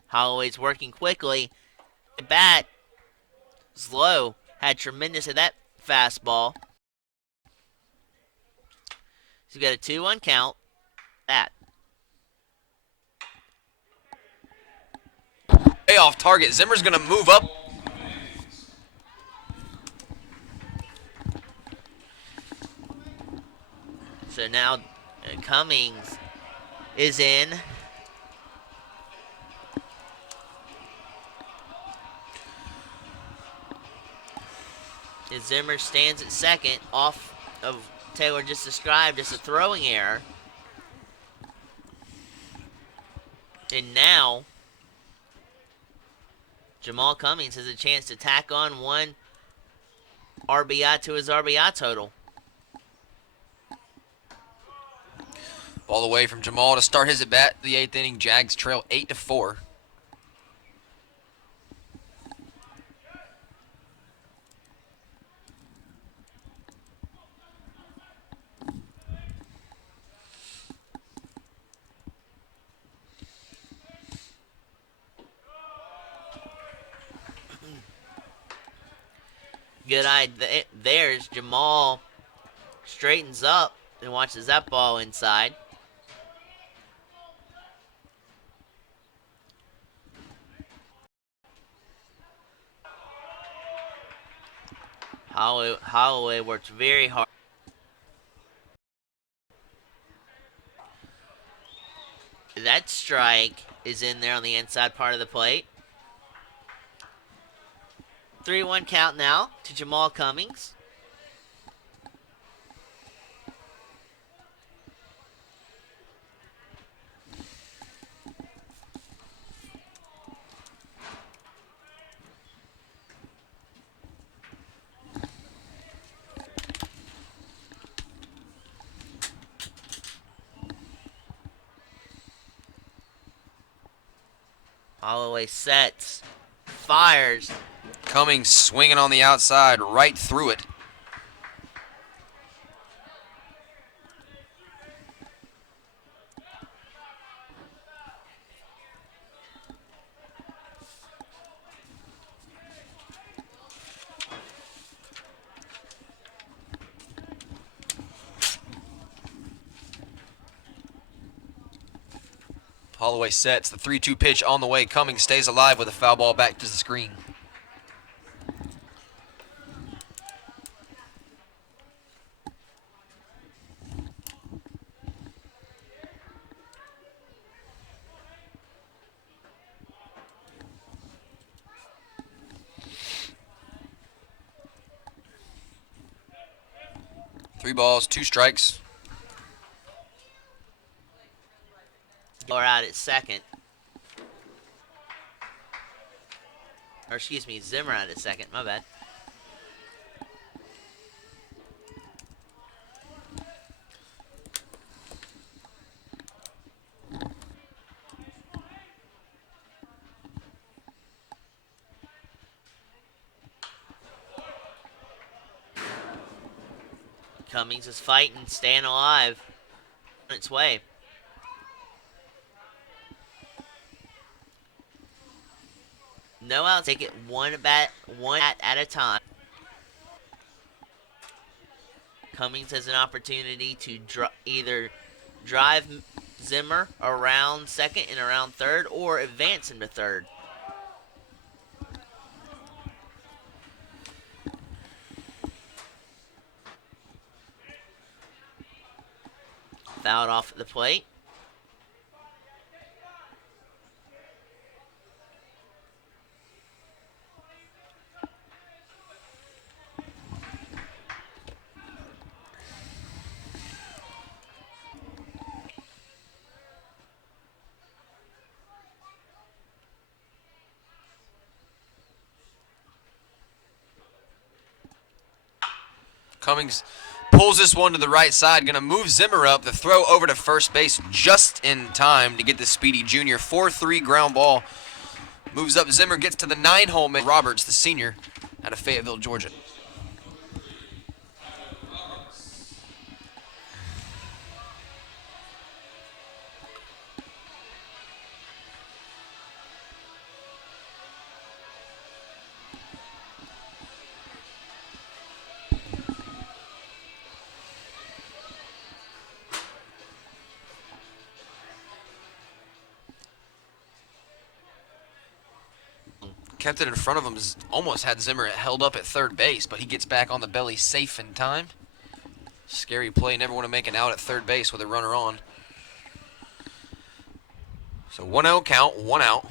Holloway's working quickly. The bat is low. Had tremendous of that fastball. He's got a 2-1 count. That. Way off target. Zimmer's going to move up. So now Cummings is in. As Zimmer stands at second off of Taylor just described as a throwing error. And now Jamal Cummings has a chance to tack on 1 RBI to his RBI total. Ball away from Jamal to start his at-bat. The 8th inning, Jags trail 8-4. Good eye. There's Jamal straightens up and watches that ball inside. Holloway works very hard. That strike is in there on the inside part of the plate. 3-1 count now to Jamal Cummings. Holloway sets, fires. Cummings swinging on the outside, right through it. Holloway sets the 3-2 pitch on the way. Cummings stays alive with a foul ball back to the screen. Three balls, 2 strikes. Or out at second. Or excuse me, Zimmer out at second. My bad. Cummings is fighting, staying alive on its way. No outs. Take it one bat at a time. Cummings has an opportunity to either drive Zimmer around second and around third, or advance him to third. Fouled off at the plate. Cummings pulls this one to the right side, going to move Zimmer up. The throw over to first base just in time to get the speedy junior. 4-3 ground ball. Moves up Zimmer, gets to the 9-hole. Roberts, the senior, out of Fayetteville, Georgia. Kept it in front of him, almost had Zimmer held up at third base, but he gets back on the belly safe in time. Scary play, never want to make an out at third base with a runner on. So 1-0 count, 1 out.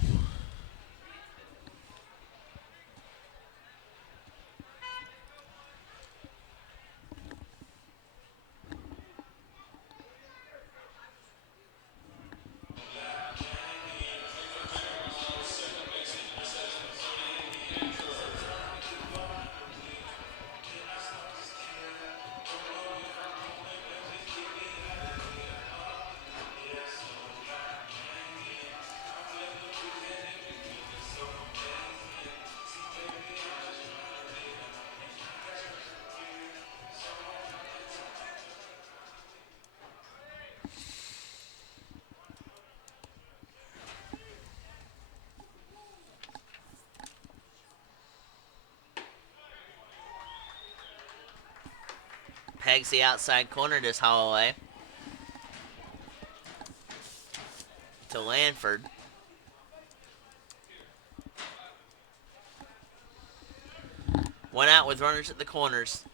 Pegs the outside corner to Holloway. To Lanford. One out with runners at the corners.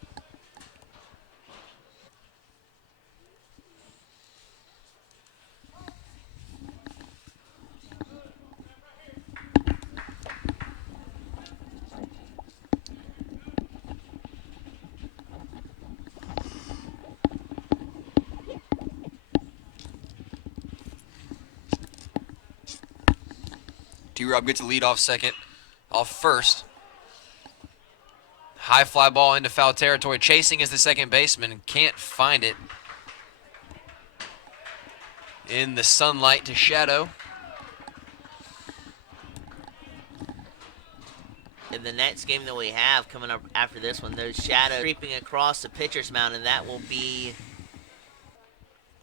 D-Rob gets a lead off second, off first. High fly ball into foul territory. Chasing is the second baseman. Can't find it. In the sunlight to shadow. In the next game that we have coming up after this one, those shadows creeping across the pitcher's mound, and that will be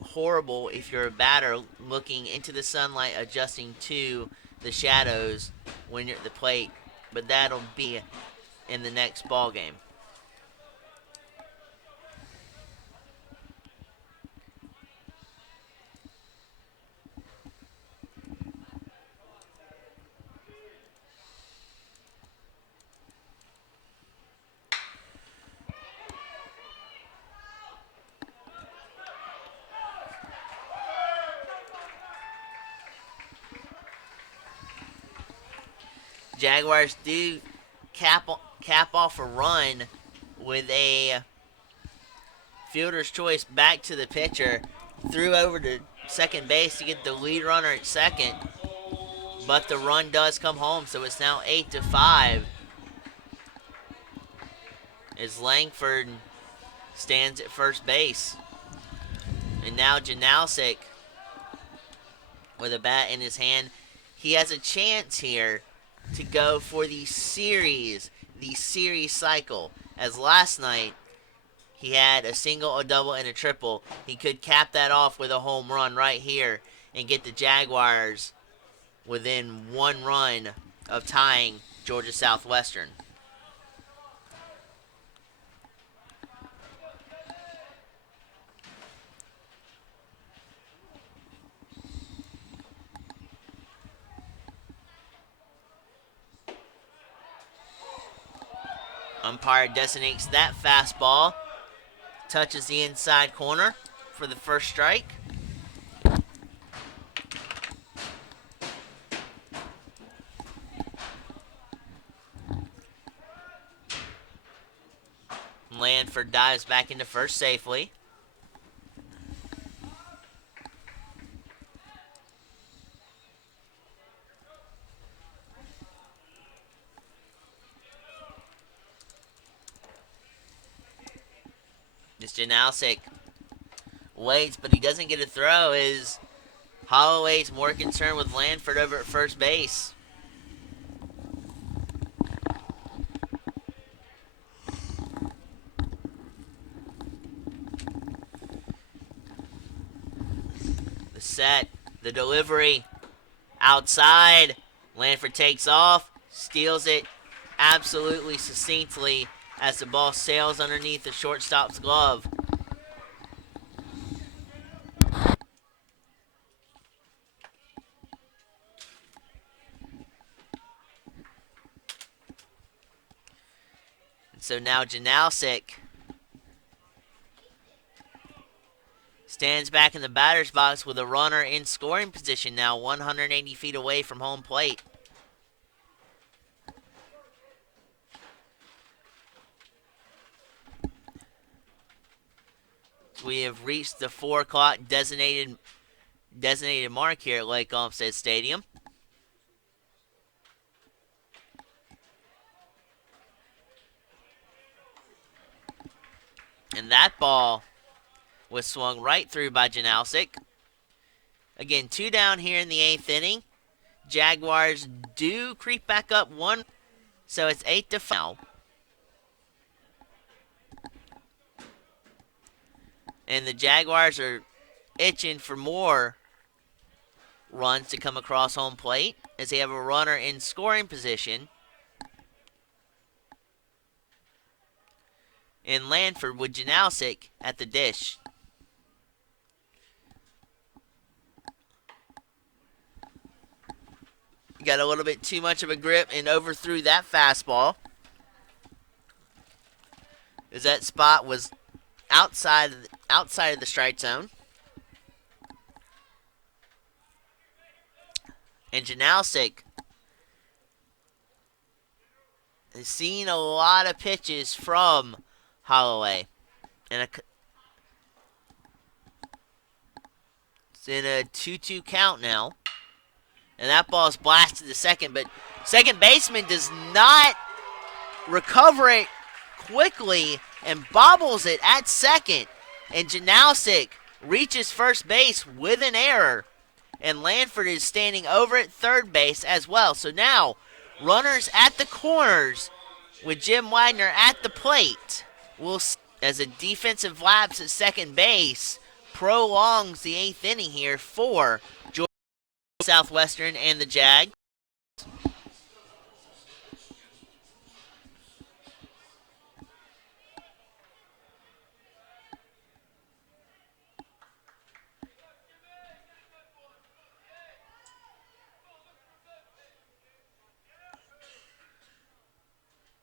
horrible if you're a batter looking into the sunlight, adjusting to the shadows when you're at the plate. But that'll be in the next ball game. Jaguars do cap off a run with a fielder's choice back to the pitcher. Threw over to second base to get the lead runner at second. But the run does come home, so it's now 8-5. As Langford stands at first base. And now Janalsic with a bat in his hand. He has a chance here to go for the series cycle. As last night, He had a single, a double, and a triple. He could cap that off with a home run right here and get the Jaguars within 1 run of tying Georgia Southwestern. Umpire designates that fastball. Touches the inside corner for the first strike. Lanford dives back into first safely. This Janalsic waits, but he doesn't get a throw as Holloway's more concerned with Lanford over at first base. The set, the delivery, outside. Lanford takes off, steals it absolutely succinctly as the ball sails underneath the shortstop's glove. And so now Janalsic stands back in the batter's box with a runner in scoring position now 180 feet away from home plate. We have reached the 4 o'clock designated mark here at Lake Olmsted Stadium. And that ball was swung right through by Janalsic. Again, 2 down here in the 8th inning. Jaguars do creep back up 1, so it's 8-5 now. And the Jaguars are itching for more runs to come across home plate as they have a runner in scoring position in Lanford with Janalsic at the dish. Got a little bit too much of a grip and overthrew that fastball, as that spot was outside of the strike zone. And Janalsic has seen a lot of pitches from Holloway. And it's in a 2-2 count now. And that ball is blasted to second, but second baseman does not recover it quickly and bobbles it at second. And Janalsic reaches first base with an error. And Lanford is standing over at third base as well. So now, runners at the corners with Jim Widener at the plate. We'll see as a defensive lapse at second base prolongs the 8th inning here for Georgia Southwestern and the Jag.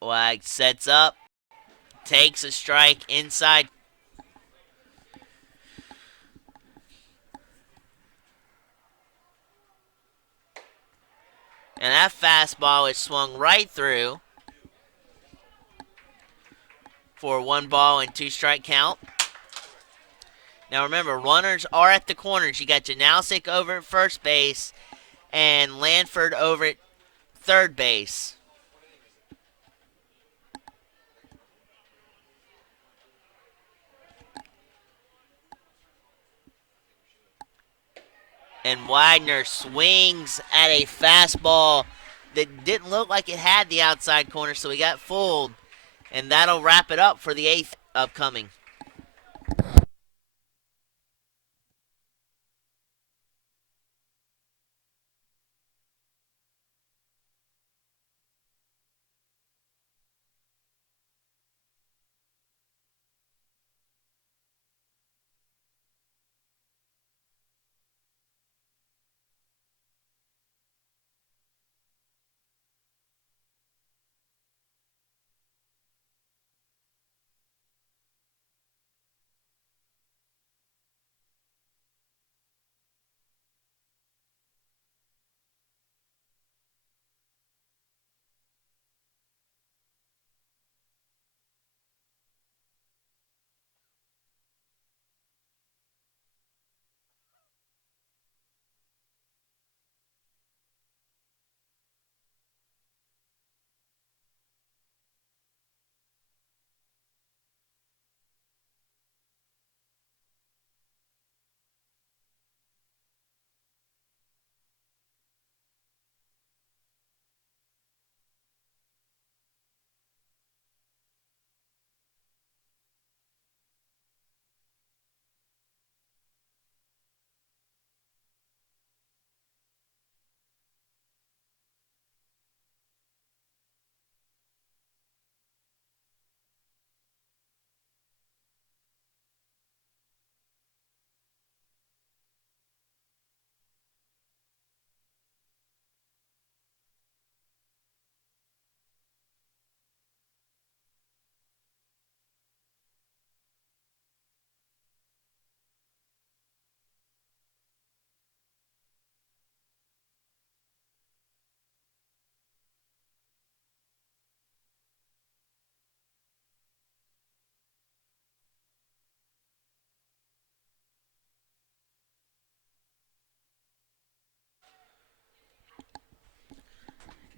Wag sets up, takes a strike inside. And that fastball is swung right through for 1 ball and 2 strike count. Now remember, runners are at the corners. You got Janalsic over at first base and Lanford over at third base. And Widener swings at a fastball that didn't look like it had the outside corner, so he got fooled. And that'll wrap it up for the 8th upcoming.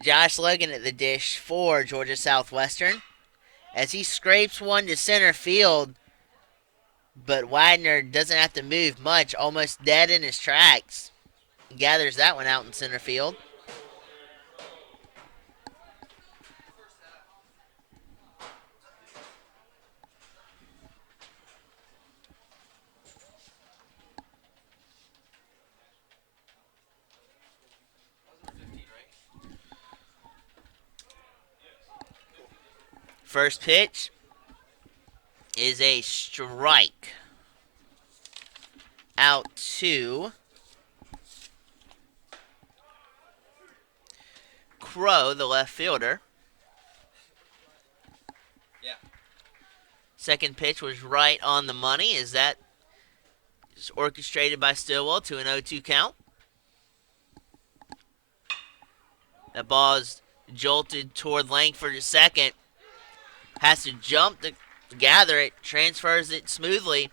Josh Logan at the dish for Georgia Southwestern as he scrapes one to center field, but Widener doesn't have to move much, almost dead in his tracks. He gathers that one out in center field. First pitch is a strike. Out to Crow, the left fielder. Yeah. Second pitch was right on the money as that is orchestrated by Stillwell to an 0-2 count. That ball is jolted toward Langford at second. Has to jump to gather it, transfers it smoothly,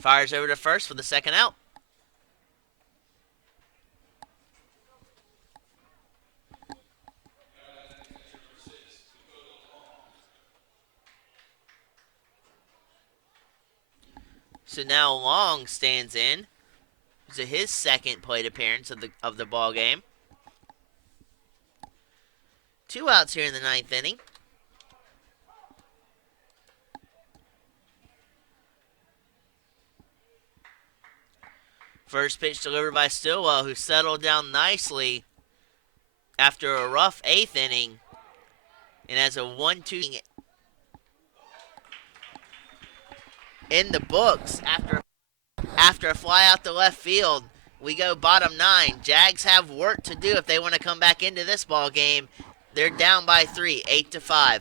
fires over to first for the second out. So now Long stands in. It's his second plate appearance of the ball game. 2 outs here in the ninth inning. First pitch delivered by Stillwell, who settled down nicely after a rough eighth inning and has a 1-2 in the books after a fly out to left field. We go bottom 9. Jags have work to do if they want to come back into this ball game. They're down by 3, 8-5.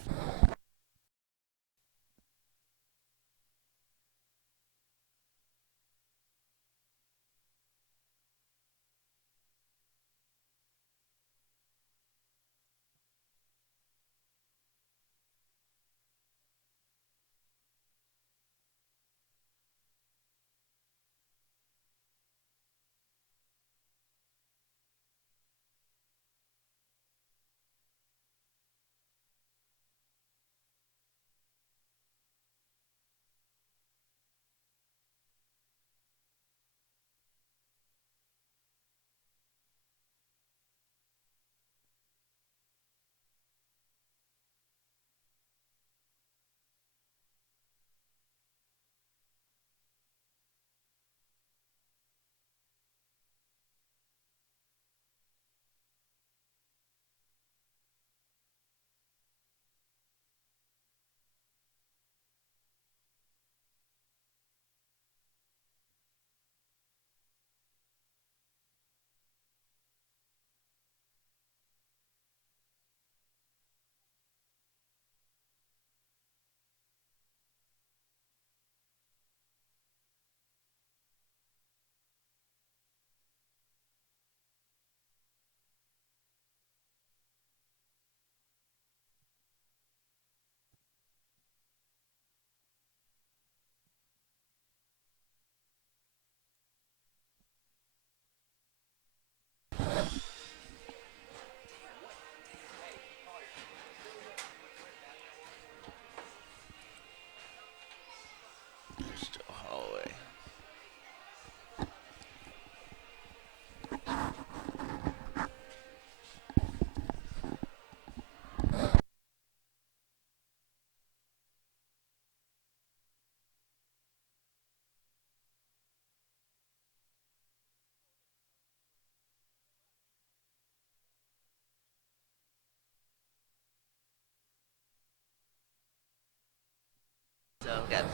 So, got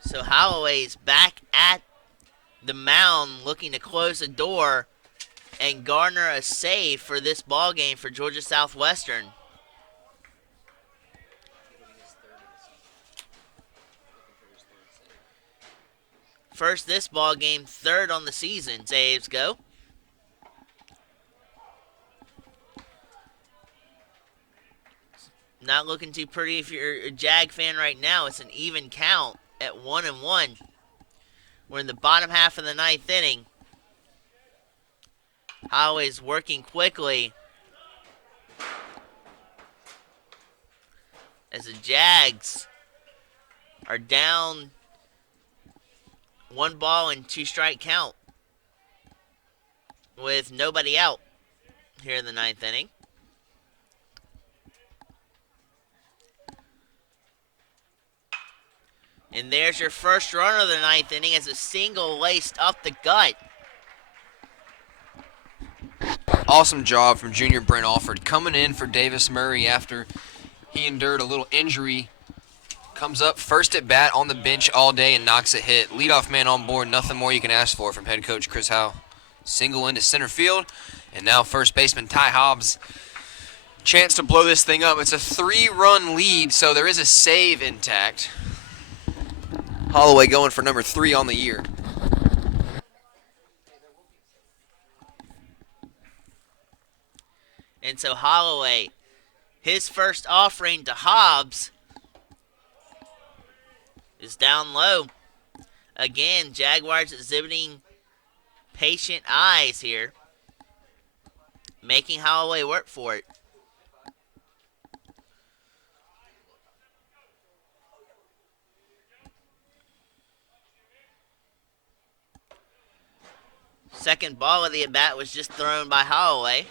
So Holloway's back at the mound looking to close the door and garner a save for this ball game for Georgia Southwestern. First this ball game, third on the season. Saves go. Not looking too pretty if you're a Jag fan right now. It's an even count at 1-1. We're in the bottom half of the ninth inning. Holloway's working quickly as the Jags are down 1-2 strike count with nobody out here in the ninth inning. And there's your first run of the ninth inning as a single laced up the gut. Awesome job from junior Brent Alford coming in for Davis Murray after he endured a little injury. Comes up first at bat on the bench all day and knocks a hit. Leadoff man on board, nothing more you can ask for from head coach Chris Howe. Single into center field, and now first baseman Ty Hobbs. Chance to blow this thing up. It's a 3-run lead, so there is a save intact. Holloway going for number 3 on the year. And so Holloway, his first offering to Hobbs is down low. Again, Jaguars exhibiting patient eyes here, making Holloway work for it. Second ball of the at-bat was just thrown by Holloway.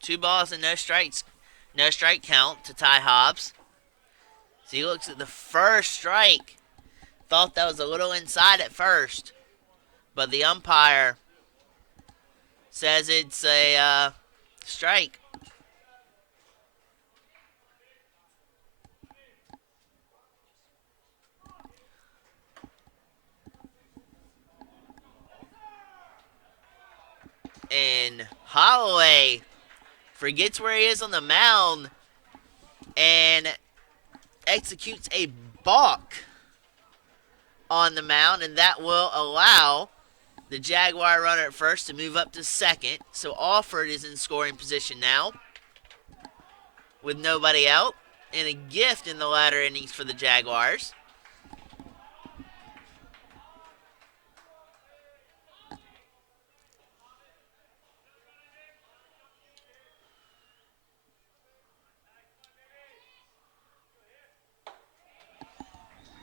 Two balls and no strikes. No strike count to Ty Hobbs. So he looks at the first strike. Thought that was a little inside at first. But the umpire says it's a strike. And Holloway forgets where he is on the mound and executes a balk on the mound, and that will allow the Jaguar runner at first to move up to second. So Alford is in scoring position now with nobody out, and a gift in the latter innings for the Jaguars.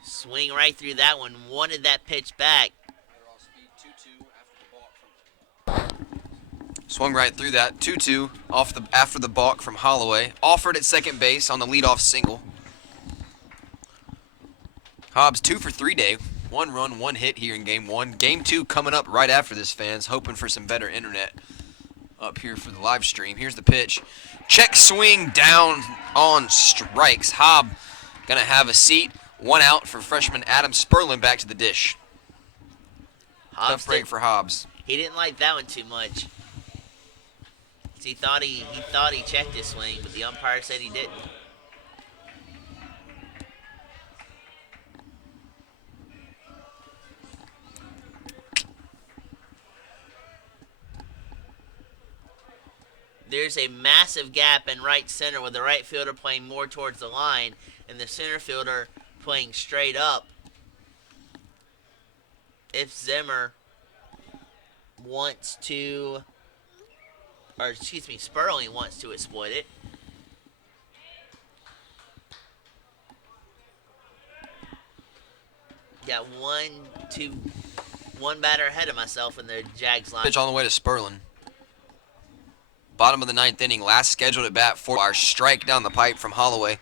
Swing right through that one. Wanted that pitch back. Swung right through that. 2-2 after the balk from Holloway. Alford at second base on the leadoff single. Hobbs 2 for 3 day. 1 run, 1 hit here in game 1. Game 2 coming up right after this, fans. Hoping for some better internet up here for the live stream. Here's the pitch. Check swing down on strikes. Hobb gonna have a seat. 1 out for freshman Adam Sperlin back to the dish. Tough break for Hobbs. He didn't like that one too much. He thought he checked his swing, but the umpire said he didn't. There's a massive gap in right center with the right fielder playing more towards the line and the center fielder playing straight up. If Zimmer wants to, or excuse me, Sperling wants to exploit it. Got one batter ahead of myself in the Jags line. Pitch on the way to Sperlin. Bottom of the 9th inning, last scheduled at bat for our strike down the pipe from Holloway.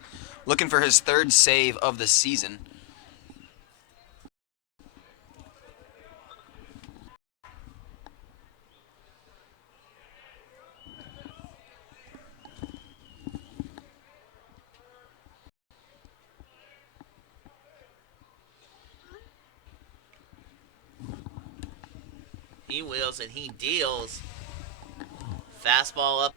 Looking for his 3rd save of the season. He wheels and he deals. Fastball up.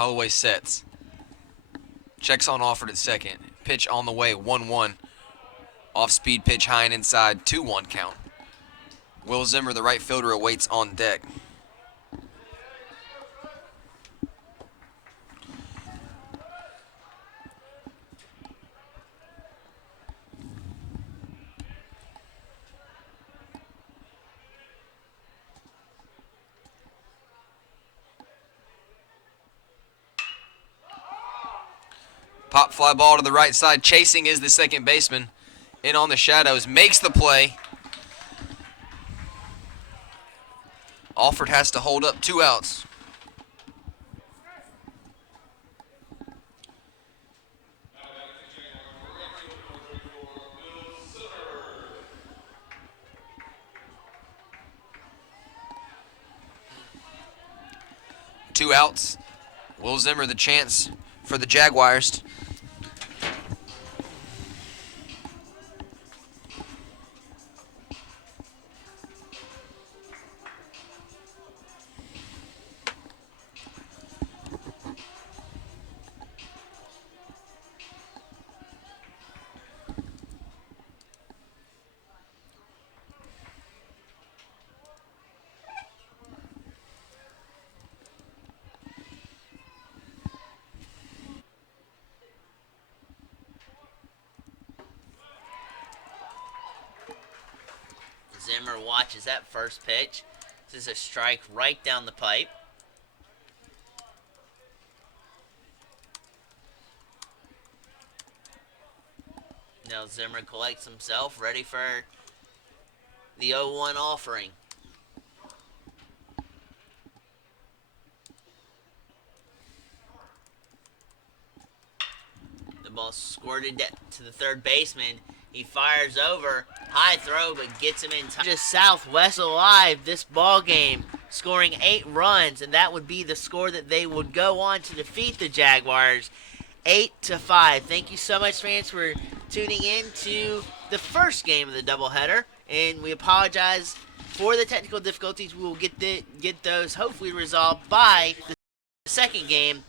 Holloway sets. Checks on offered at second. Pitch on the way, 1-1. Off-speed pitch high and inside, 2-1 count. Will Zimmer, the right fielder, awaits on deck. Pop fly ball to the right side. Chasing is the second baseman. In on the shadows. Makes the play. Alford has to hold up 2 outs. Two outs. Will Zimmer the chance for the Jaguars. Zimmer watches that first pitch. This is a strike right down the pipe. Now Zimmer collects himself, ready for the 0-1 offering. The ball squirted to the third baseman. He fires over, high throw, but gets him in time. Just Southwest alive this ball game, scoring 8 runs, and that would be the score that they would go on to defeat the Jaguars, 8-5. Thank you so much, fans, for tuning in to the first game of the doubleheader, and we apologize for the technical difficulties. We will get those hopefully resolved by the second game